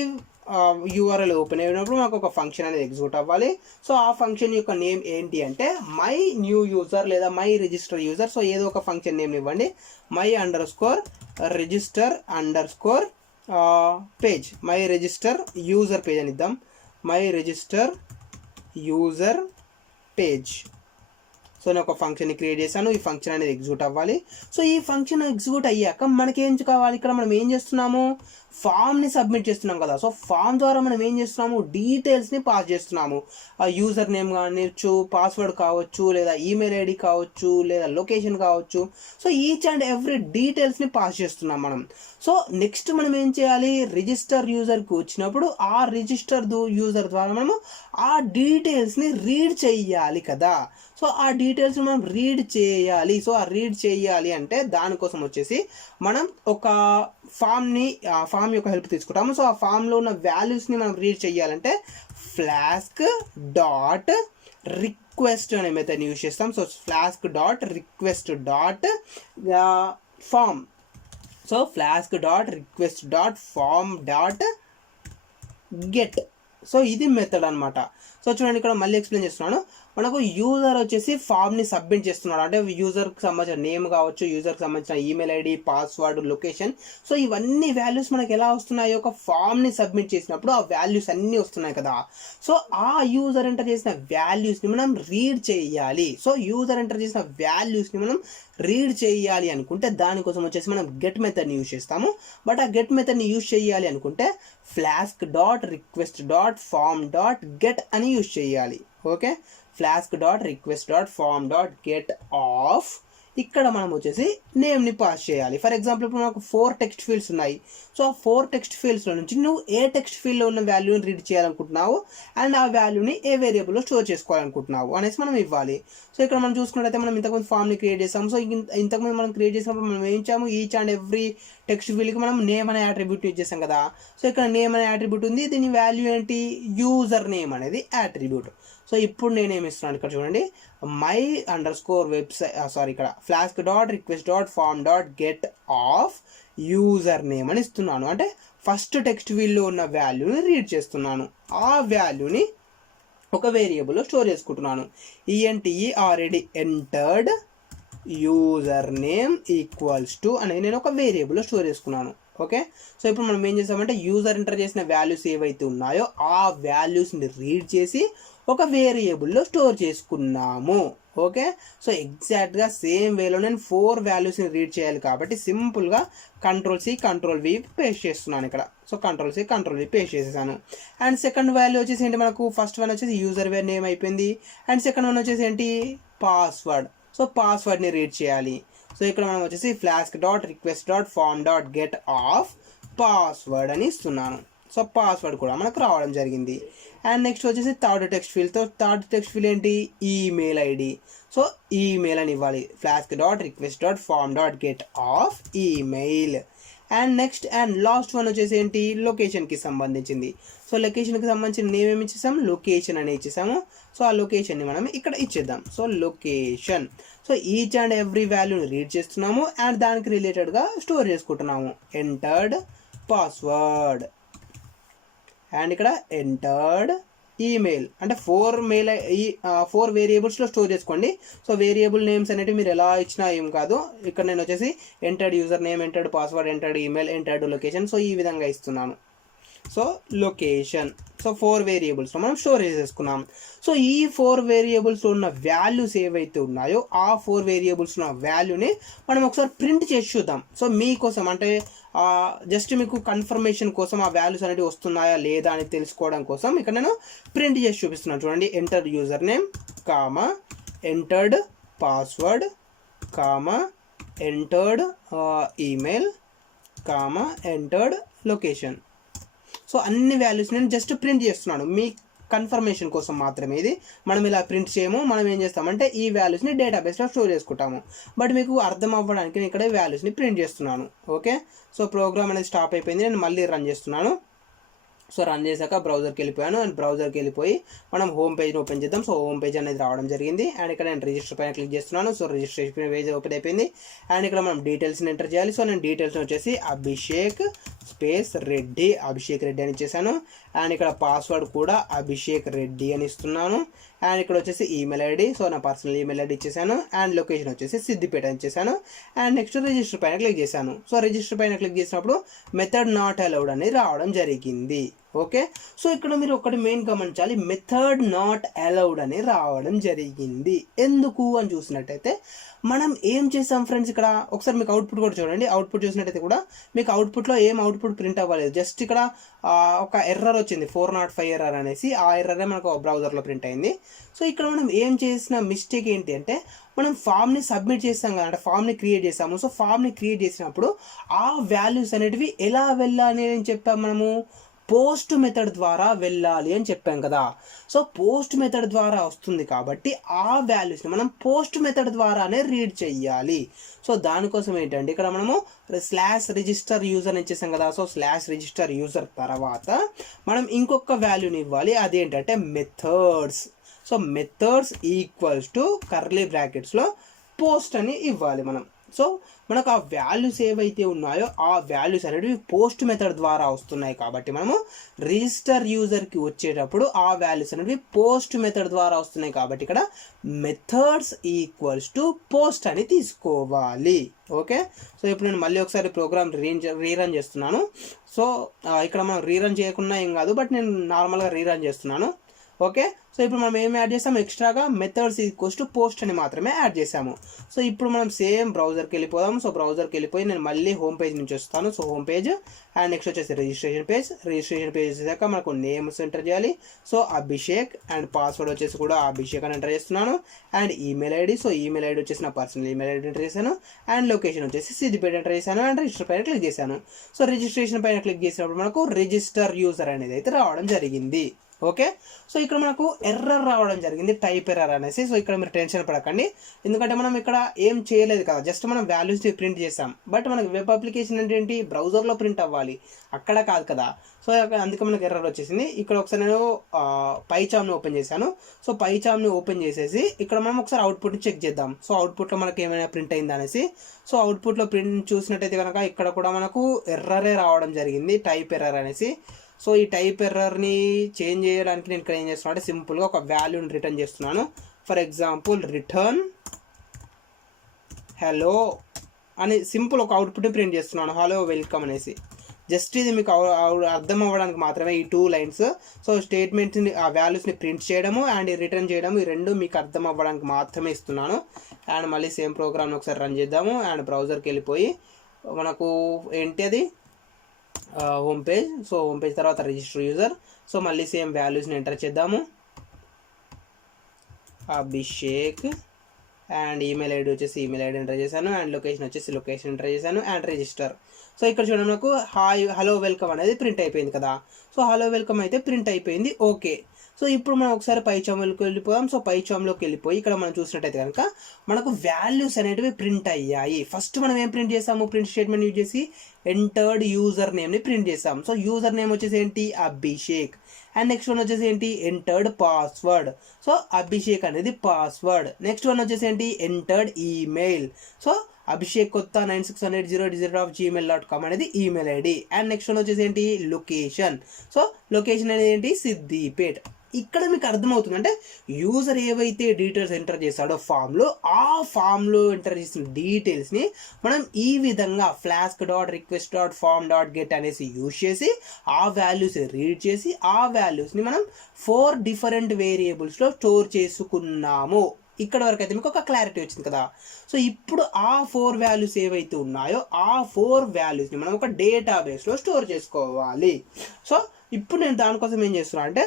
యూఆర్ఎల్ ఓపెన్ అయినప్పుడు మనకు ఒక ఫంక్షన్ అనేది ఎగ్జిక్యూట్ అవ్వాలి. సో ఆ ఫంక్షన్ యొక్క నేమ్ ఏంటి అంటే మై న్యూ యూజర్ లేదా మై రిజిస్టర్ యూజర్. సో ఏదో ఒక ఫంక్షన్ నేమ్ ఇవ్వండి. my_register_page my register user page అని ఇద్దాం. My register user page. So నేను ఒక ఫంక్షన్ని క్రియేట్ చేశాను. ఈ ఫంక్షన్ అనేది ఎగ్జిక్యూట్ అవ్వాలి. సో ఈ ఫంక్షన్ ఎగ్జిక్యూట్ అయ్యాక మనకి ఏం కావాలి, ఇక్కడ మనం ఏం చేస్తున్నాము, ఫామ్ని సబ్మిట్ చేస్తున్నాం కదా. సో ఫామ్ ద్వారా మనం ఏం చేస్తున్నాము, డీటెయిల్స్ని పాస్ చేస్తున్నాము. ఆ యూజర్ నేమ్ కావచ్చు, పాస్వర్డ్ కావచ్చు, లేదా ఈమెయిల్ ఐడి కావచ్చు, లేదా లొకేషన్ కావచ్చు. సో ఈచ్ అండ్ ఎవ్రీ డీటెయిల్స్ని పాస్ చేస్తున్నాం మనం. సో నెక్స్ట్ మనం ఏం చేయాలి, రిజిస్టర్ యూజర్కి వచ్చినప్పుడు ఆ రిజిస్టర్ యూజర్ ద్వారా మనము ఆ డీటెయిల్స్ని రీడ్ చేయాలి కదా. సో ఆ డీటెయిల్స్ని మనం రీడ్ చేయాలి. సో ఆ రీడ్ చేయాలి అంటే దానికోసం వచ్చేసి మనం ఒక ఫామ్ యొక్క హెల్ప్ తీసుకుంటాము. సో ఆ ఫామ్లో ఉన్న వాల్యూస్ని మనం రీడ్ చేయాలంటే flask.request అనే మెథడ్ని యూజ్ చేస్తాం. So flask.request.form. So flask.request.form.get. So ఇది మెథడ్ అనమాట. సో చూడండి ఇక్కడ మళ్ళీ ఎక్స్ప్లెయిన్ చేస్తున్నాను. మనకు యూజర్ వచ్చేసి ఫామ్ని సబ్మిట్ చేస్తున్నాడు అంటే యూజర్కి సంబంధించిన నేమ్ కావచ్చు, యూజర్కి సంబంధించిన email ID, password, location. So ఇవన్నీ వాల్యూస్ మనకి ఎలా వస్తున్నాయి, ఒక ఫామ్ని సబ్మిట్ చేసినప్పుడు ఆ వాల్యూస్ అన్నీ వస్తున్నాయి కదా. సో ఆ యూజర్ ఎంటర్ చేసిన వాల్యూస్ని మనం రీడ్ చేయాలి. సో యూజర్ ఎంటర్ చేసిన వాల్యూస్ని మనం రీడ్ చేయాలి అనుకుంటే దానికోసం వచ్చేసి మనం గెట్ మెథడ్ని యూజ్ చేస్తాము. బట్ ఆ గెట్ మెథడ్ని యూజ్ చేయాలి అనుకుంటే flask.request.form.get అని యూజ్ చేయాలి. Okay, flask.request.form.get of. ఇక్కడ మనం వచ్చేసి నేమ్ని పాస్ చేయాలి. ఫర్ ఎగ్జాంపుల్ ఇప్పుడు మనకు 4 టెక్స్ట్ ఫీల్డ్స్ ఉన్నాయి. సో ఆ 4 టెక్స్ట్ ఫీల్డ్స్లో నుంచి నువ్వు ఏ టెక్స్ట్ ఫీల్డ్లో ఉన్న వాల్యూని రీడ్ చేయాలనుకుంటున్నావు అండ్ ఆ వాల్యూని ఏ వేరియబుల్లో స్టోర్ చేసుకోవాలనుకుంటున్నావు అనేసి మనం ఇవ్వాలి. సో ఇక్కడ మనం చూసుకున్నట్టయితే మనం ఇంతకుముందు ఫామ్ని క్రియేట్ చేస్తాము. సో ఇంతకుముందు మనం క్రియేట్ చేసినప్పుడు మనం ఏం చేసాము, ఈచ్ అండ్ ఎవ్రీ టెక్స్ట్ ఫీల్డ్కి మనం నేమ్ అనే యాట్రిబ్యూట్ యూజ్ చేసాం కదా. సో ఇక్కడ నేమ్ అనే యాట్రిబ్యూట్ ఉంది, దీని వాల్యూ ఏంటి, యూజర్ నేమ్ అనేది యాట్రిబ్యూట్. సో ఇప్పుడు నేనేమి ఇస్తున్నాను ఇక్కడ చూడండి, ఇక్కడ flask.request.form.get ఆఫ్ యూజర్ నేమ్ అని ఇస్తున్నాను. అంటే ఫస్ట్ టెక్స్ట్ ఫీల్డ్లో ఉన్న వాల్యూని రీడ్ చేస్తున్నాను. ఆ వాల్యూని ఒక వేరియబుల్లో స్టోర్ చేసుకుంటున్నాను. E N T E already entered username equals to అనేది నేను ఒక వేరియబుల్లో స్టోర్ చేసుకున్నాను. ఓకే, సో ఇప్పుడు మనం ఏం చేసామంటే యూజర్ ఎంటర్ చేసిన వాల్యూస్ ఏవైతే ఉన్నాయో ఆ వాల్యూస్ని రీడ్ చేసి ఒక వేరియబుల్లో స్టోర్ చేసుకున్నాము. ఓకే, సో ఎగ్జాక్ట్గా సేమ్ వేలో నేను 4 వాల్యూస్ని రీడ్ చేయాలి కాబట్టి సింపుల్గా Ctrl+C Ctrl+V పేస్ట్ చేస్తున్నాను ఇక్కడ. సో Ctrl+C Ctrl+V పేస్ట్ చేసేసాను. అండ్ సెకండ్ వాల్యూ వచ్చేసి ఏంటి, మనకు ఫస్ట్ వన్ వచ్చేసి యూజర్ వేర్ నేమ్ అయిపోయింది అండ్ సెకండ్ వన్ వచ్చేసి ఏంటి, పాస్వర్డ్. సో పాస్వర్డ్ని రీడ్ చేయాలి. సో ఇక్కడ మనం వచ్చేసి flask.request.form.get ఆఫ్ పాస్వర్డ్ అని ఇస్తున్నాను. సో పాస్వర్డ్ కూడా మనకు రావడం జరిగింది. అండ్ నెక్స్ట్ వచ్చేసి థర్డ్ టెక్స్ట్ ఫీల్డ్ ఏంటి, ఈమెయిల్ ఐడి. సో ఈమెయిల్ అని ఇవ్వాలి, flask.request.form.get of email. And next and last one వచ్చేసి ఏంటి, లొకేషన్కి సంబంధించింది. సో లొకేషన్కి సంబంధించిన నేమ్ ఏమి ఇచ్చేసాము, లొకేషన్ అని ఇచ్చేసాము. సో ఆ లొకేషన్ని మనం ఇక్కడ ఇచ్చేద్దాం. So location. So each and every వాల్యూని రీడ్ చేస్తున్నాము అండ్ దానికి రిలేటెడ్గా స్టోర్ చేసుకుంటున్నాము. ఎంటర్డ్ పాస్వర్డ్ అండ్ ఇక్కడ ఎంటర్డ్ ఈమెయిల్. అంటే 4 వేరియబుల్స్లో స్టోర్ చేసుకోండి. సో వేరియబుల్ నేమ్స్ అనేవి మీరు ఎలా ఇచ్చినా ఏం కాదు. ఇక్కడ నేను వచ్చేసి entered user name, entered password, entered email, entered location. So ఈ విధంగా ఇస్తున్నాను. So location. సో 4 వేరియబుల్స్లో మనం స్టోరేజ్ చేసుకున్నాం. సో ఈ 4 వేరియబుల్స్లో ఉన్న వాల్యూస్ ఏవైతే ఉన్నాయో ఆ 4 వేరియబుల్స్లో ఉన్న వాల్యూని మనం ఒకసారి ప్రింట్ చేసి చూద్దాం. సో మీకోసం అంటే జస్ట్ మీకు కన్ఫర్మేషన్ కోసం ఆ వాల్యూస్ అనేవి వస్తున్నాయా లేదా అని తెలుసుకోవడం కోసం ఇక్కడ నేను ప్రింట్ చేసి చూపిస్తున్నాను. చూడండి, enter user name comma entered password comma entered email comma entered location. So అన్ని వాల్యూస్ నేను జస్ట్ ప్రింట్ చేస్తున్నాను మీ కన్ఫర్మేషన్ కోసం మాత్రమే. ఇది మనం ఇలా ప్రింట్ చేయము, మనం ఏం చేస్తామంటే ఈ వాల్యూస్ని డేటాబేస్లో స్టోర్ చేసుకుంటాము. బట్ మీకు అర్థం అవ్వడానికి నేను ఇక్కడ వాల్యూస్ని ప్రింట్ చేస్తున్నాను. ఓకే, సో ప్రోగ్రామ్ అనేది స్టాప్ అయిపోయింది, నేను మళ్ళీ రన్ చేస్తున్నాను. సో రన్ చేశాక బ్రౌజర్కి వెళ్ళిపోయాను అండ్ బ్రౌజర్కి వెళ్ళిపోయి మనం హోమ్ పేజ్ని ఓపెన్ చేద్దాం. సో హోమ్ పేజ్ అనేది రావడం జరిగింది అండ్ ఇక్కడ నేను రిజిస్టర్ పైన క్లిక్ చేస్తున్నాను. సో రిజిస్ట్రేషన్ పేజ్ ఓపెన్ అయిపోయింది అండ్ ఇక్కడ మనం డీటెయిల్స్ని ఎంటర్ చేయాలి. సో నేను డీటెయిల్స్ వచ్చేసి అభిషేక్ స్పేస్ రెడ్డి, అభిషేక్ రెడ్డి అని ఇచ్చేసాను అండ్ ఇక్కడ పాస్వర్డ్ కూడా అభిషేక్ రెడ్డి అని ఇస్తున్నాను అండ్ ఇక్కడ వచ్చేసి ఈమెయిల్ ఐడి, సో నా పర్సనల్ ఈమెయిల్ ఐడి ఇచ్చేసాను అండ్ లొకేషన్ వచ్చేసి సిద్దిపేట అని ఇచ్చేసాను అండ్ నెక్స్ట్ రిజిస్టర్ పైన క్లిక్ చేశాను. సో రిజిస్టర్ పైన క్లిక్ చేసినప్పుడు మెథడ్ నాట్ అలౌడ్ అని రావడం జరిగింది. ఓకే, సో ఇక్కడ మీరు ఒకటి మెయిన్ గమనించాలి, మెథడ్ నాట్ అలౌడ్ అని రావడం జరిగింది. ఎందుకు అని చూసినట్టయితే మనం ఏం చేసాం ఫ్రెండ్స్, ఇక్కడ ఒకసారి మీకు అవుట్పుట్ కూడా చూడండి. అవుట్పుట్ చూసినట్టయితే కూడా మీకు అవుట్పుట్లో ఏం అవుట్పుట్ ప్రింట్ అవ్వలేదు, జస్ట్ ఇక్కడ ఒక ఎర్రర్ వచ్చింది 405 ఎర్రర్ అనేసి. ఆ ఎర్రరే మనకు బ్రౌజర్లో ప్రింట్ అయింది. సో ఇక్కడ మనం ఏం చేసిన మిస్టేక్ ఏంటి అంటే మనం ఫామ్ని సబ్మిట్ చేస్తాం కదా, అంటే ఫామ్ని క్రియేట్ చేసాము. సో ఫామ్ని క్రియేట్ చేసినప్పుడు ఆ వాల్యూస్ అనేటివి ఎలా వెళ్ళాలి అని చెప్పాము మనము, పోస్ట్ మెథడ్ ద్వారా వెళ్ళాలి అని చెప్పాం కదా. సో పోస్ట్ మెథడ్ ద్వారా వస్తుంది కాబట్టి ఆ వాల్యూస్ని మనం పోస్ట్ మెథడ్ ద్వారానే రీడ్ చెయ్యాలి. సో దానికోసం ఏంటంటే ఇక్కడ మనము /రిజిస్టర్ యూజర్ అని ఇచ్చేసాం కదా. సో /రిజిస్టర్ యూజర్ తర్వాత మనం ఇంకొక వాల్యూని ఇవ్వాలి, అదేంటంటే methods. So methods equals to curly బ్రాకెట్స్లో పోస్ట్ అని ఇవ్వాలి మనం. సో మనకు ఆ వాల్యూస్ ఏవైతే ఉన్నాయో ఆ వాల్యూస్ అనేవి పోస్ట్ మెథడ్ ద్వారా వస్తున్నాయి కాబట్టి మనము రిజిస్టర్ యూజర్కి వచ్చేటప్పుడు ఆ వాల్యూస్ అనేవి పోస్ట్ మెథడ్ ద్వారా వస్తున్నాయి కాబట్టి ఇక్కడ మెథడ్స్ ఈక్వల్స్ టు పోస్ట్ అని తీసుకోవాలి. ఓకే, సో ఇప్పుడు నేను మళ్ళీ ఒకసారి ప్రోగ్రామ్ రీరన్ చేస్తున్నాను. సో ఇక్కడ మనం రీరన్ చేయకుండా ఏం కాదు, బట్ నేను నార్మల్గా రీరన్ చేస్తున్నాను. ఓకే, సో ఇప్పుడు మనం ఏం యాడ్ చేసాము, ఎక్స్ట్రాగా మెథడ్స్ ఈక్వల్స్ టు పోస్ట్ అని మాత్రమే యాడ్ చేసాము. సో ఇప్పుడు మనం సేమ్ బ్రౌజర్కి వెళ్ళిపోదాం. సో బ్రౌజర్కి వెళ్ళిపోయి నేను మళ్ళీ హోమ్ పేజ్ నుంచి వస్తాను. So home page and next వచ్చేసి రిజిస్ట్రేషన్ పేజ్ వచ్చేసాక మనకు నేమ్స్ ఎంటర్ చేయాలి. సో అభిషేక్ అండ్ పాస్వర్డ్ వచ్చేసి కూడా అభిషేక్ అని ఎంటర్ చేస్తున్నాను and email ID. So email ID వచ్చేసి నా పర్సనల్ ఈమెయిల్ ఐడి ఎంటర్ చేశాను అండ్ లొకేషన్ వచ్చేసి సిద్దిపేట ఎంటర్ చేశాను అండ్ రిజిస్టర్ పైన క్లిక్ చేశాను. సో రిజిస్ట్రేషన్ పైన క్లిక్ చేసినప్పుడు మనకు రిజిస్టర్ యూజర్ అనేది అయితే రావడం జరిగింది. ఓకే, సో ఇక్కడ మనకు ఎర్రర్ రావడం జరిగింది, టైప్ ఎర్రర్ అనేసి. సో ఇక్కడ మీరు టెన్షన్ పడకండి, ఎందుకంటే మనం ఇక్కడ ఏం చేయలేదు కదా, జస్ట్ మనం వాల్యూస్ని ప్రింట్ చేసాం. బట్ మనకి వెబ్ అప్లికేషన్ అంటే ఏంటి, బ్రౌజర్లో ప్రింట్ అవ్వాలి, అక్కడ కాదు కదా. సో అందుకే మనకు ఎర్రర్ వచ్చేసింది. ఇక్కడ ఒకసారి నేను పైచామ్ని ఓపెన్ చేశాను. సో పైచామ్ని ఓపెన్ చేసేసి ఇక్కడ మనం ఒకసారి అవుట్పుట్ని చెక్ చేద్దాం. సో అవుట్పుట్లో మనకి ఏమైనా ప్రింట్ అయింది అనేసి. సో అవుట్పుట్లో ప్రింట్ చూసినట్టయితే కనుక ఇక్కడ కూడా మనకు ఎర్రరే రావడం జరిగింది, టైప్ ఎర్రర్ అనేసి. సో ఈ టైప్ ఎర్రర్ని చేంజ్ చేయడానికి నేను ఇక్కడ ఏం చేస్తున్నాను అంటే సింపుల్గా ఒక వాల్యూని రిటర్న్ చేస్తున్నాను. ఫర్ ఎగ్జాంపుల్ రిటర్న్ హలో అని సింపుల్ ఒక అవుట్పుట్ని ప్రింట్ చేస్తున్నాను, హలో వెల్కమ్ అనేసి. జస్ట్ ఇది మీకు అర్థం అవ్వడానికి మాత్రమే ఈ 2 లైన్స్. సో స్టేట్మెంట్ని ఆ వాల్యూస్ని ప్రింట్ చేయడము అండ్ రిటర్న్ చేయడము, ఈ రెండు మీకు అర్థం అవ్వడానికి మాత్రమే ఇస్తున్నాను. అండ్ మళ్ళీ సేమ్ ప్రోగ్రామ్ని ఒకసారి రన్ చేద్దాము. అండ్ బ్రౌజర్కి వెళ్ళిపోయి మనకు ఏంటి అది home page. So home page తర్వాత రిజిస్టర్ యూజర్. సో మళ్ళీ సేమ్ వాల్యూస్ని ఎంటర్ చేద్దాము, అభిషేక్ అండ్ ఈమెయిల్ ఐడి వచ్చేసి ఈమెయిల్ ఐడి ఎంటర్ చేశాను అండ్ లొకేషన్ వచ్చేసి లొకేషన్ ఎంటర్ చేశాను అండ్ రిజిస్టర్. సో ఇక్కడ చూడండి నాకు హాయ్ హలో వెల్కమ్ అనేది ప్రింట్ అయిపోయింది కదా. సో హలో వెల్కమ్ అయితే ప్రింట్ అయిపోయింది. ఓకే, సో ఇప్పుడు మనం ఒకసారి పైచామ్లోకి వెళ్ళిపోదాం. సో పైచామ్లోకి వెళ్ళిపోయి ఇక్కడ మనం చూసినట్టయితే కనుక మనకు వాల్యూస్ అనేటివి ప్రింట్ అయ్యాయి. ఫస్ట్ మనం ఏం ప్రింట్ చేసాము, ప్రింట్ స్టేట్మెంట్ యూజ్ చేసి ఎంటర్డ్ యూజర్ నేమ్ని ప్రింట్ చేసాం. సో యూజర్ నేమ్ వచ్చేసి ఏంటి, అభిషేక్ అండ్ నెక్స్ట్ వన్ వచ్చేసి ఏంటి, ఎంటర్డ్ పాస్వర్డ్. సో అభిషేక్ అనేది పాస్వర్డ్. నెక్స్ట్ వన్ వచ్చేసి ఏంటి, ఎంటర్డ్ ఈమెయిల్. సో అభిషేక్ కొత్త 9600@gmail.com అనేది email ID. And next one వచ్చేసి ఏంటి, లొకేషన్. సో లొకేషన్ అనేది ఏంటి, సిద్దిపేట్. ఇక్కడ మీకు అర్థమవుతుంది, అంటే యూజర్ ఏవైతే డీటెయిల్స్ ఎంటర్ చేస్తాడో ఫామ్లో, ఆ ఫామ్లో ఎంటర్ చేసిన డీటెయిల్స్ని మనం ఈ విధంగా flask dot request dot form dot get అనేసి యూజ్ చేసి ఆ వాల్యూస్ రీడ్ చేసి ఆ వాల్యూస్ని మనం 4 డిఫరెంట్ వేరియబుల్స్లో స్టోర్ చేసుకున్నాము. ఇక్కడ వరకు అయితే మీకు ఒక క్లారిటీ వచ్చింది కదా. సో ఇప్పుడు ఆ 4 వాల్యూస్ ఏవైతే ఉన్నాయో ఆ 4 వాల్యూస్ని మనం ఒక డేటాబేస్లో స్టోర్ చేసుకోవాలి. సో ఇప్పుడు నేను దానికోసం ఏం చేస్తున్నాను అంటే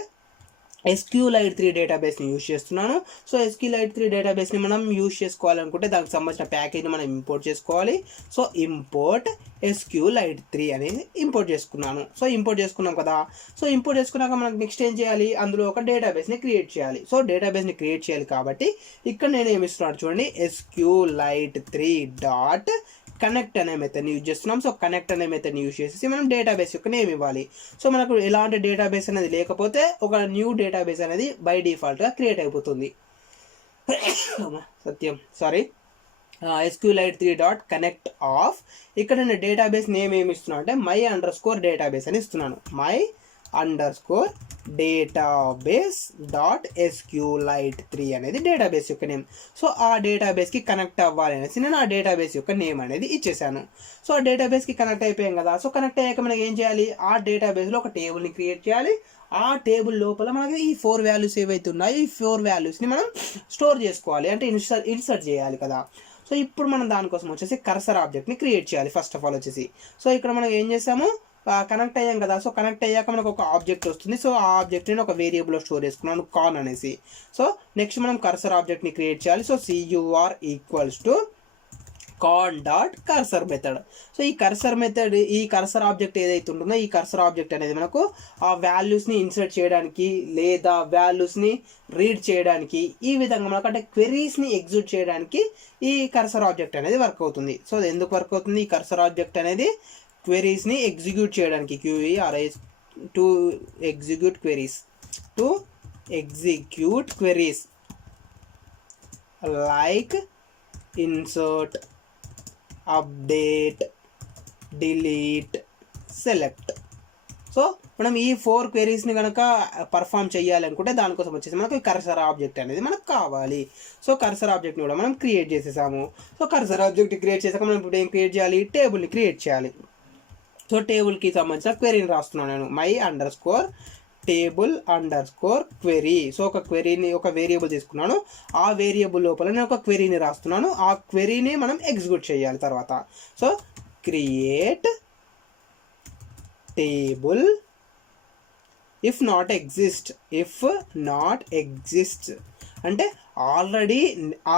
SQLite 3 డేటాబేస్ని యూజ్ చేస్తున్నాను. సో SQLite 3 డేటాబేస్ని మనం యూజ్ చేసుకోవాలనుకుంటే దానికి సంబంధించిన ప్యాకేజ్ని మనం ఇంపోర్ట్ చేసుకోవాలి. సో ఇంపోర్ట్ SQLite 3 అనేది ఇంపోర్ట్ చేసుకున్నాను. సో ఇంపోర్ట్ చేసుకున్నాం కదా. సో ఇంపోర్ట్ చేసుకున్నాక మనకు నెక్స్ట్ ఏం చేయాలి, అందులో ఒక డేటాబేస్ని క్రియేట్ చేయాలి. సో డేటాబేస్ని క్రియేట్ చేయాలి కాబట్టి ఇక్కడ నేను ఏమి ఇస్తున్నాను చూడండి, SQLite 3 డాట్ కనెక్ట్ అనే మెథడ్ని యూజ్ చేస్తున్నాం. సో కనెక్ట్ అనే మెథడ్ని యూజ్ చేసేసి మనం డేటాబేస్ యొక్క నేమ్ ఇవ్వాలి. సో మనకు ఎలాంటి డేటాబేస్ అనేది లేకపోతే ఒక న్యూ డేటాబేస్ అనేది బై డిఫాల్ట్గా క్రియేట్ అయిపోతుంది. SQLite 3 dot connect of. ఇక్కడ నేను డేటాబేస్ నేమ్ ఏమి ఇస్తున్నాను అంటే మై అండర్స్కోర్ డేటాబేస్ అని ఇస్తున్నాను. My underscore database dot SQLite 3 అనేది డేటాబేస్ యొక్క నేమ్. సో ఆ డేటాబేస్కి కనెక్ట్ అవ్వాలి అనేసి నేను ఆ డేటాబేస్ యొక్క నేమ్ అనేది ఇచ్చేసాను. సో ఆ డేటాబేస్కి కనెక్ట్ అయిపోయాం కదా. సో కనెక్ట్ అయ్యాక మనకి ఏం చేయాలి, ఆ డేటాబేస్లో ఒక టేబుల్ని క్రియేట్ చేయాలి. ఆ టేబుల్ లోపల మనకి ఈ 4 వాల్యూస్ ఏవైతే ఉన్నాయో ఈ 4 వాల్యూస్ని మనం స్టోర్ చేసుకోవాలి, అంటే ఇన్సర్ట్ చేయాలి కదా. సో ఇప్పుడు మనం దానికోసం వచ్చేసి కర్సర్ ఆబ్జెక్ట్ని క్రియేట్ చేయాలి ఫస్ట్ ఆఫ్ ఆల్ వచ్చేసి. సో ఇక్కడ మనం ఏం చేసాము, కనెక్ట్ అయ్యాం కదా. సో కనెక్ట్ అయ్యాక మనకు ఒక ఆబ్జెక్ట్ వస్తుంది. సో ఆ ఆబ్జెక్ట్ని ఒక వేరియబుల్లో స్టోర్ చేసుకున్నాను, కాన్ అనేసి. సో నెక్స్ట్ మనం కర్సర్ ఆబ్జెక్ట్ని క్రియేట్ చేయాలి. So CUR equals to con dot cursor method. So ఈ కర్సర్ మెథడ్, ఈ కర్సర్ ఆబ్జెక్ట్ ఏదైతే ఉంటుందో ఈ కర్సర్ ఆబ్జెక్ట్ అనేది మనకు ఆ వాల్యూస్ని ఇన్సర్ట్ చేయడానికి లేదా వాల్యూస్ని రీడ్ చేయడానికి, ఈ విధంగా మనకు అంటే క్వెరీస్ని ఎగ్జిక్యూట్ చేయడానికి ఈ కర్సర్ ఆబ్జెక్ట్ అనేది వర్క్ అవుతుంది. సో అది ఎందుకు వర్క్ అవుతుంది, ఈ కర్సర్ ఆబ్జెక్ట్ అనేది క్వెరీస్ని ఎగ్జిక్యూట్ చేయడానికి, QERIS to execute queries like insert, update, delete, select. So మనం ఈ 4 క్వెరీస్ని కనుక పర్ఫామ్ చేయాలనుకుంటే దానికోసం వచ్చేసి మనకు కర్సర్ ఆబ్జెక్ట్ అనేది మనకు కావాలి. సో కర్సర్ ఆబ్జెక్ట్ని కూడా మనం క్రియేట్ చేసేసాము. సో కర్సర్ ఆబ్జెక్ట్ క్రియేట్ చేసాక మనం ఇప్పుడు ఏం క్రియేట్ చేయాలి, టేబుల్ని క్రియేట్ చేయాలి. సో టేబుల్కి సంబంధించిన క్వెరీని రాస్తున్నాను నేను, my underscore table underscore query. So ఒక క్వెరీని, ఒక వేరియబుల్ తీసుకున్నాను, ఆ వేరియబుల్ లోపల నేను ఒక క్వెరీని రాస్తున్నాను. ఆ క్వెరీని మనం ఎగ్జిక్యూట్ చేయాలి తర్వాత. So create table if not exist అంటే ఆల్రెడీ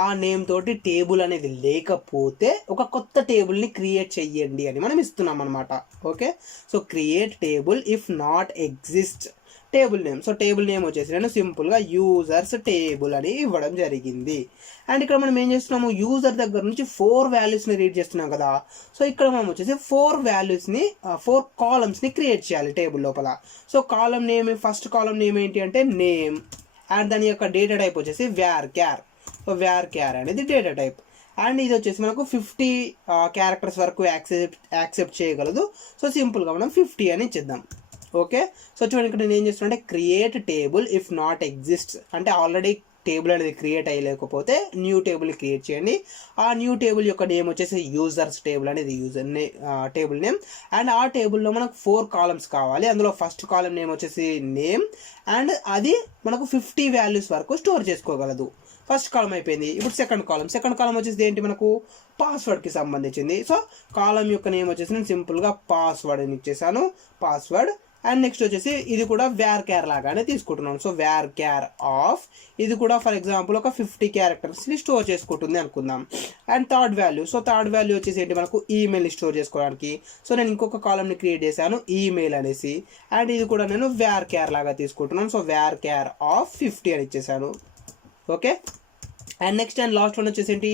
ఆ నేమ్ తోటి టేబుల్ అనేది లేకపోతే ఒక కొత్త టేబుల్ని క్రియేట్ చెయ్యండి అని మనం ఇస్తున్నాం అనమాట. Okay, so create table if not exist table name. So table name వచ్చేసి నేను సింపుల్గా యూజర్స్ టేబుల్ అని ఇవ్వడం జరిగింది. అండ్ ఇక్కడ మనం ఏం చేస్తున్నాము, యూజర్ దగ్గర నుంచి 4 వాల్యూస్ని రీడ్ చేస్తున్నాం కదా. సో ఇక్కడ మనం వచ్చేసి 4 కాలమ్స్ని క్రియేట్ చేయాలి టేబుల్ లోపల. So column name, first column name ఏంటి అంటే నేమ్, అండ్ దాని యొక్క డేటా టైప్ వచ్చేసి varchar. సో varchar అనేది డేటా టైప్. అండ్ ఇది వచ్చేసి మనకు 50 క్యారెక్టర్స్ వరకు యాక్సెప్ట్ చేయగలదు. సో సింపుల్గా మనం 50 అని ఇచ్చేద్దాం. ఓకే, సో చూడండి ఇక్కడ నేను ఏం చేస్తున్నా అంటే create table if not exist అంటే ఆల్రెడీ టేబుల్ అనేది క్రియేట్ అయ్యలేకపోతే న్యూ టేబుల్ క్రియేట్ చేయండి. ఆ న్యూ టేబుల్ యొక్క నేమ్ వచ్చేసి యూజర్స్ టేబుల్ అనేది టేబుల్ నేమ్. అండ్ ఆ టేబుల్లో మనకు 4 కాలమ్స్ కావాలి. అందులో ఫస్ట్ కాలమ్ నేమ్ వచ్చేసి నేమ్, అండ్ అది మనకు 50 వాల్యూస్ వరకు స్టోర్ చేసుకోగలదు. ఫస్ట్ కాలం అయిపోయింది. ఇప్పుడు సెకండ్ కాలం వచ్చేసి ఏంటి, మనకు పాస్వర్డ్కి సంబంధించింది. సో కాలం యొక్క నేమ్ వచ్చేసి నేను సింపుల్గా పాస్వర్డ్ అని ఇచ్చేసాను, పాస్వర్డ్. అండ్ నెక్స్ట్ వచ్చేసి ఇది కూడా varchar లాగానే తీసుకుంటున్నాను. సో varchar ఆఫ్, ఇది కూడా ఫర్ ఎగ్జాంపుల్ ఒక 50 క్యారెక్టర్స్ని స్టోర్ చేసుకుంటుంది అనుకుందాం. అండ్ థర్డ్ వాల్యూ వచ్చేసి ఏంటి, మనకు ఈమెయిల్ని స్టోర్ చేసుకోవడానికి. సో నేను ఇంకొక కాలమ్ని క్రియేట్ చేశాను, ఈమెయిల్ అనేసి. అండ్ ఇది కూడా నేను varchar లాగా తీసుకుంటున్నాను. సో varchar ఆఫ్ 50 అని ఇచ్చేసాను. Okay, and next and last one వచ్చేసి ఏంటి,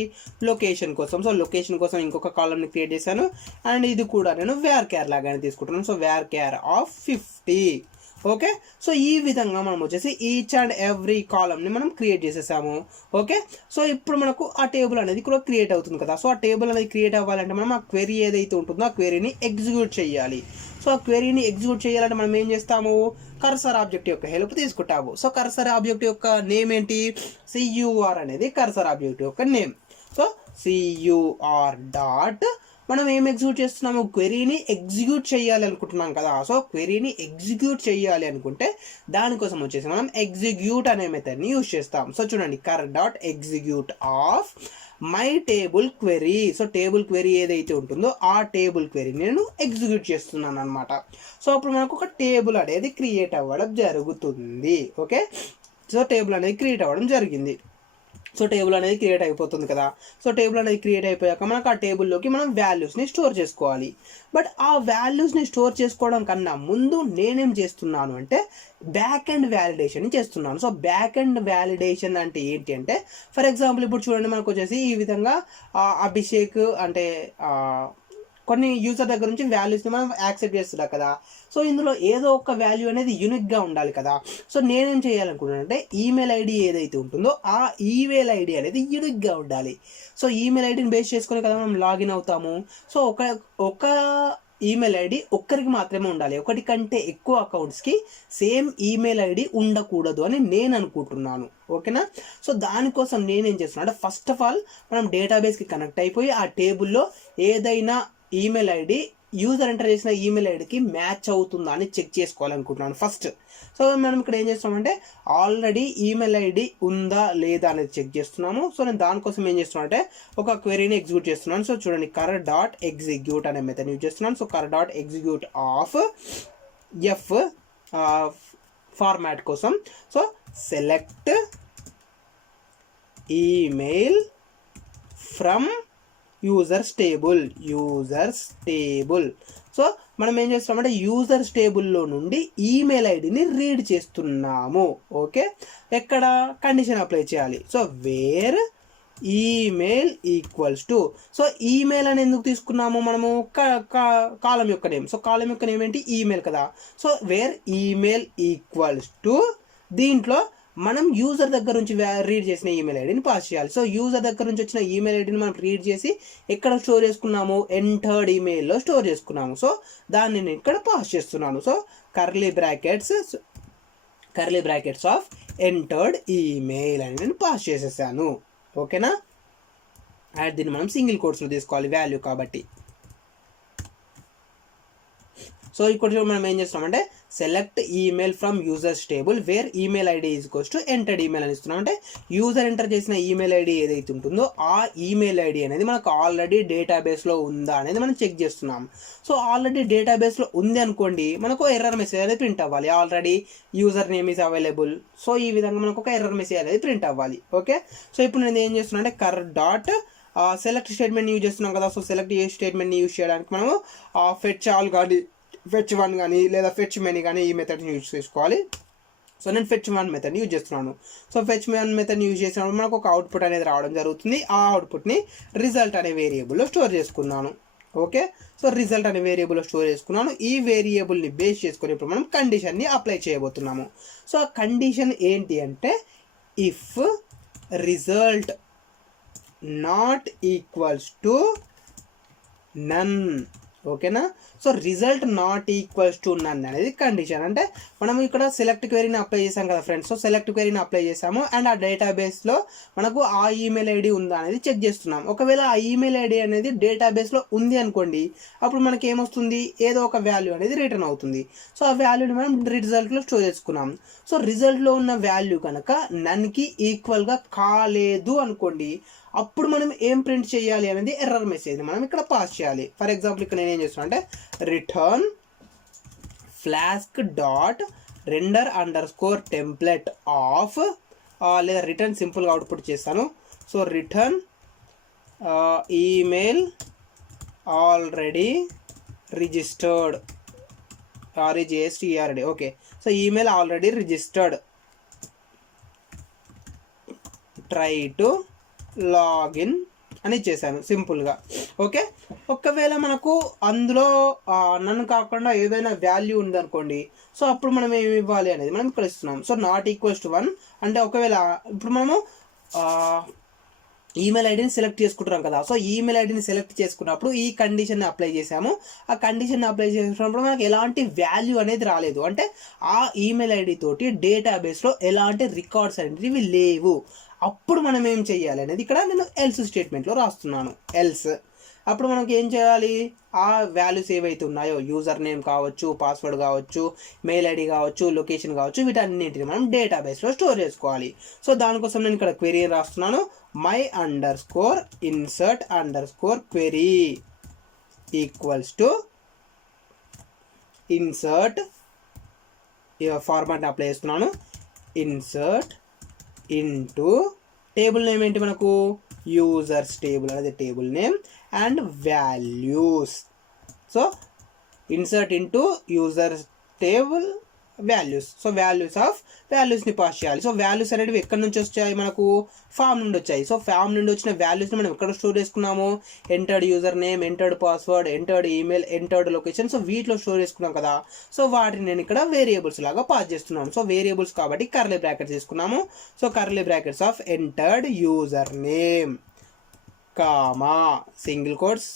లొకేషన్ కోసం. సో లొకేషన్ కోసం ఇంకొక కాలమ్ని క్రియేట్ చేశాను. అండ్ ఇది కూడా నేను varchar లాగానే తీసుకుంటున్నాను. So varchar of 50. Okay, so ఈ విధంగా మనం వచ్చేసి ఈచ్ అండ్ ఎవ్రీ కాలమ్ని మనం క్రియేట్ చేసేసాము. ఓకే, సో ఇప్పుడు మనకు ఆ టేబుల్ అనేది కూడా క్రియేట్ అవుతుంది కదా. సో ఆ టేబుల్ అనేది క్రియేట్ అవ్వాలంటే మనం ఆ క్వెరీ ఏదైతే ఉంటుందో ఆ క్వెరీని ఎగ్జిక్యూట్ చేయాలి. సో ఆ క్వెరీని ఎగ్జిక్యూట్ చేయాలంటే మనం ఏం చేస్తాము, కర్సర్ ఆబ్జెక్ట్ యొక్క హెల్ప్ తీసుకుంటాము. సో కర్సర్ ఆబ్జెక్ట్ యొక్క నేమ్ ఏంటి, సియూఆర్ అనేది కర్సర్ ఆబ్జెక్ట్ యొక్క నేమ్. సో సియూఆర్ డాట్ మనం ఏం ఎగ్జిక్యూట్ చేస్తున్నాము, క్వెరీని ఎగ్జిక్యూట్ చేయాలి అనుకుంటున్నాం కదా. సో క్వెరీని ఎగ్జిక్యూట్ చేయాలి అనుకుంటే దానికోసం వచ్చేసి మనం ఎగ్జిక్యూట్ అనే మెథడ్ని యూజ్ చేస్తాం. సో చూడండి, cur dot execute of my table query. So table query ఏదైతే ఉంటుందో ఆ టేబుల్ క్వెరీ నేను ఎగ్జిక్యూట్ చేస్తున్నాను అనమాట. సో అప్పుడు మనకు ఒక టేబుల్ అనేది క్రియేట్ అవ్వడం జరుగుతుంది. ఓకే, సో టేబుల్ అనేది క్రియేట్ అవ్వడం జరిగింది. సో టేబుల్ అనేది క్రియేట్ అయిపోతుంది కదా. సో టేబుల్ అనేది క్రియేట్ అయిపోయాక మనకు ఆ టేబుల్లోకి మనం వాల్యూస్ని స్టోర్ చేసుకోవాలి. బట్ ఆ వాల్యూస్ని స్టోర్ చేసుకోవడం కన్నా ముందు నేనేం చేస్తున్నాను అంటే బ్యాక్ ఎండ్ వ్యాలిడేషన్ చేస్తున్నాను. సో బ్యాక్ ఎండ్ వ్యాలిడేషన్ అంటే ఏంటి అంటే, ఫర్ ఎగ్జాంపుల్ ఇప్పుడు చూడండి, మనకు వచ్చేసి ఈ విధంగా అభిషేక్ అంటే కొన్ని యూజర్ దగ్గర నుంచి వాల్యూస్ని మనం యాక్సెప్ట్ చేస్తున్నాం కదా. సో ఇందులో ఏదో ఒక వాల్యూ అనేది యూనిక్గా ఉండాలి కదా. సో నేనేం చేయాలనుకుంటున్నానంటే ఈమెయిల్ ఐడి ఏదైతే ఉంటుందో ఆ ఈమెయిల్ ఐడి అనేది యూనిక్గా ఉండాలి. సో ఈమెయిల్ ఐడిని బేస్ చేసుకుని కదా మనం లాగిన్ అవుతాము. సో ఒక ఈమెయిల్ ఐడి ఒక్కరికి మాత్రమే ఉండాలి, ఒకటి కంటే ఎక్కువ అకౌంట్స్కి సేమ్ ఈమెయిల్ ఐడి ఉండకూడదు అని నేను అనుకుంటున్నాను. ఓకేనా. సో దానికోసం నేనేం చేస్తున్నాను అంటే, ఫస్ట్ ఆఫ్ ఆల్ మనం డేటాబేస్కి కనెక్ట్ అయిపోయి ఆ టేబుల్లో ఏదైనా ఈమెయిల్ ఐడి యూజర్ ఎంటర్ చేసిన ఈమెయిల్ ఐడికి మ్యాచ్ అవుతుందా అని చెక్ చేసుకోవాలనుకుంటున్నాను ఫస్ట్. సో మనం ఇక్కడ ఏం చేస్తామంటే ఆల్రెడీ ఈమెయిల్ ఐడి ఉందా లేదా అనేది చెక్ చేస్తున్నాము. సో నేను దానికోసం ఏం చేస్తున్నాను అంటే ఒక క్వెరీని ఎగ్జిక్యూట్ చేస్తున్నాను. సో చూడండి, కర్ డాట్ ఎగ్జిక్యూట్ అనే మెథడ్ యూజ్ చేస్తున్నాను. So cur dot execute of F format కోసం. So select email from users table. So మనం ఏం చేస్తామంటే యూజర్స్ టేబుల్లో నుండి ఈమెయిల్ ఐడిని రీడ్ చేస్తున్నాము. ఓకే, ఎక్కడ కండిషన్ అప్లై చేయాలి. So where email equals to, so email అని ఎందుకు తీసుకున్నాము మనము, కాలం యొక్క నేమ్. సో కాలం యొక్క నేమ్ ఏంటి, ఈమెయిల్ కదా. So where email equals to, దీంట్లో మనం యూజర్ దగ్గర నుంచి రీడ్ చేసిన ఈమెయిల్ ఐడిని పాస్ చేయాలి. సో యూజర్ దగ్గర నుంచి వచ్చిన ఈమెయిల్ ఐడిని మనం రీడ్ చేసి ఎక్కడ స్టోర్ చేసుకున్నాము, ఎంటర్డ్ ఈమెయిల్లో స్టోర్ చేసుకున్నాము. సో దాన్ని నేను ఇక్కడ పాస్ చేస్తున్నాను. So curly brackets of entered email అని నేను పాస్ చేసేసాను. ఓకేనా. అండ్ దీన్ని మనం సింగిల్ కోట్స్లో తీసుకోవాలి వాల్యూ కాబట్టి. సో ఇక్కడ మనం ఏం చేస్తామంటే select email from users table wear email ID equals to entered email అని ఇస్తున్నాం. అంటే యూజర్ ఎంటర్ చేసిన ఈమెయిల్ ఐడి ఏదైతే ఉంటుందో ఆ ఈమెయిల్ ఐడి అనేది మనకు ఆల్రెడీ డేటాబేస్లో ఉందా అనేది మనం చెక్ చేస్తున్నాం. సో ఆల్రెడీ డేటాబేస్లో ఉంది అనుకోండి, మనకు ఎర్రర్ మెసేజ్ అనేది ప్రింట్ అవ్వాలి, already user name is available. So ఈ విధంగా మనకు ఒక ఎర్రర్ మెసేజ్ అనేది ప్రింట్ అవ్వాలి. ఓకే, సో ఇప్పుడు నేను ఏం చేస్తున్నా అంటే కర్ డాట్ సెలెక్ట్ స్టేట్మెంట్ని యూజ్ చేస్తున్నాం కదా. సో సెలెక్ట్ స్టేట్మెంట్ని యూజ్ చేయడానికి మనము ఫెచ్ ఆల్ కానీ ఫెచ్ వన్ కానీ లేదా ఫెచ్ మెనీ కానీ ఈ మెథడ్ని యూజ్ చేసుకోవాలి. సో నేను ఫెచ్ వన్ మెథడ్ని యూజ్ చేస్తున్నాను. సో ఫెచ్ వన్ మెథడ్ని యూజ్ చేసినప్పుడు మనకు ఒక అవుట్పుట్ అనేది రావడం జరుగుతుంది. ఆ అవుట్పుట్ని రిజల్ట్ అనే వేరియబుల్లో స్టోర్ చేసుకున్నాను. ఓకే, సో రిజల్ట్ అనే వేరియబుల్లో స్టోర్ చేసుకున్నాను. ఈ వేరియబుల్ని బేస్ చేసుకొని ఇప్పుడు మనం కండిషన్ని అప్లై చేయబోతున్నాము. సో ఆ కండిషన్ ఏంటి అంటే if result not equals to none. ఓకేనా. So result not equals to none అనేది కండిషన్. అంటే మనం ఇక్కడ సెలెక్ట్ క్వెరీని అప్లై చేసాం కదా ఫ్రెండ్స్. సో సెలెక్ట్ క్వెరీని అప్లై చేసాము అండ్ ఆ డేటాబేస్లో మనకు ఆ ఈమెయిల్ ఐడి ఉందా అనేది చెక్ చేస్తున్నాం. ఒకవేళ ఆ ఈమెయిల్ ఐడి అనేది డేటాబేస్లో ఉంది అనుకోండి, అప్పుడు మనకి ఏమొస్తుంది, ఏదో ఒక వాల్యూ అనేది రిటర్న్ అవుతుంది. సో ఆ వాల్యూని మనం రిజల్ట్లో స్టోర్ చేసుకున్నాం. సో రిజల్ట్లో ఉన్న వాల్యూ కనుక నన్కి ఈక్వల్గా కాలేదు అనుకోండి, అప్పుడు మనం ఏం ప్రింట్ చేయాలి అనేది ఎర్రర్ మెసేజ్ మనం ఇక్కడ పాస్ చేయాలి. ఫర్ ఎగ్జాంపుల్ ఇక్కడ నేను ఏం చేస్తున్నా అంటే return flask dot render under score template of, లేదా రిటర్న్ సింపుల్గా అవుట్పుట్ చేస్తాను. So return email already registered, REGISTRD. Okay, so email already registered, try to login అని చేశాను సింపుల్గా. ఓకే, ఒకవేళ మనకు అందులో నన్ను కాకుండా ఏదైనా వాల్యూ ఉందనుకోండి, సో అప్పుడు మనం ఏమి ఇవ్వాలి అనేది మనం ఇక్కడ ఇస్తున్నాం. సో నాట్ ఈక్వల్స్ టు 1 అంటే ఒకవేళ ఇప్పుడు మనము ఈమెయిల్ ఐడిని సెలెక్ట్ చేసుకుంటున్నాం కదా. సో ఈమెయిల్ ఐడిని సెలెక్ట్ చేసుకున్నప్పుడు ఈ కండిషన్ అప్లై చేసాము. ఆ కండిషన్ అప్లై చేసినప్పుడు మనకు ఎలాంటి వాల్యూ అనేది రాలేదు, అంటే ఆ ఈమెయిల్ ఐడి తోటి డేటాబేస్లో ఎలాంటి రికార్డ్స్ అనేవి లేవు. అప్పుడు మనం ఏం చేయాలి అనేది ఇక్కడ నేను ఎల్స్ స్టేట్మెంట్లో రాస్తున్నాను. ఎల్స్ అప్పుడు మనకి ఏం చేయాలి, ఆ వాల్యూస్ ఏవైతే ఉన్నాయో యూజర్ నేమ్ కావచ్చు, పాస్వర్డ్ కావచ్చు, మెయిల్ ఐడి కావచ్చు, లొకేషన్ కావచ్చు, వీటన్నింటిని మనం డేటాబేస్లో స్టోర్ చేసుకోవాలి. సో దానికోసం నేను ఇక్కడ క్వెరీ రాస్తున్నాను. my_insert_query equals to insert format apply చేస్తున్నాను. ఇన్సర్ట్ ఇంటూ టేబుల్ నేమ్ ఏంటి మనకు, యూజర్స్ టేబుల్ అనేది table name and values. So insert into users table values. So వాల్యూస్ని పాస్ చేయాలి. సో వాల్యూస్ అనేవి ఎక్కడి నుంచి వచ్చాయి, మనకు ఫామ్ నుండి వచ్చాయి. సో ఫామ్ నుండి వచ్చిన వాల్యూస్ని మనం ఎక్కడ స్టోర్ చేసుకున్నాము, entered user name, entered password, entered email, entered location. So వీటిలో స్టోర్ చేసుకున్నాం కదా. సో వాటిని నేను ఇక్కడ వేరియబుల్స్ లాగా పాస్ చేస్తున్నాను. సో వేరియబుల్స్ కాబట్టి కర్లీ బ్రాకెట్స్ తీసుకున్నాము. So curly brackets of entered username comma single quotes.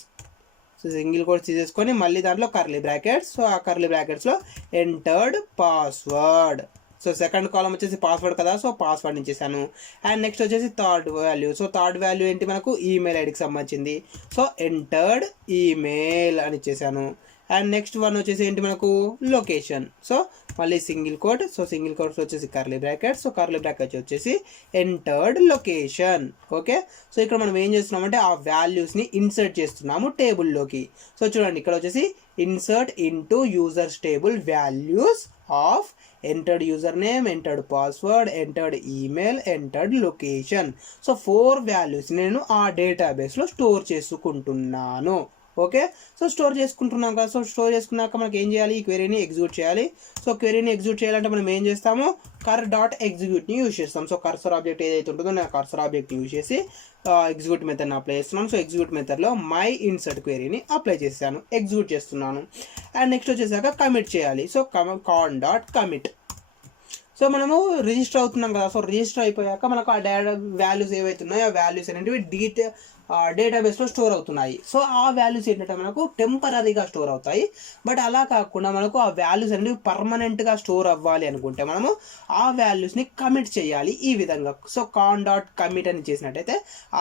So single quotes తీసేసుకొని మళ్ళీ దాంట్లో కర్లీ బ్రాకెట్స్. సో ఆ కర్లీ బ్రాకెట్స్లో entered password. So second column వచ్చేసి పాస్వర్డ్ కదా, సో పాస్వర్డ్ ఇచ్చేసాను. అండ్ నెక్స్ట్ వచ్చేసి third value. So third value ఏంటి మనకు, ఈమెయిల్ ఐడికి సంబంధించింది. సో ఎంటర్డ్ ఈమెయిల్ అని ఇచ్చేసాను. అండ్ నెక్స్ట్ వన్ వచ్చేసి ఏంటి మనకు, లొకేషన్. సో మళ్ళీ single quote. So single quotes వచ్చేసి curly bracket. So curly bracket వచ్చేసి ఎంటర్డ్ లొకేషన్. ఓకే. సో ఇక్కడ మనం ఏం చేస్తున్నామంటే ఆ వాల్యూస్ని ఇన్సర్ట్ చేస్తున్నాము టేబుల్లోకి. సో చూడండి ఇక్కడ వచ్చేసి insert into users table values of entered user name, entered password, entered email, entered location. So 4 values నేను ఆ డేటాబేస్లో స్టోర్ చేసుకుంటున్నాను. ఓకే. సో స్టోర్ చేసుకుంటున్నాం కదా. సో స్టోర్ చేసుకున్నాక మనకి ఏం చేయాలి, ఈ క్వెరీని ఎగ్జిక్యూట్ చేయాలి. సో క్వెరీని ఎగ్జిక్యూట్ చేయాలంటే మనం ఏం చేస్తాము, cur.execute యూజ్ చేస్తాం. సో కర్సర్ ఆబ్జెక్ట్ ఏదైతే ఉంటుందో నేను కర్సర్ ఆబ్జెక్ట్ యూజ్ చేసి ఎగ్జిక్యూట్ మెథడ్ని అప్లై చేస్తున్నాను. సో ఎగ్జిక్యూట్ మెథడ్లో మై ఇన్సర్ట్ క్వెరీని అప్లై చేశాను, ఎగ్జిక్యూట్ చేస్తున్నాను. అండ్ నెక్స్ట్ వచ్చేసాక కమిట్ చేయాలి. So con.commit. సో మనము రిజిస్టర్ అవుతున్నాం కదా. సో రిజిస్టర్ అయిపోయాక మనకు ఆ వాల్యూస్ ఏవైతే ఉన్నాయో ఆ వాల్యూస్ అనేవి డేటాబేస్లో స్టోర్ అవుతున్నాయి. సో ఆ వాల్యూస్ ఏంటంటే మనకు టెంపరీగా స్టోర్ అవుతాయి. బట్ అలా కాకుండా మనకు ఆ వాల్యూస్ అనేవి పర్మనెంట్గా స్టోర్ అవ్వాలి అనుకుంటే మనము ఆ వాల్యూస్ని కమిట్ చేయాలి ఈ విధంగా. సో con.commit అని చేసినట్టయితే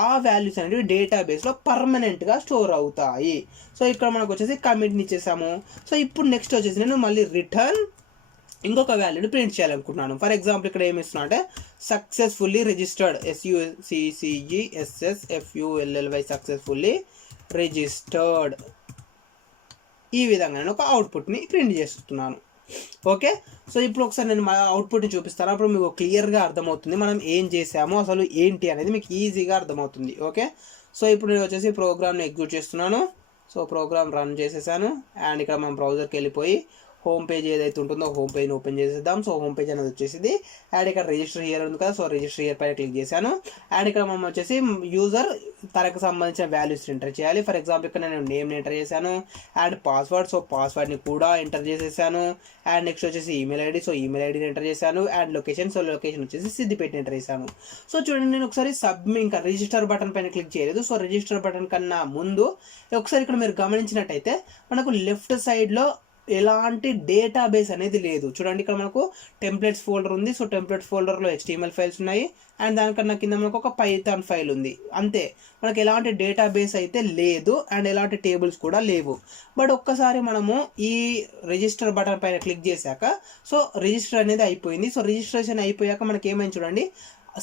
ఆ వాల్యూస్ అనేవి డేటాబేస్లో పర్మనెంట్గా స్టోర్ అవుతాయి. సో ఇక్కడ మనకు వచ్చేసి కమిట్ని ఇచ్చేసాము. సో ఇప్పుడు నెక్స్ట్ వచ్చేసి నేను మళ్ళీ రిటర్న్ ఇంకొక వాల్యూని ప్రింట్ చేయాలనుకుంటున్నాను. ఫర్ ఎగ్జాంపుల్ ఇక్కడ ఏమి ఇస్తున్నా అంటే successfully registered, SUCCESSFULLY successfully registered. ఈ విధంగా నేను ఒక అవుట్పుట్ని ప్రింట్ చేస్తున్నాను. ఓకే. సో ఇప్పుడు ఒకసారి నేను మా అవుట్పుట్ని చూపిస్తాను. అప్పుడు మీకు క్లియర్గా అర్థమవుతుంది మనం ఏం చేసామో అసలు ఏంటి అనేది మీకు ఈజీగా అర్థమవుతుంది. ఓకే. సో ఇప్పుడు నేను వచ్చేసి ప్రోగ్రామ్ని ఎగ్జిక్యూట్ చేస్తున్నాను. సో ప్రోగ్రామ్ రన్ చేసేసాను. అండ్ ఇక్కడ మనం బ్రౌజర్కి వెళ్ళిపోయి హోమ్ పేజ్ ఏదైతే ఉంటుందో హోమ్ పేజ్ని ఓపెన్ చేసేద్దాం. సో హోమ్ పేజ్ అనేది వచ్చేసింది. అండ్ ఇక్కడ రిజిస్టర్ హియర్ ఉంది కదా. సో రిజిస్టర్ హియర్ పైన క్లిక్ చేశాను. అండ్ ఇక్కడ మనం వచ్చేసి యూజర్ తనకు సంబంధించిన వాల్యూస్ ఎంటర్ చేయాలి. ఫర్ ఎగ్జాంపుల్ ఇక్కడ నేను నేమ్ని ఎంటర్ చేశాను అండ్ పాస్వర్డ్. సో పాస్వర్డ్ని కూడా ఎంటర్ చేసేసాను. అండ్ నెక్స్ట్ వచ్చేసి ఈమెయిల్ ఐడి. సో ఈమెయిల్ ఐడిని ఎంటర్ చేశాను. And location. సో లొకేషన్ వచ్చేసి సిద్దిపేటని ఎంటర్ చేశాను. సో చూడండి నేను ఒకసారి ఇంకా రిజిస్టర్ బటన్ పైన క్లిక్ చేయలేదు. సో రిజిస్టర్ బటన్ కన్నా ముందు ఒకసారి ఇక్కడ మీరు గమనించినట్టయితే మనకు లెఫ్ట్ సైడ్లో ఎలాంటి డేటాబేస్ అనేది లేదు. చూడండి ఇక్కడ మనకు టెంప్లెట్స్ ఫోల్డర్ ఉంది. సో టెంప్లెట్స్ ఫోల్డర్లో HTML ఫైల్స్ ఉన్నాయి అండ్ దానికన్నా కింద మనకు ఒక పైథాన్ ఫైల్ ఉంది. అంతే, మనకు ఎలాంటి డేటాబేస్ అయితే లేదు అండ్ ఎలాంటి టేబుల్స్ కూడా లేవు. బట్ ఒక్కసారి మనము ఈ రిజిస్టర్ బటన్ పైన క్లిక్ చేశాక సో రిజిస్టర్ అనేది అయిపోయింది. సో రిజిస్ట్రేషన్ అయిపోయాక మనకి ఏమైంది చూడండి,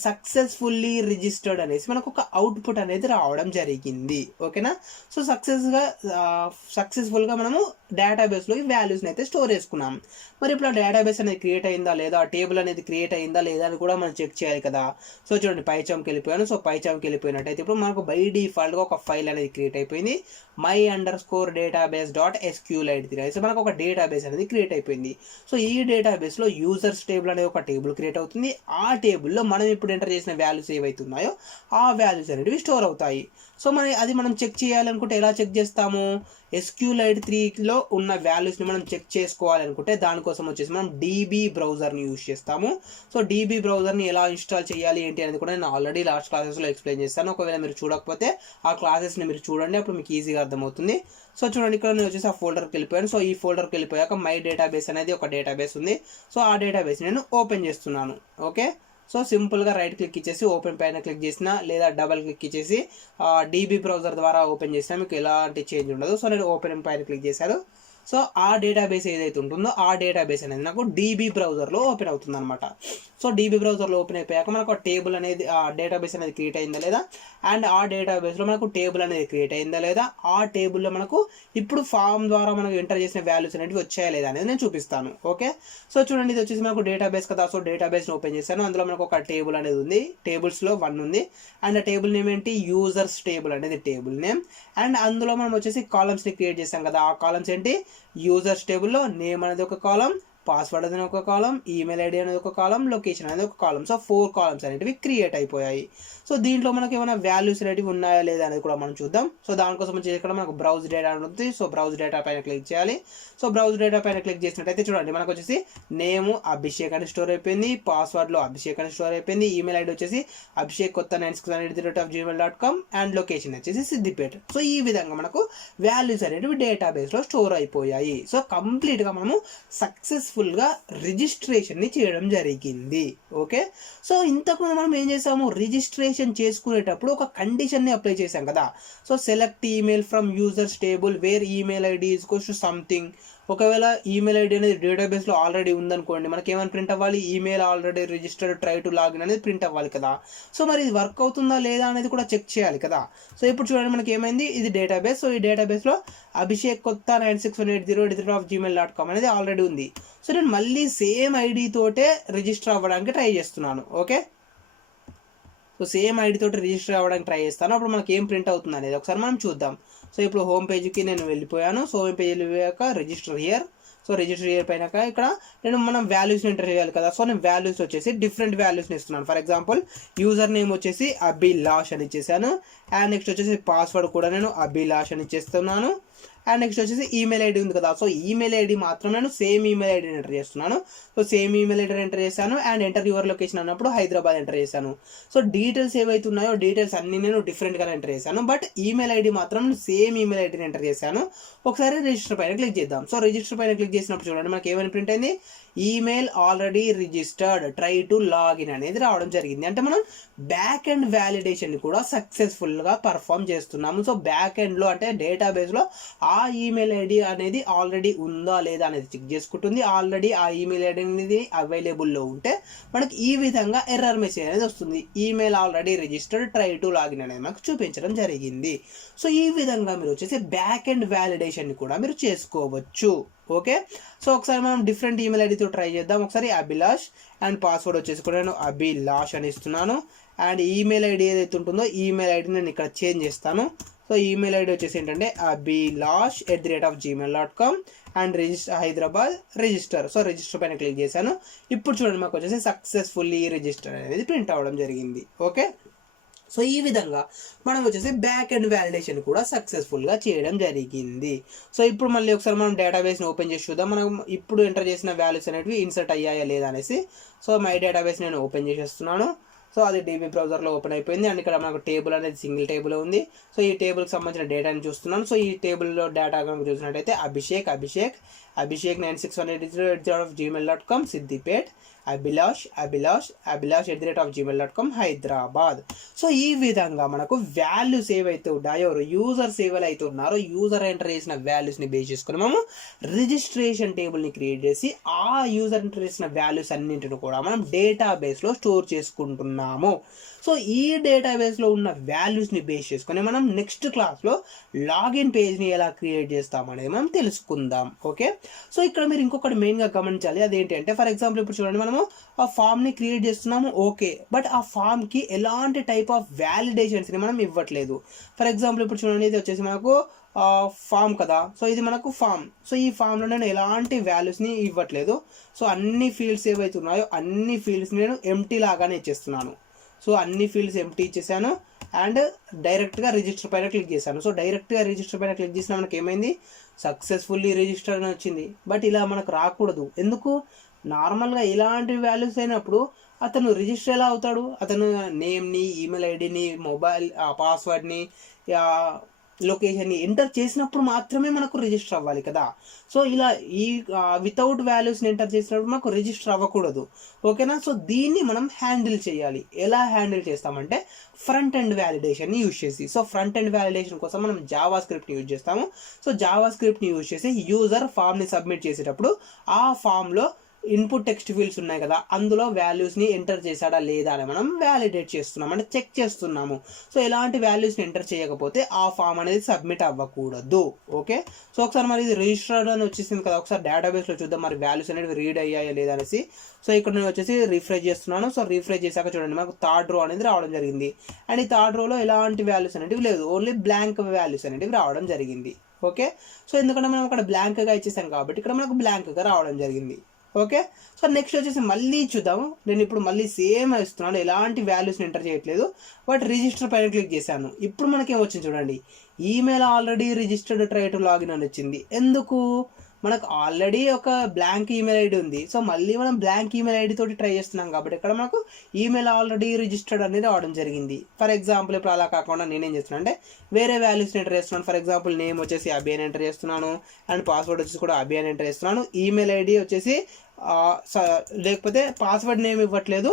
సక్సెస్ఫుల్లీ రిజిస్టర్డ్ అనేసి మనకు ఒక అవుట్పుట్ అనేది రావడం జరిగింది. ఓకేనా. సో సక్సెస్ఫుల్గా మనము డేటాబేస్లోకి వాల్యూస్ని అయితే స్టోర్ చేసుకున్నాం. మరి ఇప్పుడు ఆ డేటాబేస్ అనేది క్రియేట్ అయిందా లేదా, టేబుల్ అనేది క్రియేట్ అయిందా లేదా అని కూడా మనం చెక్ చేయాలి కదా. సో చూడండి పైచామ్కి వెళ్ళిపోయాను. సో పైచామ్కి వెళ్ళిపోయినట్టయితే ఇప్పుడు మనకు బై డిఫాల్ట్గా ఒక ఫైల్ అనేది క్రియేట్ అయిపోయింది, my_database.sqlite. సో మనకు ఒక డేటాబేస్ అనేది క్రియేట్ అయిపోయింది. సో ఈ డేటాబేస్లో యూజర్స్ టేబుల్ అనేది ఒక టేబుల్ క్రియేట్ అవుతుంది. ఆ టేబుల్లో మనం ఇప్పుడు ఎంటర్ చేసిన వాల్యూస్ ఏవైతే ఉన్నాయో ఆ వాల్యూస్ అనేవి స్టోర్ అవుతాయి. సో అది మనం చెక్ చేయాలనుకుంటే ఎలా చెక్ చేస్తాము? SQLite 3లో ఉన్న వాల్యూస్ని మనం చెక్ చేసుకోవాలనుకుంటే దానికోసం వచ్చేసి మనం DB బ్రౌజర్ని యూజ్ చేస్తాము. సో DB బ్రౌజర్ని ఎలా ఇన్స్టాల్ చేయాలి ఏంటి అనేది కూడా నేను ఆల్రెడీ లాస్ట్ క్లాసెస్లో ఎక్స్ప్లెయిన్ చేస్తాను. ఒకవేళ మీరు చూడకపోతే ఆ క్లాసెస్ని మీరు చూడండి, అప్పుడు మీకు ఈజీగా అర్థమవుతుంది. సో చూడండి, ఇక్కడ నేను వచ్చేసి ఆ ఫోల్డర్కి వెళ్ళిపోయాను. సో ఈ ఫోల్డర్కి వెళ్ళిపోయాక మై డేటాబేస్ అనేది ఒక డేటాబేస్ ఉంది. సో ఆ డేటాబేస్ నేను ఓపెన్ చేస్తున్నాను. ఓకే, సో సింపుల్గా రైట్ క్లిక్ ఇచ్చేసి ఓపెన్ పైన క్లిక్ చేసినా లేదా డబల్ క్లిక్ ఇచ్చేసి DB బ్రౌజర్ ద్వారా ఓపెన్ చేసినా మీకు ఎలాంటి చేంజ్ ఉండదు. సో నేను ఓపెన్ పైన క్లిక్ చేశాను. సో ఆ డేటాబేస్ ఏదైతే ఉంటుందో ఆ డేటాబేస్ అనేది నాకు DB బ్రౌజర్లో ఓపెన్ అవుతుంది అనమాట. సో DB బ్రౌజర్లో ఓపెన్ అయిపోయాక మనకు ఆ టేబుల్ అనేది ఆ డేటాబేస్ అనేది క్రియేట్ అయిందా లేదా, అండ్ ఆ డేటాబేస్లో మనకు టేబుల్ అనేది క్రియేట్ అయిందా లేదా, ఆ టేబుల్లో మనకు ఇప్పుడు ఫామ్ ద్వారా మనకు ఎంటర్ చేసిన వాల్యూస్ అనేవి వచ్చాయా లేదా అనేది నేను చూపిస్తాను. ఓకే, సో చూడండి, ఇది వచ్చేసి మనకు డేటాబేస్ కదా. సో డేటాబేస్ని ఓపెన్ చేశాను. అందులో మనకు ఒక టేబుల్ అనేది ఉంది. టేబుల్స్లో 1 ఉంది. అండ్ ఆ టేబుల్ నేమ్ ఏంటి? యూజర్స్ టేబుల్ అనేది టేబుల్ నేమ్. అండ్ అందులో మనం వచ్చేసి కాలమ్స్ని క్రియేట్ చేస్తాం కదా. ఆ కాలమ్స్ ఏంటి? యూజర్స్ టేబుల్లో నేమ్ అనేది ఒక కాలం, పాస్వర్డ్ అనేది ఒక కాలం, ఈమెయిల్ ఐడి అనేది ఒక కాలం, లొకేషన్ అనేది ఒక కాలం. సో 4 కాలమ్స్ అనేటివి క్రియేట్ అయిపోయాయి. సో దీంట్లో మనకి ఏమైనా వాల్యూస్ అనేటివి ఉన్నాయా లేదా అనేది కూడా మనం చూద్దాం. సో దానికోసం వచ్చి ఇక్కడ మనకు బ్రౌజ్ డేటా ఉంటుంది. సో బ్రౌజ్ డేటా పైన క్లిక్ చేయాలి. సో బ్రౌజ్ డేటా పైన క్లిక్ చేసినట్టయితే చూడండి, మనకు వచ్చేసి నేమ్ అభిషేక్ అని స్టోర్ అయిపోయింది, పాస్వర్డ్లో అభిషేక్ అని స్టోర్ అయిపోయింది, ఈమెయిల్ ఐడి వచ్చేసి అభిషేక్ కొత్త 96@gmail.com అండ్ లొకేషన్ వచ్చేసి సిద్దిపేట. సో ఈ విధంగా మనకు వాల్యూస్ అనేటివి డేటాబేస్లో స్టోర్ అయిపోయాయి. సో కంప్లీట్గా మనము సక్సెస్ఫుల్గా రిజిస్ట్రేషన్ని చేయడం జరిగింది. ఓకే, సో ఇంతకుముందు మనం ఏం చేసాము? రిజిస్ట్రేషన్ చేసుకునేటప్పుడు ఒక కండిషన్ని అప్లై చేసాం కదా. So select email from users table wear email ID is equals to something. ఒకవేళ ఈమెయిల్ ఐడి అనేది డేటాబేస్లో ఆల్రెడీ ఉందనుకోండి, మనకి ఏమైనా ప్రింట్ అవ్వాలి? Email already registered try to login అనేది ప్రింట్ అవ్వాలి కదా. సో మరి ఇది వర్క్ అవుతుందా లేదా అనేది కూడా చెక్ చేయాలి కదా. సో ఇప్పుడు చూడండి, మనకి ఏమైంది? ఇది డేటాబేస్. సో ఈ డేటాబేస్లో అభిషేక్ కొత్త 961808@gmail.com అనేది ఆల్రెడీ ఉంది. సో నేను మళ్ళీ సేమ్ ఐడి తోటే రిజిస్టర్ అవ్వడానికి ట్రై చేస్తున్నాను. ఓకే, సో సేమ్ ఐడి తోటి రిజిస్టర్ అవ్వడానికి ట్రై చేస్తాను. అప్పుడు మనకి ఏం ప్రింట్ అవుతుంది అనేది ఒకసారి మనం చూద్దాం. సో ఇప్పుడు హోమ్ పేజ్కి నేను వెళ్ళిపోయాను. సో హోమ్ పేజ్ వెళ్ళిపోయాక register here. So register here పైన ఇక్కడ మనం వాల్యూస్ని ఎంటర్ చేయాలి కదా. సో నేను వాల్యూస్ వచ్చేసి డిఫరెంట్ వాల్యూస్ని ఇస్తున్నాను. ఫర్ ఎగ్జాంపుల్ యూజర్ నేమ్ వచ్చేసి అభిలాష్ అని ఇచ్చేసాను. అండ్ నెక్స్ట్ వచ్చేసి పాస్వర్డ్ కూడా నేను అభిలాష్ అని ఇచ్చేస్తున్నాను. అండ్ నెక్స్ట్ వచ్చేసి ఈమెయిల్ ఐడి ఉంది కదా. సో ఈమెయిల్ ఐడి మాత్రం నేను సేమ్ ఈమెయిల్ ఐడిని ఎంటర్ చేస్తున్నాను. సో సేమ్ ఈమెయిల్ ఐడిని ఎంటర్ చేశాను. అండ్ ఎంటర్ యువర్ లొకేషన్ అన్నప్పుడు హైదరాబాద్ ఎంటర్ చేశాను. సో డీటెయిల్స్ ఏవైతే ఉన్నాయో డీటెయిల్స్ అన్ని నేను డిఫరెంట్గా ఎంటర్ చేశాను. బట్ ఈమెయిల్ ఐడి మాత్రం సేమ్ ఈమెయిల్ ఐడిని ఎంటర్ చేశాను. ఒకసారి రిజిస్టర్ పైన క్లిక్ చేద్దాం. సో రిజిస్టర్ పైన క్లిక్ చేసినప్పుడు చూడండి, మనకి ఏమైనా ప్రింట్ అయింది? Email already registered try to login అనేది రావడం జరిగింది. అంటే మనం బ్యాక్ ఎండ్ వ్యాలిడేషన్ని కూడా సక్సెస్ఫుల్గా పర్ఫామ్ చేస్తున్నాము. సో బ్యాక్ ఎండ్లో అంటే డేటాబేస్లో ఆ ఈమెయిల్ ఐడి అనేది ఆల్రెడీ ఉందా లేదా అనేది చెక్ చేసుకుంటుంది. ఆల్రెడీ ఆ ఈమెయిల్ ఐడి అనేది అవైలబుల్లో ఉంటే మనకి ఈ విధంగా ఎర్రర్ మెసేజ్ అనేది వస్తుంది. Email already registered try to login అనేది మనకు చూపించడం జరిగింది. సో ఈ విధంగా మీరు వచ్చేసి బ్యాక్ ఎండ్ వ్యాలిడేషన్ని కూడా మీరు చేసుకోవచ్చు. ఓకే, సో ఒకసారి మనం డిఫరెంట్ ఈమెయిల్ ఐడితో ట్రై చేద్దాం. ఒకసారి అభిలాష్ అండ్ పాస్వర్డ్ వచ్చేసి కూడా నేను అభిలాష్ అని ఇస్తున్నాను. అండ్ ఈమెయిల్ ఐడి ఏదైతే ఉంటుందో ఈమెయిల్ ఐడి నేను ఇక్కడ చేంజ్ చేస్తాను. సో ఈమెయిల్ ఐడి వచ్చేసి ఏంటంటే abilash@gmail.com and Hyderabad register. So register పైన క్లిక్ చేశాను. ఇప్పుడు చూడండి, మాకు వచ్చేసి సక్సెస్ఫుల్లీ రిజిస్టర్ అనేది ప్రింట్ అవ్వడం జరిగింది. ఓకే, సో ఈ విధంగా మనం వచ్చేసి బ్యాక్ ఎండ్ వ్యాలిడేషన్ కూడా సక్సెస్ఫుల్గా చేయడం జరిగింది. సో ఇప్పుడు మళ్ళీ ఒకసారి మనం డేటాబేస్ని ఓపెన్ చేసి చూద్దాం. మనం ఇప్పుడు ఎంటర్ చేసిన వాల్యూస్ అనేవి ఇన్సర్ట్ అయ్యాయా లేదా అనేసి. సో మై డేటాబేస్ నేను ఓపెన్ చేసేస్తున్నాను. సో అది DB బ్రౌజర్లో ఓపెన్ అయిపోయింది. అండ్ ఇక్కడ మనకు టేబుల్ అనేది సింగిల్ టేబుల్ ఉంది. సో ఈ టేబుల్కి సంబంధించిన డేటాని చూస్తున్నాను. సో ఈ టేబుల్లో డేటా కనుక చూసినట్టయితే అభిషేక్ 961808@gmail.com సిద్దిపేట్, అభిలాష్@gmail.com హైదరాబాద్. సో ఈ విధంగా మనకు వాల్యూస్ ఏవైతే ఉన్నాయో యూజర్స్ ఏవైతే ఉన్నారో యూజర్ ఎంటర్ చేసిన వాల్యూస్ని బేస్ చేసుకుని మనము రిజిస్ట్రేషన్ టేబుల్ని క్రియేట్ చేసి ఆ యూజర్ ఎంటర్ చేసిన వాల్యూస్ అన్నింటిని కూడా మనం డేటాబేస్లో స్టోర్ చేసుకుంటున్నాము. సో ఈ డేటాబేస్లో ఉన్న వాల్యూస్ని బేస్ చేసుకొని మనం నెక్స్ట్ క్లాస్లో లాగిన్ పేజ్ని ఎలా క్రియేట్ చేస్తామనేది మనం తెలుసుకుందాం. ఓకే, సో ఇక్కడ మీరు ఇంకొకటి మెయిన్గా గమనించాలి. అదేంటి అంటే, ఫర్ ఎగ్జాంపుల్ ఇప్పుడు చూడండి, మనము ఆ ఫామ్ని క్రియేట్ చేస్తున్నాము. ఓకే, బట్ ఆ ఫామ్కి ఎలాంటి టైప్ ఆఫ్ వ్యాలిడేషన్స్ని మనం ఇవ్వట్లేదు. ఫర్ ఎగ్జాంపుల్ ఇప్పుడు చూడండి, ఇది వచ్చేసి మనకు ఫామ్ కదా. సో ఇది మనకు ఫామ్. సో ఈ ఫామ్లో నేను ఎలాంటి వాల్యూస్ని ఇవ్వట్లేదు. సో అన్ని ఫీల్డ్స్ ఏవైతే ఉన్నాయో అన్ని ఫీల్డ్స్ని నేను ఎంటీ లాగానే ఇచ్చేస్తున్నాను. సో అన్ని ఫీల్డ్స్ ఎంటీ ఇచ్చేసాను అండ్ డైరెక్ట్గా రిజిస్టర్ పైన క్లిక్ చేశాను. సో డైరెక్ట్గా రిజిస్టర్ పైన క్లిక్ చేసిన మనకి ఏమైంది, సక్సెస్ఫుల్లీ రిజిస్టర్ అని వచ్చింది. బట్ ఇలా మనకు రాకూడదు. ఎందుకు, నార్మల్గా ఇలాంటి వాల్యూస్ అయినప్పుడు అతను రిజిస్టర్ ఎలా అవుతాడు, అతను నేమ్ని, ఈమెయిల్ ఐడిని, మొబైల్ పాస్వర్డ్ని, లొకేషన్ని ఎంటర్ చేసినప్పుడు మాత్రమే మనకు రిజిస్టర్ అవ్వాలి కదా. సో ఇలా ఈ వితౌట్ వాల్యూస్ని ఎంటర్ చేసినప్పుడు మనకు రిజిస్టర్ అవ్వకూడదు. ఓకేనా. సో దీన్ని మనం హ్యాండిల్ చేయాలి. ఎలా హ్యాండిల్ చేస్తామంటే ఫ్రంట్ ఎండ్ వ్యాలిడేషన్ని యూజ్ చేసి. సో ఫ్రంట్ ఎండ్ వ్యాలిడేషన్ కోసం మనం జావా స్క్రిప్ట్ని యూజ్ చేస్తాము. సో జావా స్క్రిప్ట్ని యూజ్ చేసి యూజర్ ఫామ్ని సబ్మిట్ చేసేటప్పుడు ఆ ఫామ్లో ఇన్పుట్ టెక్స్ట్ ఫీల్డ్స్ ఉన్నాయి కదా, అందులో వాల్యూస్ని ఎంటర్ చేశాడా లేదా అని మనం వ్యాలిడేట్ చేస్తున్నాం, అంటే చెక్ చేస్తున్నాము. సో ఎలాంటి వాల్యూస్ని ఎంటర్ చేయకపోతే ఆ ఫామ్ అనేది సబ్మిట్ అవ్వకూడదు. ఓకే. సో ఒకసారి మరి ఇది రిజిస్టర్డ్ అని వచ్చేసింది కదా, ఒకసారి డేటాబేస్లో చూద్దాం మరి వాల్యూస్ అనేవి రీడ్ అయ్యాయా లేదా అనేసి. సో ఇక్కడ నేను వచ్చేసి రిఫ్రెష్ చేస్తున్నాను. సో రిఫ్రెష్ చేశాక చూడండి మనకు థర్డ్ రో అనేది రావడం జరిగింది. అండ్ ఈ థర్డ్ రోలో ఎలాంటి వాల్యూస్ అనేవి లేదు, ఓన్లీ బ్లాంక్ వాల్యూస్ అనేవి రావడం జరిగింది. ఓకే. సో ఎందుకంటే మనం అక్కడ బ్లాంక్గా ఇచ్చేసాం కాబట్టి ఇక్కడ మనకు బ్లాంక్గా రావడం జరిగింది. ఓకే. సో నెక్స్ట్ వచ్చేసి మళ్ళీ చూద్దాము. నేను ఇప్పుడు మళ్ళీ సేమ్ ఇస్తున్నాను, ఎలాంటి వాల్యూస్ని ఎంటర్ చేయట్లేదు, బట్ రిజిస్టర్ పైన క్లిక్ చేశాను. ఇప్పుడు మనకి ఏమొచ్చింది చూడండి, email already registered try to login అని వచ్చింది. ఎందుకు, మనకు ఆల్రెడీ ఒక బ్లాంక్ ఈమెయిల్ ఐడి ఉంది. సో మళ్ళీ మనం బ్లాంక్ ఈమెయిల్ ఐడి తోటి ట్రై చేస్తున్నాం కాబట్టి ఇక్కడ మనకు ఈమెయిల్ ఆల్రెడీ రిజిస్టర్డ్ అనేది రావడం జరిగింది. ఫర్ ఎగ్జాంపుల్ ఇప్పుడు అలా కాకుండా నేనేం చేస్తున్నాను అంటే వేరే వాల్యూస్ని ఎంటర్ చేస్తున్నాను. ఫర్ ఎగ్జాంపుల్ నేమ్ వచ్చేసి అభి అని ఎంటర్ చేస్తున్నాను అండ్ పాస్వర్డ్ వచ్చేసి కూడా అభి అని ఎంటర్ చేస్తున్నాను. ఈమెయిల్ ఐడి వచ్చేసి లేకపోతే పాస్వర్డ్ నేమ్ ఇవ్వట్లేదు,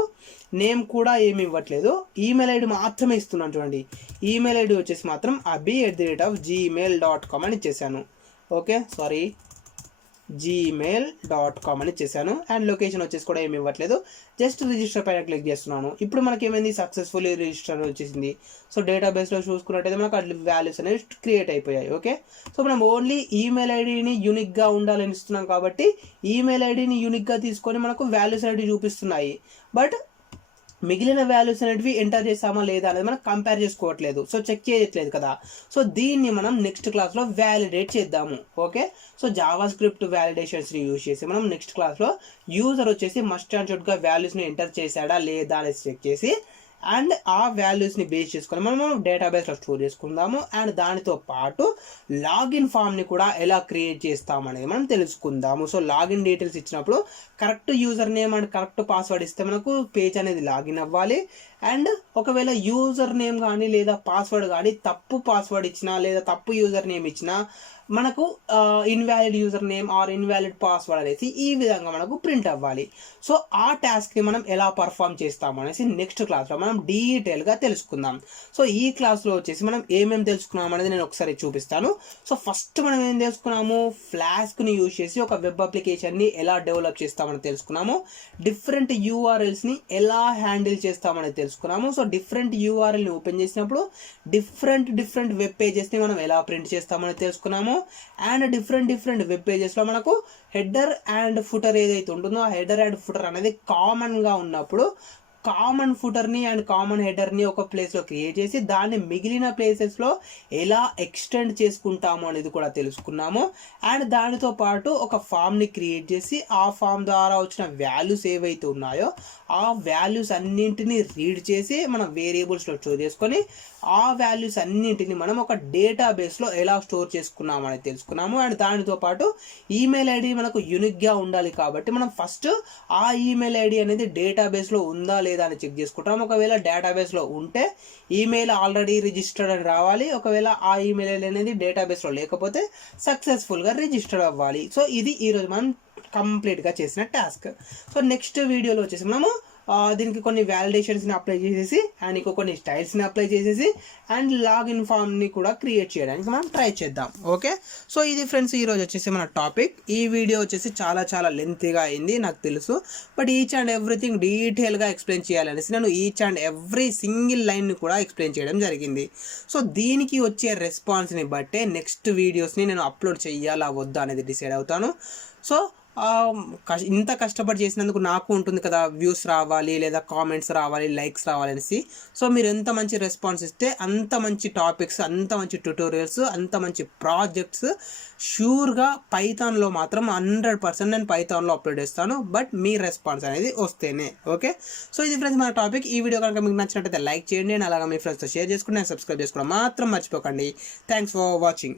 నేమ్ కూడా ఏమి ఇవ్వట్లేదు, ఈమెయిల్ ఐడి మాత్రమే ఇస్తున్నాను. చూడండి ఈమెయిల్ ఐడి వచ్చేసి మాత్రం abhi@gmail.com అని ఇచ్చేసాను. ఓకే, సారీ gmail.com అని ఇచ్చేసాను. అండ్ లొకేషన్ వచ్చేసి కూడా ఏమి ఇవ్వట్లేదు, జస్ట్ రిజిస్టర్ పైన క్లిక్ చేస్తున్నాను. ఇప్పుడు మనకి ఏమైంది, సక్సెస్ఫుల్లీ రిజిస్టర్ వచ్చేసింది. సో డేటాబేస్లో చూసుకున్నట్టయితే మనకు అట్లా వాల్యూస్ అనేవి క్రియేట్ అయిపోయాయి. ఓకే. సో మనం ఓన్లీ ఈమెయిల్ ఐడిని యూనిక్గా ఉండాలని ఇస్తున్నాం కాబట్టి ఈమెయిల్ ఐడిని యూనిక్గా తీసుకొని మనకు వాల్యూస్ అనేవి చూపిస్తున్నాయి. బట్ మిగిలిన వాల్యూస్ అనేటివి ఎంటర్ చేసామా లేదా అనేది మనం కంపేర్ చేసుకోవట్లేదు, సో చెక్ చేయట్లేదు కదా. సో దీన్ని మనం నెక్స్ట్ క్లాస్లో వ్యాలిడేట్ చేద్దాము. ఓకే. సో జావా స్క్రిప్ట్ వ్యాలిడేషన్స్ని యూజ్ చేసి మనం నెక్స్ట్ క్లాస్లో యూజర్ వచ్చేసి మస్ట్ అండ్ షుడ్గా వాల్యూస్ని ఎంటర్ చేశాడా లేదా అనేది చెక్ చేసి అండ్ ఆ వాల్యూస్ని బేస్ చేసుకొని మనం డేటాబేస్లో స్టోర్ చేసుకుందాము. అండ్ దానితో పాటు లాగిన్ ఫామ్ని కూడా ఎలా క్రియేట్ చేస్తామనేది మనం తెలుసుకుందాము. సో లాగిన్ డీటెయిల్స్ ఇచ్చినప్పుడు correct user name and correct password ఇస్తే మనకు పేజ్ అనేది లాగిన్ అవ్వాలి. అండ్ ఒకవేళ యూజర్ నేమ్ కానీ లేదా పాస్వర్డ్ కానీ తప్పు పాస్వర్డ్ ఇచ్చినా లేదా తప్పు యూజర్ నేమ్ ఇచ్చినా మనకు invalid user name or invalid password అనేసి ఈ విధంగా మనకు ప్రింట్ అవ్వాలి. సో ఆ టాస్క్ని మనం ఎలా పర్ఫామ్ చేస్తాము అనేసి నెక్స్ట్ క్లాస్లో మనం డీటెయిల్గా తెలుసుకుందాం. సో ఈ క్లాస్లో వచ్చేసి మనం ఏమేమి తెలుసుకున్నాం అనేది నేను ఒకసారి చూపిస్తాను. సో ఫస్ట్ మనం ఏం తెలుసుకున్నాము, ఫ్లాస్క్ని యూజ్ చేసి ఒక వెబ్ అప్లికేషన్ని ఎలా డెవలప్ చేస్తామని తెలుసుకున్నాము. డిఫరెంట్ యూఆర్ఎల్స్ని ఎలా హ్యాండిల్ చేస్తామని తెలుసుకున్నాము. సో డిఫరెంట్ యూఆర్ఎల్ని ఓపెన్ చేసినప్పుడు డిఫరెంట్ వెబ్ పేజెస్ని మనం ఎలా ప్రింట్ చేస్తామని తెలుసుకున్నాము. అండ్ డిఫరెంట్ వెబ్ పేజెస్లో మనకు హెడర్ అండ్ ఫుటర్ ఏదైతే ఉంటుందో ఆ హెడర్ అండ్ ఫుటర్ అనేది కామన్గా ఉన్నప్పుడు కామన్ ఫుటర్ని అండ్ కామన్ హెడర్ని ఒక ప్లేస్లో క్రియేట్ చేసి దాన్ని మిగిలిన ప్లేసెస్లో ఎలా ఎక్స్టెండ్ చేసుకుంటాము అనేది కూడా తెలుసుకున్నాము. అండ్ దానితో పాటు ఒక ఫామ్ని క్రియేట్ చేసి ఆ ఫామ్ ద్వారా వచ్చిన వాల్యూస్ ఏవైతే ఉన్నాయో ఆ వాల్యూస్ అన్నింటినీ రీడ్ చేసి మనం వేరియబుల్స్లో స్టోర్ చేసుకొని ఆ వాల్యూస్ అన్నింటినీ మనం ఒక డేటాబేస్లో ఎలా స్టోర్ చేసుకున్నాము అనేది తెలుసుకున్నాము. అండ్ దానితో పాటు ఈమెయిల్ ఐడి మనకు యూనిక్గా ఉండాలి కాబట్టి మనం ఫస్ట్ ఆ ఈమెయిల్ ఐడి అనేది డేటాబేస్లో ఉందా లేదా అని చెక్ చేసుకుంటాం. ఒకవేళ డేటాబేస్లో ఉంటే ఈమెయిల్ ఆల్రెడీ రిజిస్టర్డ్ అని రావాలి. ఒకవేళ ఆ ఈమెయిల్ ఐడి అనేది డేటాబేస్లో లేకపోతే సక్సెస్ఫుల్గా రిజిస్టర్డ్ అవ్వాలి. సో ఇది ఈరోజు మనం కంప్లీట్గా చేసిన టాస్క్. సో నెక్స్ట్ వీడియోలో వచ్చేసి మనము దీనికి కొన్ని వ్యాలిడేషన్స్ని అప్లై చేసేసి అండ్ ఇంకో కొన్ని స్టైల్స్ని అప్లై చేసేసి అండ్ లాగిన్ ఫామ్ని కూడా క్రియేట్ చేయడానికి మనం ట్రై చేద్దాం. ఓకే. సో ఇది ఫ్రెండ్స్ ఈరోజు వచ్చేసి మన టాపిక్. ఈ వీడియో వచ్చేసి చాలా లెంతీగా అయింది నాకు తెలుసు, బట్ ఈచ్ అండ్ ఎవ్రీథింగ్ డీటెయిల్గా ఎక్స్ప్లెయిన్ చేయాలనేసి నేను ఈచ్ అండ్ ఎవ్రీ సింగిల్ లైన్ని కూడా ఎక్స్ప్లెయిన్ చేయడం జరిగింది. సో దీనికి వచ్చే రెస్పాన్స్ని బట్టే నెక్స్ట్ వీడియోస్ని నేను అప్లోడ్ చేయాలా వద్దా అనేది డిసైడ్ అవుతాను. సో ఇంత కష్టపడి చేసినందుకు నాకు ఉంటుంది కదా, వ్యూస్ రావాలి లేదా కామెంట్స్ రావాలి, లైక్స్ రావాలి అనేసి. సో మీరు ఎంత మంచి రెస్పాన్స్ ఇస్తే అంత మంచి టాపిక్స్, అంత మంచి ట్యూటోరియల్స్, అంత మంచి ప్రాజెక్ట్స్ ష్యూర్గా పైథాన్లో మాత్రం 100% నేను పైథాన్లో అప్లోడ్ చేస్తాను. బట్ మీ రెస్పాన్స్ అనేది వస్తేనే. ఓకే, సో ఇది ఫ్రెండ్స్ మన టాపిక్. ఈ వీడియో కనుక మీకు నచ్చినట్టయితే లైక్ చేయండి, అలాగే మీ ఫ్రెండ్స్తో షేర్ చేసుకుని సబ్స్క్రైబ్ చేసుకోవడం మాత్రం మర్చిపోకండి. Thanks for watching.